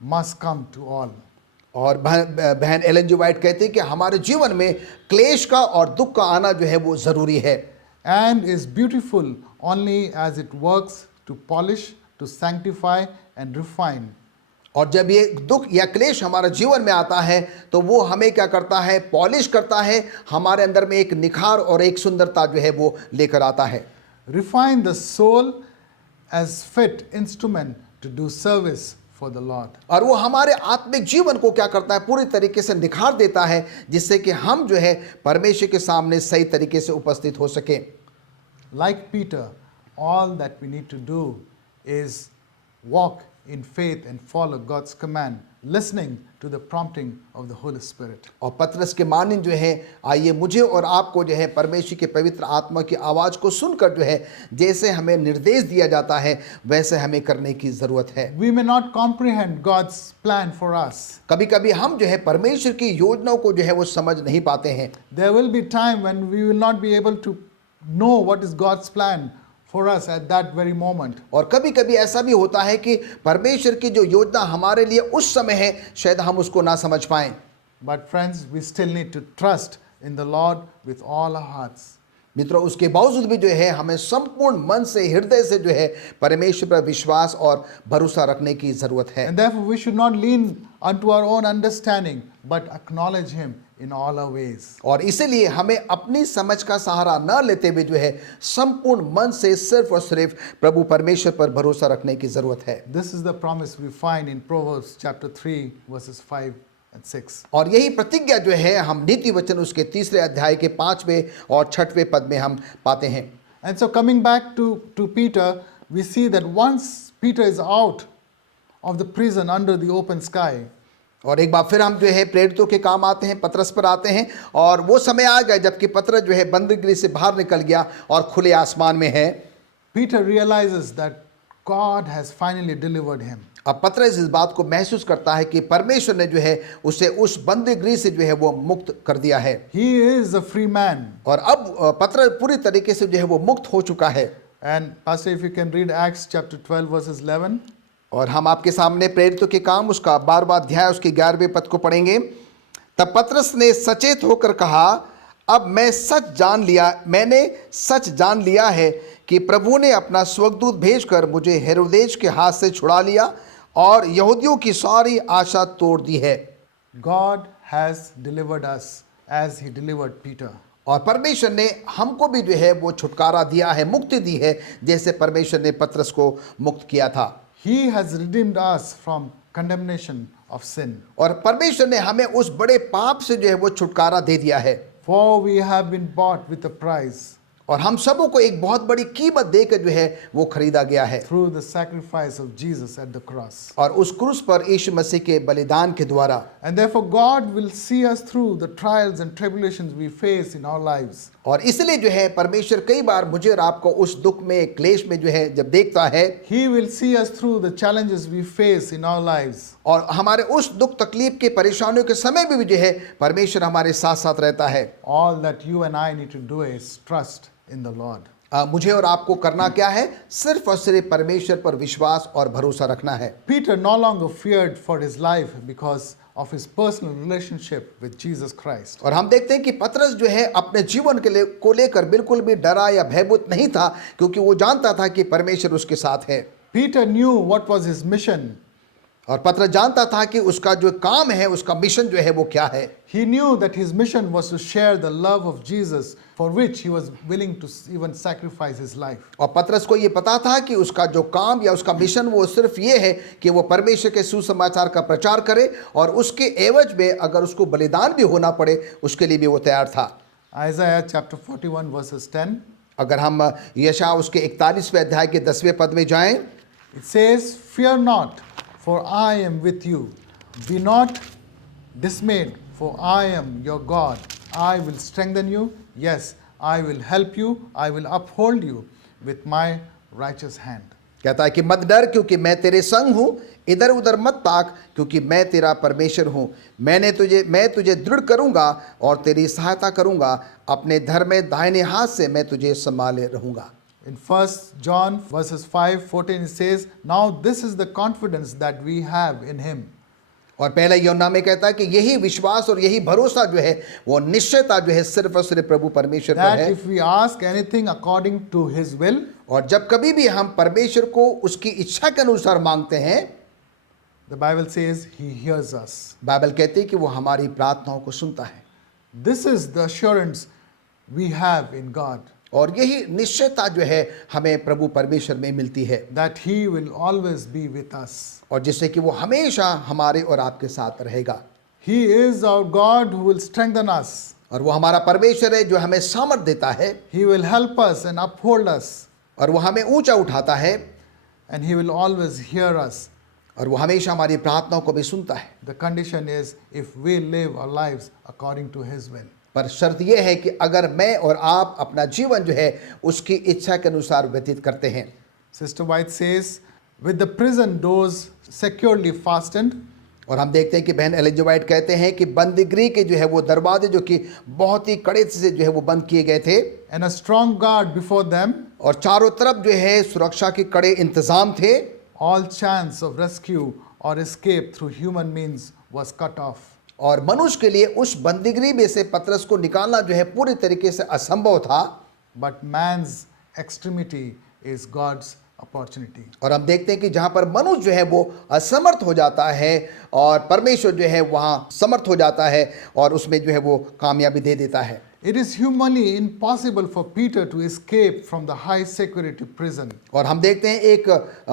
must come to all. और बहन एलन जी वाइट कहते हैं कि हमारे जीवन में क्लेश का और दुख का आना जो है वो ज़रूरी है। And is beautiful only as it works to polish, to sanctify and refine. और जब ये दुख या क्लेश हमारे जीवन में आता है तो वो हमें क्या करता है, पॉलिश करता है, हमारे अंदर में एक निखार और एक सुंदरता जो है वो लेकर आता है। Refine the soul as fit instrument to do service for the Lord. और वो हमारे आत्मिक जीवन को क्या करता है, पूरी तरीके से निखार देता है जिससे कि हम जो है परमेश्वर के सामने सही तरीके से उपस्थित हो सके। Like Peter, all that we need to do is walk in faith and follow God's command, listening to the prompting of the Holy Spirit. और पतरस के मानिंद जो है, आइए मुझे और आपको जो है परमेश्वर के पवित्र आत्मा की आवाज़ को सुनकर जो है जैसे हमें निर्देश दिया जाता है वैसे हमें करने की ज़रूरत है। We may not comprehend God's plan for us. कभी कभी हम जो है परमेश्वर की योजनाओं को जो है वो समझ नहीं पाते हैं। There will be time when we will not be able to know what is God's plan for us at that very moment. और कभी कभी ऐसा भी होता है कि परमेश्वर की जो योजना हमारे लिए उस समय है शायद हम उसको ना समझ पाएं। But friends, we still need to trust in the Lord with all our hearts. मित्रों, उसके बावजूद भी जो है हमें संपूर्ण मन से, हृदय से जो है परमेश्वर पर विश्वास और भरोसा रखने की ज़रूरत है। And therefore we should not lean unto our own understanding, but acknowledge Him in all our ways. और इसीलिए हमें अपनी समझ का सहारा न लेते हुए जो है संपूर्ण मन से सिर्फ और सिर्फ प्रभु परमेश्वर पर भरोसा रखने की ज़रूरत है। This is the promise we find in Proverbs chapter 3 verses 5 and 6. और यही प्रतिज्ञा जो है हम नीति वचन उसके 3 अध्याय के 5वें और 6वें पद में हम पाते हैं। And so coming back to Peter, we see that once Peter is out of the prison under the open sky, और एक बार फिर हम जो है प्रेरितों के काम आते हैं, पतरस पर आते हैं और वो समय आ गया जबकि पतरस जो है बंदीगृह से बाहर निकल गया और खुले आसमान में है। Peter realizes that God has finally delivered him. अब पतरस इस बात को महसूस करता है कि परमेश्वर ने जो है उसे उस बंदीगृह से जो है वो मुक्त कर दिया है। He is a free man. और अब पतरस पूरी तरीके से जो है वो मुक्त हो चुका है। And Pastor, if you can read Acts chapter 12 verses 11. और हम आपके सामने प्रेरितों के काम उसका 12वां अध्याय उसके 11वें पद को पढ़ेंगे। तब पतरस ने सचेत होकर कहा, अब मैंने सच जान लिया है कि प्रभु ने अपना स्वर्गदूत भेजकर मुझे हेरोदेस के हाथ से छुड़ा लिया और यहूदियों की सारी आशा तोड़ दी है। God has delivered us as He delivered Peter. और परमेश्वर ने हमको भी जो है वो छुटकारा दिया है, मुक्ति दी है, जैसे परमेश्वर ने पतरस को मुक्त किया था। He has redeemed us from condemnation of sin. और परमेश्वर ने हमें उस बड़े पाप से जो है वो छुटकारा दे दिया है। For we have been bought with a price. और हम सबों को एक बहुत बड़ी कीमत देकर जो है वो खरीदा गया है, through the sacrifice of Jesus at the cross. और उस क्रूस पर यीशु मसीह के बलिदान के द्वारा। And therefore, God will see us through the trials and tribulations we face in our lives. और इसलिए जो है परमेश्वर कई बार मुझे और आपको उस दुख में, क्लेश में जो है जब देखता है, He will see us through the challenges we face in our lives. और हमारे उस दुख तकलीफ के परेशानियों के समय में भी जो है परमेश्वर हमारे साथ साथ रहता है। All that you and I need to do is trust in the Lord. मुझे और आपको करना क्या है? सिर्फ और सिर्फ परमेश्वर पर विश्वास और भरोसा रखना है। Peter no longer feared for his life because of his personal relationship with Jesus Christ. और हम देखते हैं कि पतरस जो है अपने जीवन के को लेकर बिल्कुल भी डरा या भयभीत नहीं था, क्योंकि वो जानता था कि परमेश्वर उसके साथ है। Peter knew what was his mission. और पतरस जानता था कि उसका जो काम है, उसका मिशन जो है वो क्या है। He knew that his mission was to share the love of Jesus, for which he was willing to even sacrifice his life. और पतरस को ये पता था कि उसका जो काम या उसका मिशन वो सिर्फ ये है कि वो परमेश्वर के सुसमाचार का प्रचार करे, और उसके एवज में अगर उसको बलिदान भी होना पड़े उसके लिए भी वो तैयार था। Isaiah chapter 41 verses 10. अगर हम यशायाह उसके 41वें अध्याय के 10वें पद में जाएं, It says, "Fear not, for I am with you. Be not dismayed, for I am your God. I will strengthen you. Yes, I will help you. I will uphold you with my righteous hand." कहता है कि मत डर, क्योंकि मैं तेरे संग हूँ। इधर उधर मत ताक, क्योंकि मैं तेरा परमेश्वर हूँ। मैं तुझे दृढ़ करूँगा और तेरी सहायता करूँगा। अपने धर्म में दाहिने हाथ से मैं तुझे संभाले रहूँगा। In 1 John verses 5:14 it says, "Now this is the confidence that we have in him." और पहला यूहन्ना में कहता है कि यही विश्वास और यही भरोसा जो है वो निश्चयता जो है सिर्फ और सिर्फ प्रभु परमेश्वर पर That है। if we ask anything according to his will, और जब कभी भी हम परमेश्वर को उसकी इच्छा के अनुसार मांगते हैं, the Bible says he hears us. Bible कहती है कि वो हमारी प्रार्थनाओं को सुनता है। This is the assurance we have in God, और यही निश्चयता जो है हमें प्रभु परमेश्वर में मिलती है, that he will always be with us. और जिससे कि वो हमेशा हमारे और आपके साथ रहेगा। He is our God who will strengthen us. और वो हमारा परमेश्वर है जो हमें सामर्थ देता है, He will help us and uphold us, और वो हमें ऊंचा उठाता है, and he will always hear us. और वो हमेशा हमारी प्रार्थनाओं को भी सुनता है। The condition is if we live our lives according to his will. पर शर्त यह है कि अगर मैं और आप अपना जीवन जो है उसकी इच्छा के अनुसार व्यतीत करते हैं। Sister White says, with the prison doors securely fastened, और हम देखते हैं कि बहन एलेन जी वाइट कहते हैं कि बंदीगृह के जो है वो दरवाजे जो कि बहुत ही कड़े से जो है वो बंद किए गए थे, and a strong guard before them, और चारों तरफ जो है सुरक्षा के कड़े इंतजाम थे। all chance of rescue or escape through human means was cut off. और मनुष्य के लिए उस बंदीगृह में से पतरस को निकालना जो है पूरी तरीके से असंभव था। But man's extremity is God's opportunity. और हम देखते हैं कि जहाँ पर मनुष्य जो है वो असमर्थ हो जाता है और परमेश्वर जो है वहाँ समर्थ हो जाता है और उसमें जो है वो कामयाबी दे देता है। It is humanly impossible for Peter to escape from the high security prison. और हम देखते हैं एक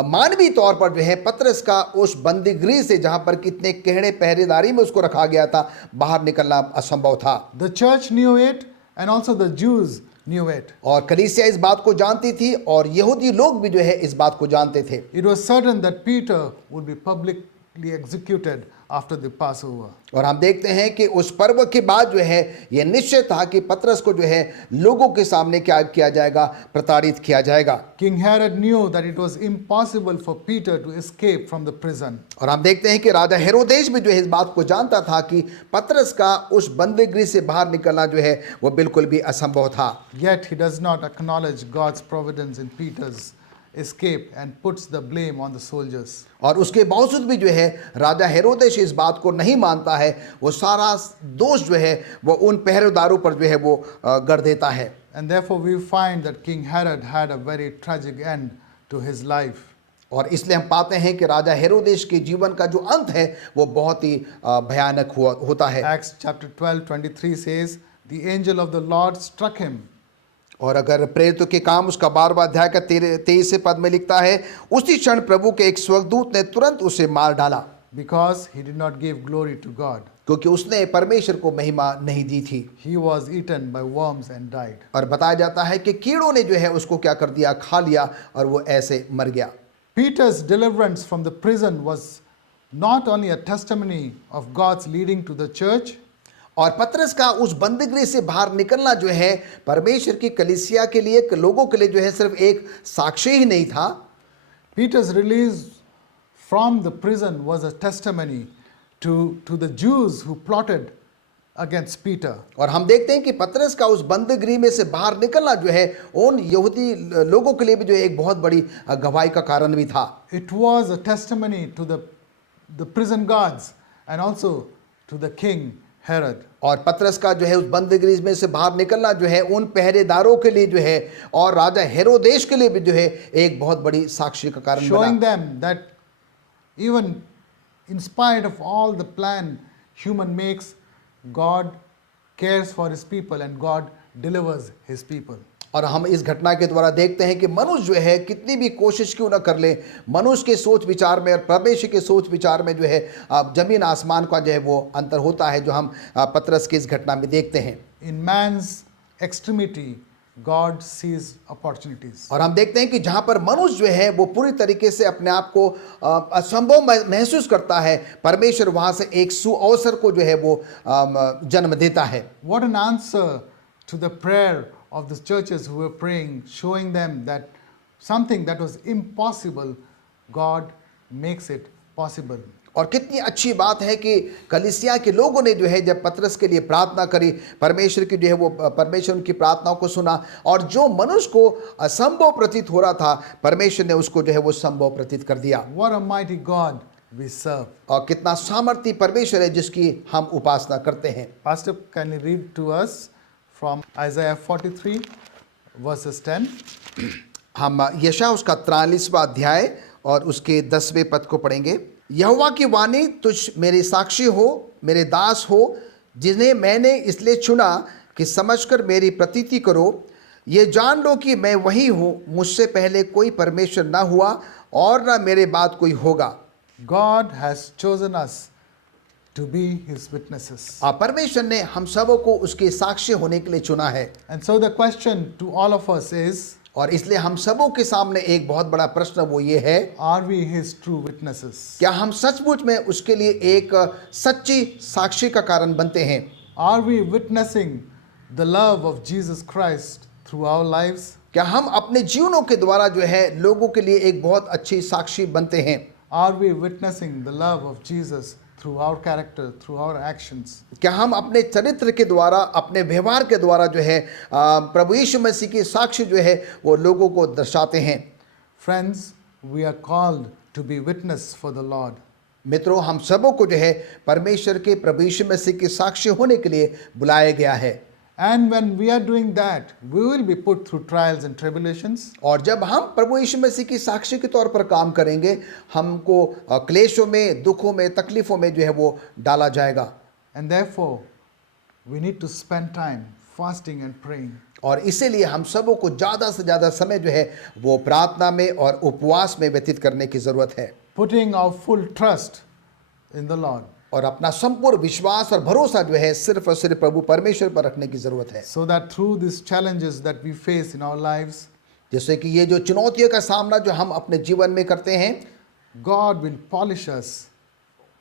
मानवीय तौर पर जो है पतरस का उस बंदीगृह से जहाँ पर कितने गहरे पहरेदारी में उसको रखा गया था, बाहर निकलना असंभव था। The church knew it and also the Jews knew it. और कलीसिया इस बात को जानती थी और यहूदी लोग भी जो है इस बात को जानते थे। It was certain that Peter would be publicly executed after the Passover. और हम देखते हैं कि उस पर्व के बाद जो है यह निश्चय था कि पतरस को जो है लोगों के सामने क्या किया जाएगा, प्रताड़ित किया जाएगा। King Herod knew that it was impossible for Peter to escape from the prison. और हम देखते हैं कि राजा हेरोदेस भी जो है इस बात को जानता था कि पतरस का उस बंदीगृह से बाहर निकलना जो है वो बिल्कुल भी असंभव था। Yet he does not acknowledge God's providence in Peter's escape and puts the blame on the soldiers. और उसके बावजूद भी जो है राजा हेरोदेस इस बात को नहीं मानता है, वो सारा दोष जो है वो उन पहरेदारों पर जो है वो गढ़ देता है। And therefore we find that King Herod had a very tragic end to his life. और इसलिए हम पाते हैं कि राजा हेरोदेस के जीवन का जो अंत है वो बहुत ही भयानक होता है। Acts chapter 12:23 says, the angel of the Lord struck him. और अगर प्रेरितों के काम उसका 12वां अध्याय का 23 पद में लिखता है, उसी क्षण प्रभु के एक स्वर्गदूत ने तुरंत उसे मार डाला। because he did not give glory to God. क्योंकि उसने परमेश्वर को महिमा नहीं दी थी। He was eaten by worms and died. और बताया जाता है कि कीड़ों ने जो है उसको क्या कर दिया, खा लिया और वो ऐसे मर गया। Peter's deliverance from the prison was not only a testimony of God's leading to the church, और पतरस का उस बंदीगृह से बाहर निकलना जो है परमेश्वर की कलीसिया के लिए, लोगों के लिए जो है सिर्फ एक साक्ष्य ही नहीं था। Peter's release from the prison was a testimony to the Jews who plotted against Peter. और हम देखते हैं कि पतरस का उस बंदीगृह में से बाहर निकलना जो है उन यहूदी लोगों के लिए भी जो है एक बहुत बड़ी गवाही का कारण भी था। It was a testimony to the prison guards and also to the king Herod. और पतरस का जो है उस बंदीगृह में से बाहर निकलना जो है उन पहरेदारों के लिए जो है और राजा हेरोदेश के लिए भी जो है एक बहुत बड़ी साक्षी का कारण Showing बना। them that even in spite of all the plan human makes, God cares for his people and God delivers his people. और हम इस घटना के द्वारा देखते हैं कि मनुष्य जो है कितनी भी कोशिश क्यों ना कर ले, मनुष्य के सोच विचार में और परमेश्वर के सोच विचार में जो है जमीन आसमान का जो है वो अंतर होता है, जो हम पतरस की इस घटना में देखते हैं। In man's extremity, God sees opportunities. और हम देखते हैं कि जहाँ पर मनुष्य जो है वो पूरी तरीके से अपने आप को असंभव महसूस करता है, परमेश्वर वहाँ से एक सुअवसर को जो है वो जन्म देता है। What an answer to the prayer of the churches who were praying, showing them that something that was impossible, God makes it possible. और कितनी अच्छी बात है कि कलीसिया के लोगों ने जो है जब पतरस के लिए प्रार्थना करी, परमेश्वर की जो है वो परमेश्वर उनकी प्रार्थनाओं को सुना और जो मनुष्य को असंभव प्रतीत हो रहा था परमेश्वर ने उसको जो है वो संभव प्रतीत कर दिया। What a mighty God we serve. और कितना सामर्थी परमेश्वर है जिसकी हम उपासना करते हैं। Pastor, can you read to us from Isaiah 43 verses 10? हम यशायाह उसका 43वां अध्याय और उसके 10वें पद को पढ़ेंगे। यहोवा की वाणी तुझ मेरे साक्षी हो, मेरे दास हो, जिन्हें मैंने इसलिए चुना कि समझकर मेरी प्रतीति करो। ये जान लो कि मैं वही हूँ, मुझसे पहले कोई परमेश्वर ना हुआ और ना मेरे बाद कोई होगा। God has chosen us to be his witnesses. परमेश्वर ने हम सबों को उसके साक्षी होने के लिए चुना है। And so the question to all of us is, और इसलिए हम सबों के सामने एक बहुत बड़ा प्रश्न वो ये है, are we his true witnesses? क्या हम सचमुच में उसके लिए एक सच्ची साक्षी का कारण बनते हैं? Are we witnessing the love of Jesus Christ through our lives? क्या हम अपने जीवनों के द्वारा जो है लोगों के लिए एक बहुत अच्छी साक्षी बनते हैं? Are we witnessing the love of Jesus through our character, through our actions? क्या हम अपने चरित्र के द्वारा, अपने व्यवहार के द्वारा जो है प्रभु यीशु मसीह की साक्षी जो है वो लोगों को दर्शाते हैं? Friends, we are called to be witness for the Lord. मित्रों, हम सबों को जो है परमेश्वर के प्रभु यीशु मसीह की साक्षी होने के लिए बुलाया गया है। And when we are doing that, we will be put through trials and tribulations. और जब हम प्रभु यीशु मसीह की साक्षी के तौर पर काम करेंगे, हमको क्लेशों में, दुखों में, तकलीफों में जो है वो डाला जाएगा। And therefore, we need to spend time fasting and praying. और इसीलिए हम सबों को ज़्यादा से ज़्यादा समय जो है वो प्रार्थना में और उपवास में व्यतीत करने की ज़रूरत है। Putting our full trust in the Lord. और अपना संपूर्ण विश्वास और भरोसा जो है सिर्फ और सिर्फ प्रभु परमेश्वर पर रखने की ज़रूरत है। So that through these challenges that we face in our lives, जैसे कि ये जो चुनौतियों का सामना जो हम अपने जीवन में करते हैं, God will polish us.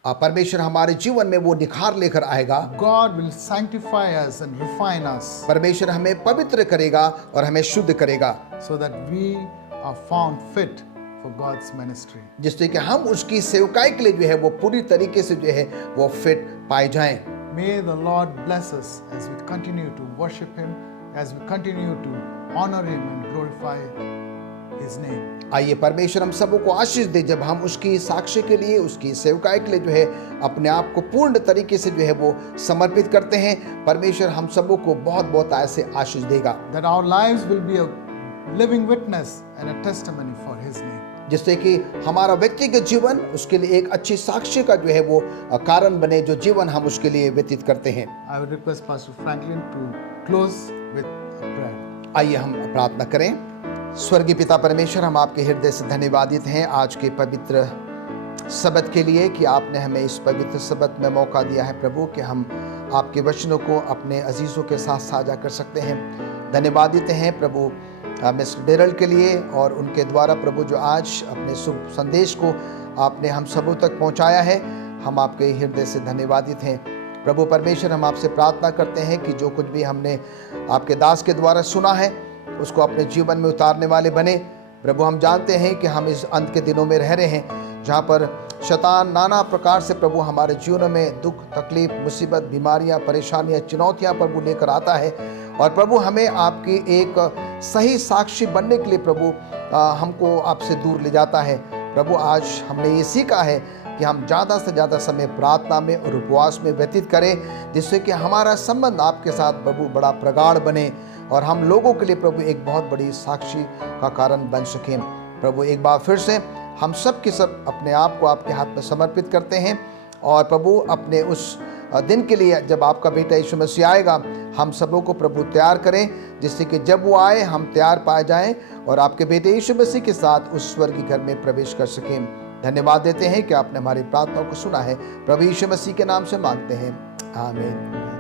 परमेश्वर हमारे जीवन में वो निखार लेकर आएगा। God will sanctify us and refine us परमेश्वर हमें पवित्र करेगा और हमें शुद्ध करेगा, so that we are found fit for God's ministry. जिससे कि हम उसकी सेवकाई के लिए जो है वो पूरी तरीके से जो है वो फिट पाए जाएं। May the Lord bless us as we continue to worship Him, as we continue to honor Him and glorify His name. आइए परमेश्वर हम सबों को आशीष दे जब हम उसकी साक्ष्य के लिए, उसकी सेवकाई के लिए जो है अपने आप को पूर्ण तरीके से जो है वो समर्पित करते हैं। परमेश्वर हम सबों को बहुत बहुत ऐसे आशीष देगा, That our lives will be a living witness and a testimony for His name. जिससे कि हमारा व्यक्तिगत जीवन उसके लिए एक अच्छी साक्ष्य का जो है वो कारण बने, जो जीवन हम उसके लिए व्यतीत करते हैं। I would request Pastor Franklin to close with a prayer. आइए हम प्रार्थना करें। स्वर्गीय पिता परमेश्वर, हम आपके हृदय से धन्यवादित हैं आज के पवित्र सबत के लिए कि आपने हमें इस पवित्र सबत में मौका दिया है प्रभु कि हम आपके वचनों को अपने अजीज़ों के साथ साझा कर सकते हैं। धन्यवाद देते हैं प्रभु मिस्टर डेरल के लिए और उनके द्वारा प्रभु जो आज अपने शुभ संदेश को आपने हम सबों तक पहुंचाया है। हम आपके हृदय से धन्यवादित हैं प्रभु परमेश्वर। हम आपसे प्रार्थना करते हैं कि जो कुछ भी हमने आपके दास के द्वारा सुना है उसको अपने जीवन में उतारने वाले बने प्रभु। हम जानते हैं कि हम इस अंत के दिनों में रह रहे हैं जहाँ पर शैतान नाना प्रकार से प्रभु हमारे जीवन में दुख तकलीफ मुसीबत बीमारियाँ परेशानियाँ चुनौतियाँ प्रभु लेकर आता है और प्रभु हमें आपकी एक सही साक्षी बनने के लिए प्रभु हमको आपसे दूर ले जाता है प्रभु। आज हमने ये सीखा है कि हम ज़्यादा से ज़्यादा समय प्रार्थना में और उपवास में व्यतीत करें जिससे कि हमारा संबंध आपके साथ प्रभु बड़ा प्रगाढ़ बने और हम लोगों के लिए प्रभु एक बहुत बड़ी साक्षी का कारण बन सकें प्रभु। एक बार फिर से हम सब के सब अपने आप को आपके हाथ में समर्पित करते हैं और प्रभु अपने उस दिन के लिए जब आपका बेटा यीशु मसीह आएगा हम सबों को प्रभु तैयार करें जिससे कि जब वो आए हम तैयार पाए जाएं और आपके बेटे यीशु मसीह के साथ उस स्वर्गीय घर में प्रवेश कर सकें। धन्यवाद देते हैं कि आपने हमारी प्रार्थनाओं को सुना है। प्रभु यीशु मसीह के नाम से मांगते हैं, आमीन।